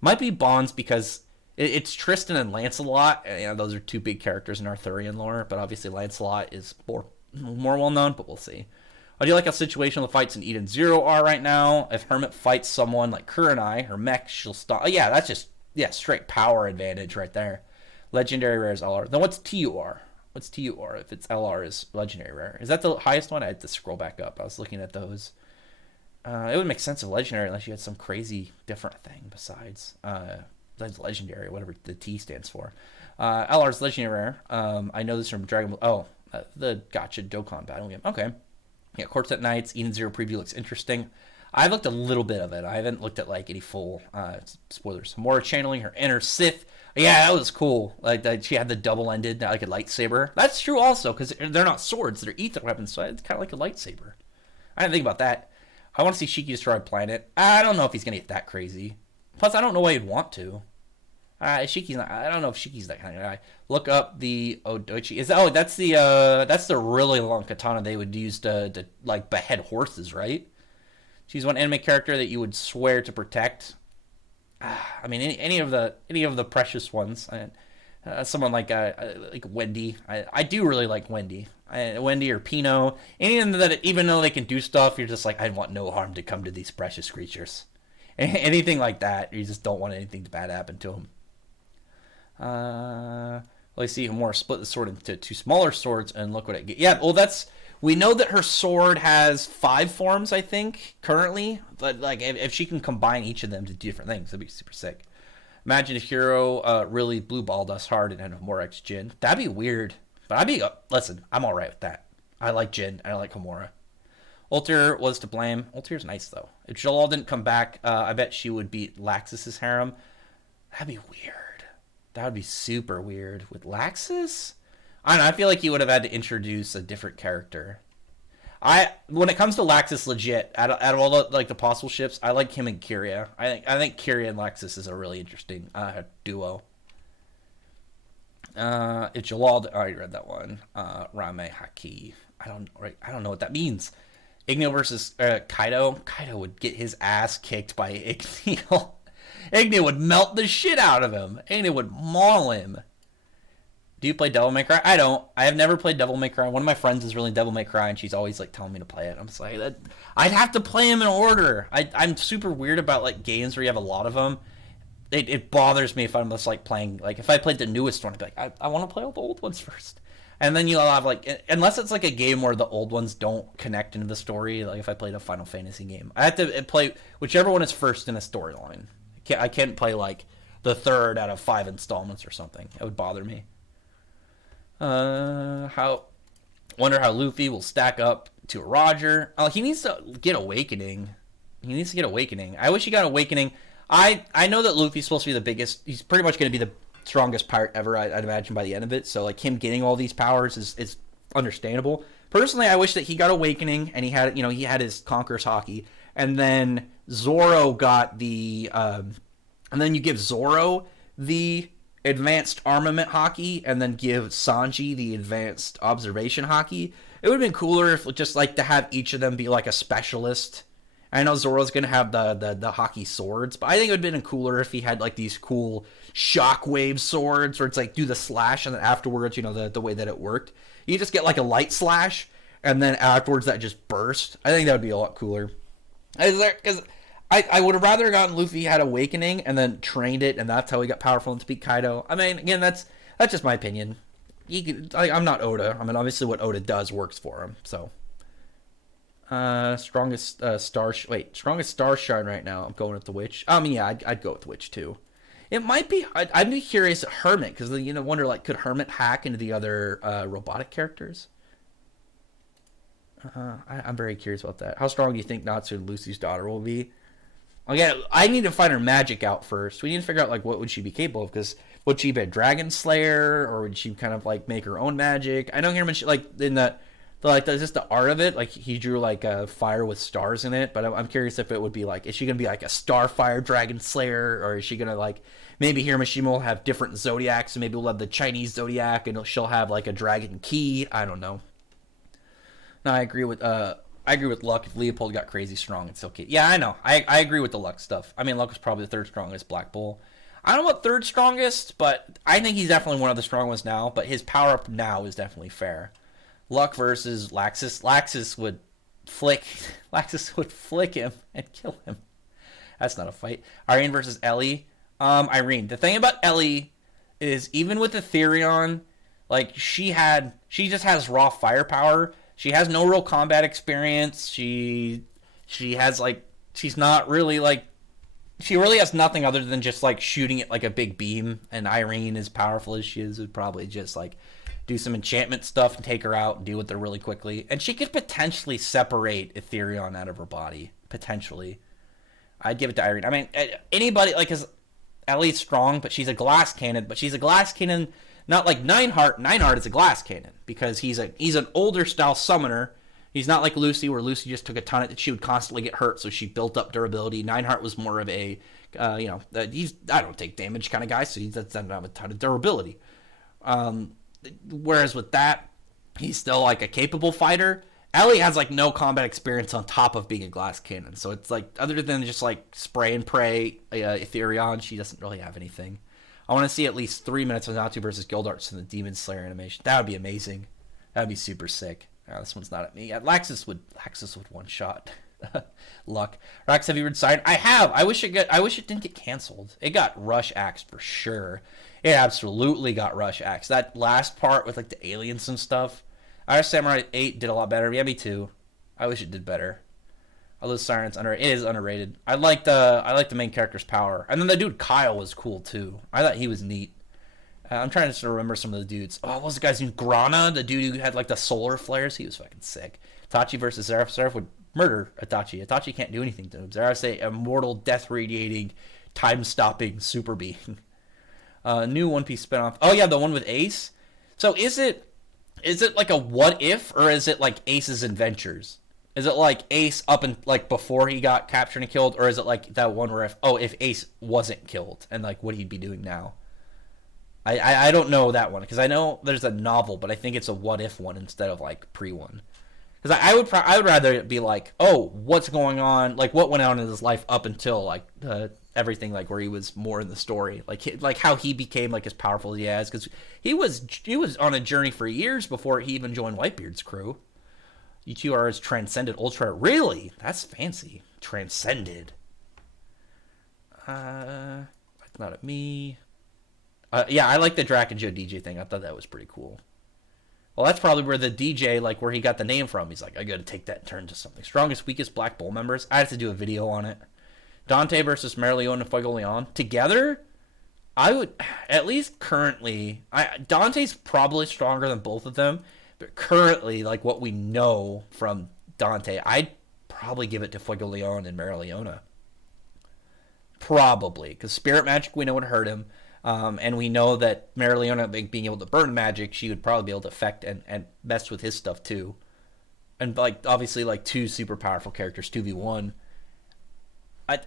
Might be Bond's because it's Tristan and Lancelot. And those are two big characters in Arthurian lore. But obviously Lancelot is more well known. But we'll see. I do like how situational the fights in Eden Zero are right now. If Hermit fights someone like Kurenai, her mech, she'll stop. Yeah, that's just straight power advantage right there. Legendary rare is LR. Then what's TUR? What's TUR if it's LR is legendary rare? Is that the highest one? I had to scroll back up. I was looking at those. It would make sense of legendary unless you had some crazy different thing besides legendary, whatever the T stands for. LR is legendary rare. I know this from Dragon Ball. The Gotcha Dokkan battle game. Okay. Yeah, Quartet Knights, Eden Zero preview looks interesting. I looked a little bit of it. I haven't looked at like any full spoilers. Mora channeling her inner Sith. Yeah, that was cool. Like she had the double-ended, like a lightsaber. That's true also, because they're not swords; they're ether weapons. So it's kind of like a lightsaber. I didn't think about that. I want to see Shiki destroy a planet. I don't know if he's gonna get that crazy. Plus, I don't know why he'd want to. Shiki's not. I don't know if Shiki's that kind of guy. Look up the Odoichi. That's the really long katana they would use to like behead horses, right? She's one anime character that you would swear to protect. I mean, any of the precious ones. Someone like Wendy. I do really like Wendy. Wendy or Pino. Any of them that, even though they can do stuff, you're just like, I want no harm to come to these precious creatures. Anything like that, you just don't want anything bad to happen to them. Well, I see Homura split the sword into 2 smaller swords, and look what it gets. Yeah, well, we know that her sword has 5 forms, I think, currently. But like, if she can combine each of them to do different things, that'd be super sick. Imagine if Hero really blue balled us hard and had Homura X Jin. That'd be weird. But listen, I'm all right with that. I like Jin. I like Homura. Ultir was to blame. Ultir's nice, though. If Jalal didn't come back, I bet she would beat Laxus's harem. That'd be weird. That would be super weird. With Laxus? I don't know. I feel like you would have had to introduce a different character. When it comes to Laxus, legit, out of all the possible ships, I like him and Kyria. I think Kyria and Laxus is a really interesting duo. If Jalal, I already read that one. Rame Haki. I don't know what that means. Igneo versus Kaido. Kaido would get his ass kicked by Igneo. Igneo would melt the shit out of him. Igneo would maul him. Do you play Devil May Cry? I don't. I have never played Devil May Cry. One of my friends is really Devil May Cry, and she's always like telling me to play it. I'm just like, I'd have to play them in order. I'm super weird about like games where you have a lot of them. It bothers me if I'm just like playing, like if I played the newest one, I'd be like, I want to play all the old ones first. And then you'll have like, unless it's like a game where the old ones don't connect into the story, like if I played a Final Fantasy game, I have to play whichever one is first in a storyline. I can't play like the 3rd out of 5 installments or something. It would bother me. Wonder how Luffy will stack up to Roger. Oh, he needs to get Awakening. I wish he got Awakening. I know that Luffy's supposed to be the biggest. He's pretty much going to be the strongest pirate ever, I'd imagine, by the end of it. So like him getting all these powers is understandable. Personally, I wish that he got Awakening and he had his Conqueror's Haki, and then Zoro got the and then you give Zoro the advanced armament Haki, and then give Sanji the advanced observation Haki. It would have been cooler if just like to have each of them be like a specialist. I know Zoro's gonna have the Haki swords, but I think it would have been cooler if he had like these cool shockwave swords where it's like do the slash and then afterwards, the way that it worked. You just get like a light slash and then afterwards that just burst. I think that would be a lot cooler. Because I would have rather gotten Luffy had Awakening and then trained it, and that's how he got powerful and to beat Kaido. I mean, again, that's just my opinion. I'm not Oda. I mean, obviously what Oda does works for him. So, strongest star shine right now. I'm going with the Witch. I mean, yeah, I'd go with the Witch too. It might be. I'd be curious at Hermit because wonder like could Hermit hack into the other robotic characters? I'm very curious about that. How strong do you think Natsu, Lucy's daughter, will be? Again, I need to find her magic out first. We need to figure out like what would she be capable of, because would she be a dragon slayer, or would she kind of like make her own magic? I don't hear much like in just the art of it. Like he drew like a fire with stars in it, but I'm curious if it would be like, is she gonna be like a starfire dragon slayer, or is she gonna like maybe Hiramashima will have different zodiacs, and maybe we'll have the Chinese zodiac, and she'll have like a dragon key. I don't know. No, I agree with Luck. If Leopold got crazy strong, it's okay. Yeah, I know. I agree with the Luck stuff. I mean, Luck was probably the 3rd strongest Black Bull. I don't know what 3rd strongest, but I think he's definitely one of the strong ones now. But his power up now is definitely fair. Luck versus Laxus. Laxus would flick him and kill him. That's not a fight. Irene versus Ellie. Irene. The thing about Ellie is even with Ethereon, like she just has raw firepower. She has no real combat experience. She has like, she's not really like, she really has nothing other than just like shooting it like a big beam. And Irene, as powerful as she is, would probably just like do some enchantment stuff and take her out and deal with her really quickly. And she could potentially separate Ethereon out of her body. Potentially. I'd give it to Irene. I mean, anybody, like, cause Ellie's strong, but she's a glass cannon. But she's a glass cannon, not like Nineheart. Nineheart is a glass cannon because he's an older style summoner. He's not like Lucy, where Lucy just took a ton of it. She would constantly get hurt, so she built up durability. Nineheart was more of a, he's I don't take damage kind of guy, so he doesn't have a ton of durability. Whereas with that, he's still like a capable fighter. Ellie has like no combat experience on top of being a glass cannon, so it's like other than just like spray and pray Ethereon, she doesn't really have anything. I want to see at least 3 minutes of Natsu versus Gildarts in the Demon Slayer animation. That would be amazing. That would be super sick. Oh, this one's not at me. Yeah, Laxus would one shot. Luck. Rax, have you read Siren? I have. I wish it didn't get canceled. It got rush axed for sure. It absolutely got Rush X. That last part with like the aliens and stuff. Our Samurai 8 did a lot better. Yeah, me too. I wish it did better. Although Siren's it is underrated. I like the main character's power. And then the dude Kyle was cool too. I thought he was neat. I'm trying to remember some of the dudes. Oh, what was the guy's name? Grana, the dude who had like the solar flares. He was fucking sick. Itachi versus Seraph. Seraph would murder Itachi. Itachi can't do anything to him. Zeraph's a immortal, death-radiating, time-stopping super being. New One Piece spinoff. Oh yeah, the one with Ace. So is it like a what if, or is it like Ace's adventures? Is it like Ace up and like before he got captured and killed, or is it like that one where if Ace wasn't killed and like what he'd be doing now? I don't know that one because I know there's a novel, but I think it's a what if one instead of like pre one. Because I would rather it be like, oh, what's going on, like what went on in his life up until like everything, like where he was more in the story, like how he became like as powerful as he has, because he was on a journey for years before he even joined Whitebeard's crew. You two are as transcended ultra. Really, that's fancy. Transcended. That's not at me. Yeah, I like the Drac and Joe DJ thing. I thought that was pretty cool. Well, that's probably where the DJ, like where he got the name from. He's like, I gotta take that and turn to something. Strongest, weakest Black Bull members. I have to do a video on it. Dante versus Merleon and Fuego Leon. Together, I would, at least currently, Dante's probably stronger than both of them. But currently, like what we know from Dante, I'd probably give it to Fuego Leon and Merleona. Probably. Because Spirit Magic, we know would hurt him. And we know that Merleona being able to burn magic, she would probably be able to affect and mess with his stuff too. And like obviously like two super powerful characters, 2v1.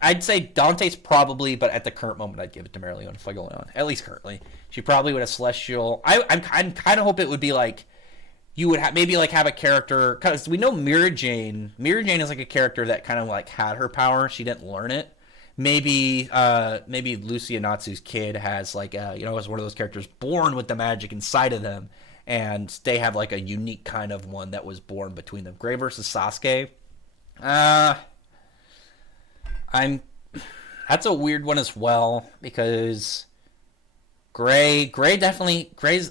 I'd say Dante's probably, but at the current moment I'd give it to Merleona Fuego Leon. At least currently. She probably would have Celestial. I kind of hope it would be like you would maybe like have a character, because we know Mira Jane is like a character that kind of like had her power. She didn't learn it. Maybe Lucia Natsu's kid has like is one of those characters born with the magic inside of them, and they have like a unique kind of one that was born between them. Gray versus Sasuke. That's a weird one as well, because Gray's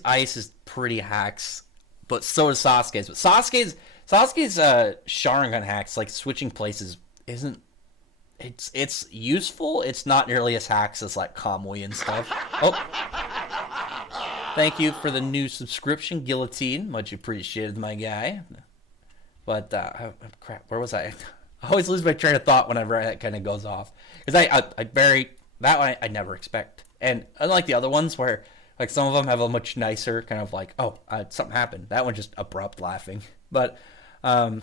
ice is pretty hacks, but so is Sasuke's. But Sasuke's Sharingan hacks, like switching places, isn't. It's useful. It's not nearly as hacks as like Kamui and stuff. Oh, thank you for the new subscription, Guillotine. Much appreciated, my guy. But crap, where was I? I always lose my train of thought whenever that kind of goes off, because I bury that one. I never expect, and unlike the other ones where like some of them have a much nicer kind of like, oh, something happened. That one just abrupt laughing. But I'd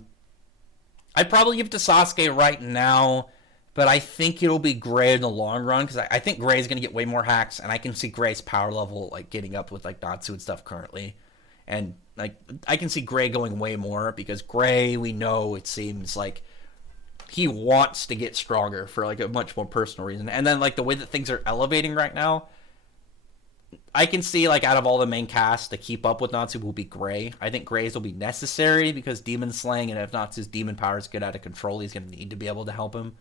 probably give it to Sasuke right now. But I think it'll be Gray in the long run, because I think Gray's going to get way more hacks, and I can see Gray's power level like getting up with like Natsu and stuff currently. And like I can see Gray going way more, because Gray, we know, it seems like he wants to get stronger for like a much more personal reason. And then like the way that things are elevating right now, I can see like out of all the main cast to keep up with Natsu will be Gray. I think Gray's will be necessary because demon slaying, and if Natsu's demon powers get out of control, he's going to need to be able to help him.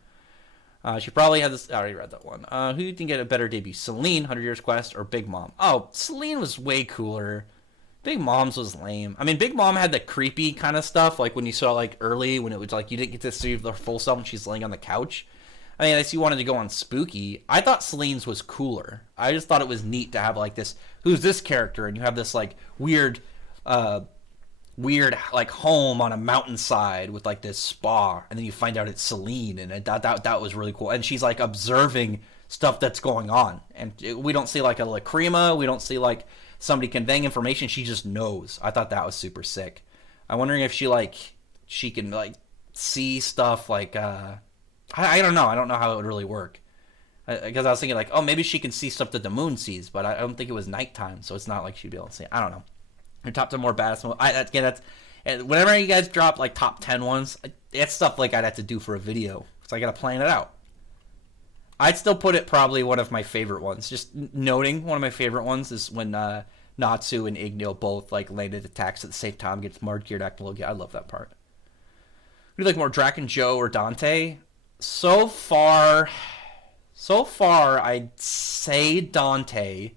She probably had this. I already read that one. Who do you think get a better debut? Celine, 100 Years Quest, or Big Mom? Oh, Celine was way cooler. Big Mom's was lame. I mean, Big Mom had the creepy kind of stuff, like when you saw like early, when it was like you didn't get to see the full self when she's laying on the couch. I mean, I see you wanted to go on spooky. I thought Celine's was cooler. I just thought it was neat to have like this. Who's this character? And you have this like weird like home on a mountainside with like this spa, and then you find out it's Celine, and that was really cool. And she's like observing stuff that's going on, and we don't see like a Lacrima, we don't see like somebody conveying information. She just knows. I thought that was super sick. I'm wondering if she can like see stuff like I don't know. I don't know how it would really work, because I was thinking like, oh, maybe she can see stuff that the moon sees, but I don't think it was nighttime, so it's not like she'd be able to see it. I don't know. Your top 10 more badass. That's whenever you guys drop like top 10 ones, it's stuff like I'd have to do for a video, so I gotta plan it out. I'd still put it probably one of my favorite ones. Just noting, one of my favorite ones is when Natsu and Igneo both like landed attacks at the same time against Marge, Geardak, and Logia. I love that part. Would you like more Drac and Joe or Dante? So far, I'd say Dante.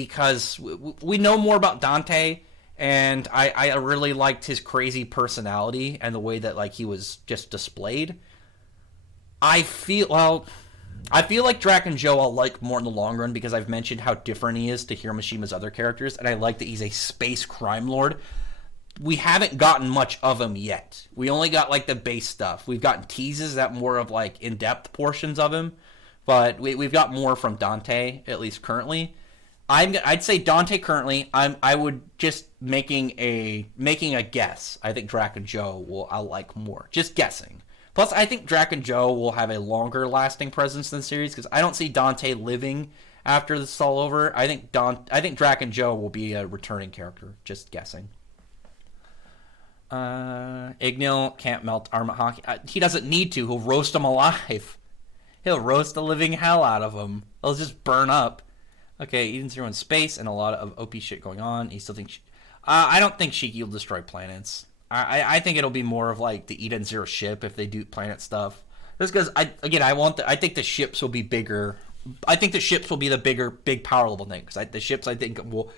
because we know more about Dante, and I really liked his crazy personality and the way that like he was just displayed. I feel like Draken Joe I'll like more in the long run because I've mentioned how different he is to Hiromishima's other characters, and I like that he's a space crime lord. We haven't gotten much of him yet. We only got like the base stuff. We've gotten teases that more of like in-depth portions of him, but we've got more from Dante, at least currently. I'd say Dante currently. I would just making a guess. I think Draken Joe I'll like more. Just guessing. Plus, I think Draken Joe will have a longer lasting presence in the series because I don't see Dante living after this is all over. I think Draken Joe will be a returning character. Just guessing. Ignil can't melt Armut Hockey. He doesn't need to. He'll roast him alive. He'll roast the living hell out of him. They'll just burn up. Okay, Eden Zero in space and a lot of OP shit going on. He still thinks... I don't think Shiki will destroy planets. I think it'll be more of like the Eden Zero ship if they do planet stuff. Just because, I think the ships will be bigger. I think the ships will be the big power level thing. Because the ships, I think, will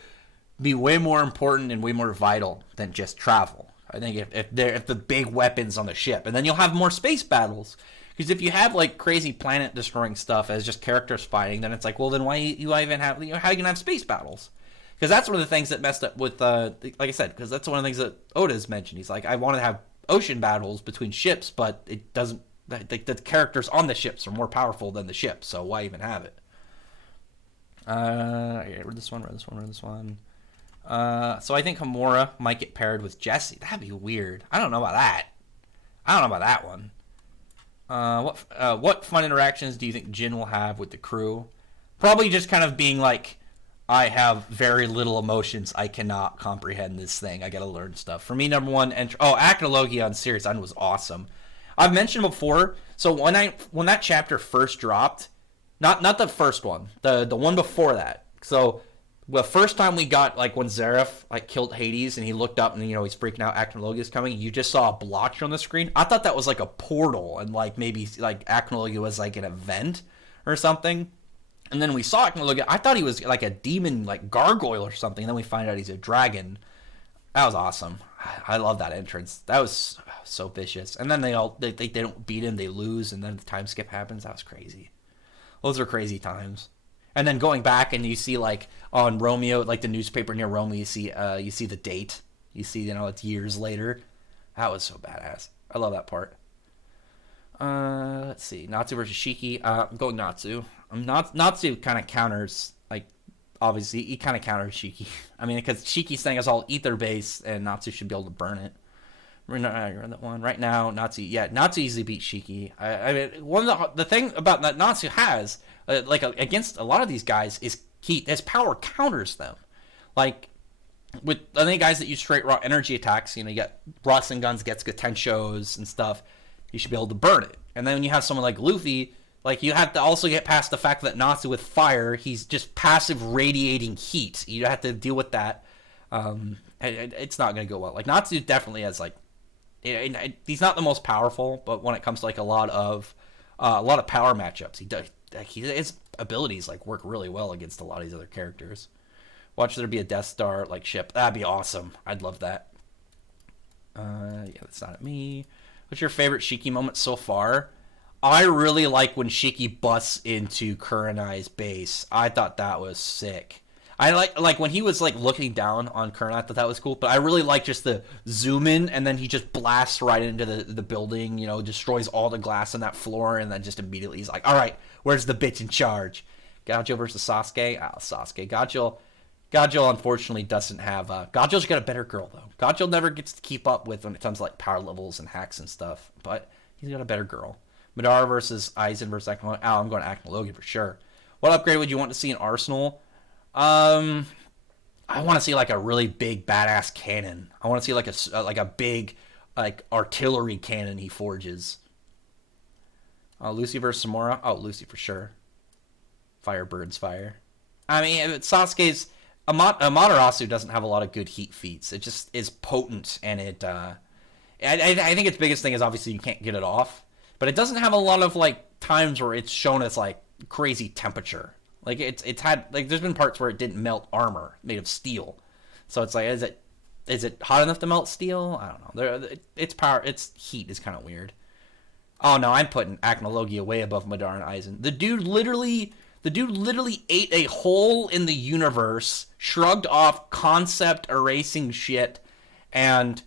be way more important and way more vital than just travel. I think if the big weapons on the ship. And then you'll have more space battles. Because if you have like crazy planet destroying stuff as just characters fighting, then it's like, well, then why you even have, how are you gonna have space battles? Because that's one of the things that messed up with, like I said, because that's one of the things that Oda's mentioned. He's like, I want to have ocean battles between ships, but it doesn't. The characters on the ships are more powerful than the ships, so why even have it? Read this one. So I think Homura might get paired with Jesse. That'd be weird. I don't know about that one. What fun interactions do you think Jin will have with the crew? Probably just kind of being like, I have very little emotions. I cannot comprehend this thing. I gotta learn stuff. For me, number one, Acnologia on Sirius Island was awesome. I've mentioned before, so when that chapter first dropped, not the first one, the one before that. So the first time we got, like, when Zeref like killed Hades and he looked up and he's freaking out, Acnologia's coming, you just saw a blotch on the screen. I thought that was like a portal and like maybe like Acnologia was like an event or something. And then we saw Acnologia. I thought he was like a demon, like gargoyle or something. And then we find out he's a dragon. That was awesome. I love that entrance. That was so vicious. And then they don't beat him, they lose, and then the time skip happens. That was crazy. Those are crazy times. And then going back and you see like on Romeo, like the newspaper near Romeo, you see the date. You see, it's years later. That was so badass. I love that part. Let's see. Natsu versus Shiki. I'm going Natsu. Natsu kind of counters, like, obviously, he kind of counters Shiki. I mean, because Shiki's thing is all ether-based, and Natsu should be able to burn it. You're on that one. Right now, Natsu easily beat Shiki. I mean, one of the thing about that Natsu has, against a lot of these guys, is his power counters them. Like, with any guys that use straight raw energy attacks, you got Rasengan's, Getsuga Tenshos, and stuff, you should be able to burn it. And then when you have someone like Luffy, like, you have to also get past the fact that Natsu with fire, he's just passive radiating heat. You have to deal with that. It's not going to go well. Like, Natsu definitely has, like, he's not the most powerful, but when it comes to, like, a lot of power matchups, his abilities, like, work really well against a lot of these other characters. Watch there be a Death Star, like, ship. That'd be awesome. I'd love that. That's not me. What's your favorite Shiki moment so far? I really like when Shiki busts into Kurenai's base. I thought that was sick. I like when he was like looking down on Kurenai. I thought that was cool. But I really like just the zoom in and then he just blasts right into the building. Destroys all the glass on that floor and then just immediately he's like, "All right, where's the bitch in charge?" Gajjo versus Sasuke. Sasuke. Gajjo unfortunately doesn't have. Gajjo's got a better girl though. Gajjo never gets to keep up with when it comes to like power levels and hacks and stuff. But he's got a better girl. Madara versus Aizen versus Acnologia. I'm going Acnologia for sure. What upgrade would you want to see in Arsenal? I want to see like a really big badass cannon. I want to see like a big like artillery cannon he forges. Lucy versus Samura. Oh, Lucy for sure. Fire burns fire. I mean, Sasuke's Amaterasu doesn't have a lot of good heat feats. It just is potent, and it. I think its biggest thing is obviously you can't get it off. But it doesn't have a lot of, like, times where it's shown as, like, crazy temperature. Like it's had like there's been parts where it didn't melt armor made of steel. So it's like is it hot enough to melt steel? I don't know. Its heat is kind of weird. Oh no, I'm putting Acnologia way above Madara Aizen. The dude literally ate a hole in the universe, shrugged off concept erasing shit, and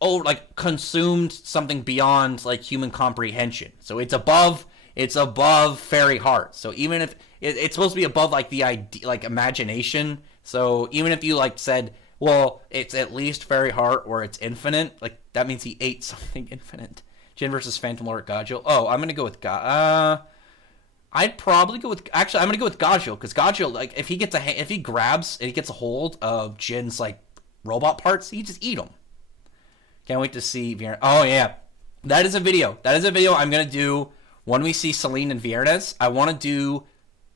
like consumed something beyond like human comprehension. So it's above Fairy Heart. So even if it's supposed to be above like the idea, like imagination. So even if you like said, well, it's at least Fairy Heart or it's infinite, like that means he ate something infinite. Jin versus Phantom Lord Gajil. Oh, I'm gonna go with I'd probably go with I'm gonna go with Gajil because Gajil, like if he grabs and he gets a hold of Jin's like robot parts, he just eat them. Can't wait to see Viernes. Oh yeah, that is a video. I'm gonna do when we see Celine and Viernes. I want to do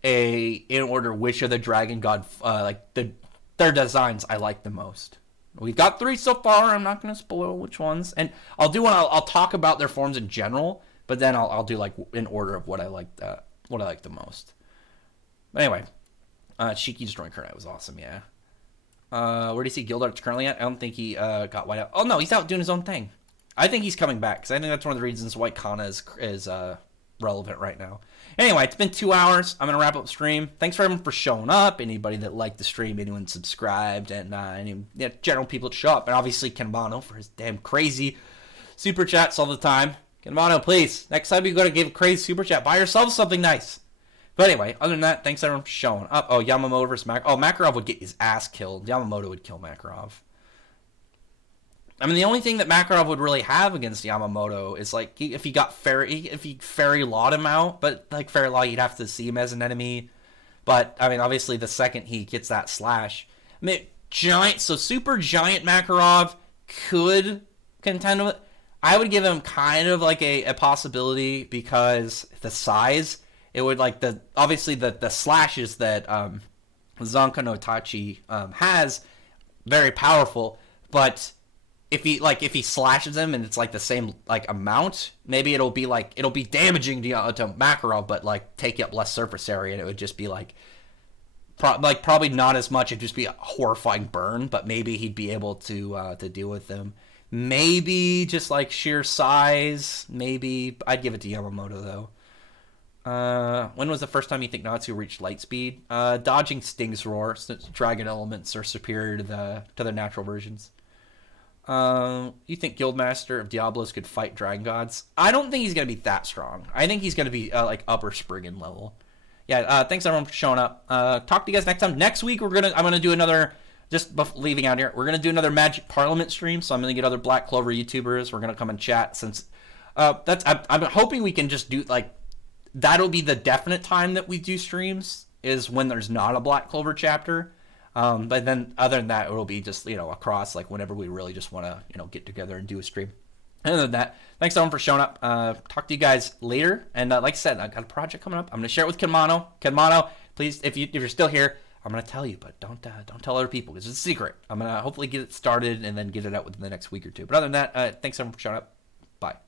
in order which of the Dragon God their designs I like the most. We've got 3 so far. I'm not going to spoil which ones. And I'll do one. I'll talk about their forms in general, but then I'll do like in order of what I like the most. But anyway, Shiki destroying Kurnet was awesome. Yeah. Where do you see Gildart's currently at? I don't think he got white out. Oh no, he's out doing his own thing. I think he's coming back because I think that's one of the reasons why Kana is relevant right now. Anyway, it's been 2 hours. I'm going to wrap up the stream. Thanks for everyone for showing up. Anybody that liked the stream, anyone subscribed, and any general people that show up. And obviously Kenmano for his damn crazy super chats all the time. Kenmano, please, next time you go to give a crazy super chat, buy yourself something nice. But anyway, other than that, thanks everyone for showing up. Oh, Yamamoto versus Makarov. Oh, Makarov would get his ass killed. Yamamoto would kill Makarov. I mean, the only thing that Makarov would really have against Yamamoto is like if he fairy lawed him out, but like fairy law, you'd have to see him as an enemy. But I mean, obviously, the second he gets that slash, I mean, super giant Makarov could contend with. I would give him kind of like a possibility because the size, it would like obviously the slashes that Zanka no Tachi has, very powerful, but if he slashes him and it's like the same like amount, maybe it'll be damaging to Makarov, but like take up less surface area, and it would just be like probably not as much. It'd just be a horrifying burn, but maybe he'd be able to deal with them. Maybe just like sheer size. Maybe I'd give it to Yamamoto though. When was the first time you think Natsu reached light speed? Dodging Sting's Roar, since dragon elements are superior to their natural versions. You think Guildmaster of Diablos could fight Dragon Gods? I don't think he's going to be that strong. I think he's going to be like upper Spriggan level. Yeah, thanks everyone for showing up. Talk to you guys next time. Next week I'm going to do another, just leaving out here, we're going to do another Magic Parliament stream, so I'm going to get other Black Clover YouTubers. We're going to come and chat since I'm hoping we can just do like, that'll be the definite time that we do streams is when there's not a Black Clover chapter. But then other than that, it will be just, across, like, whenever we really just want to, get together and do a stream. Other than that, thanks everyone for showing up. Talk to you guys later. And like I said, I've got a project coming up. I'm going to share it with Kenmano. Kenmano, please, if you're still here, I'm going to tell you, but don't tell other people because it's a secret. I'm going to hopefully get it started and then get it out within the next week or two. But other than that, thanks everyone for showing up. Bye.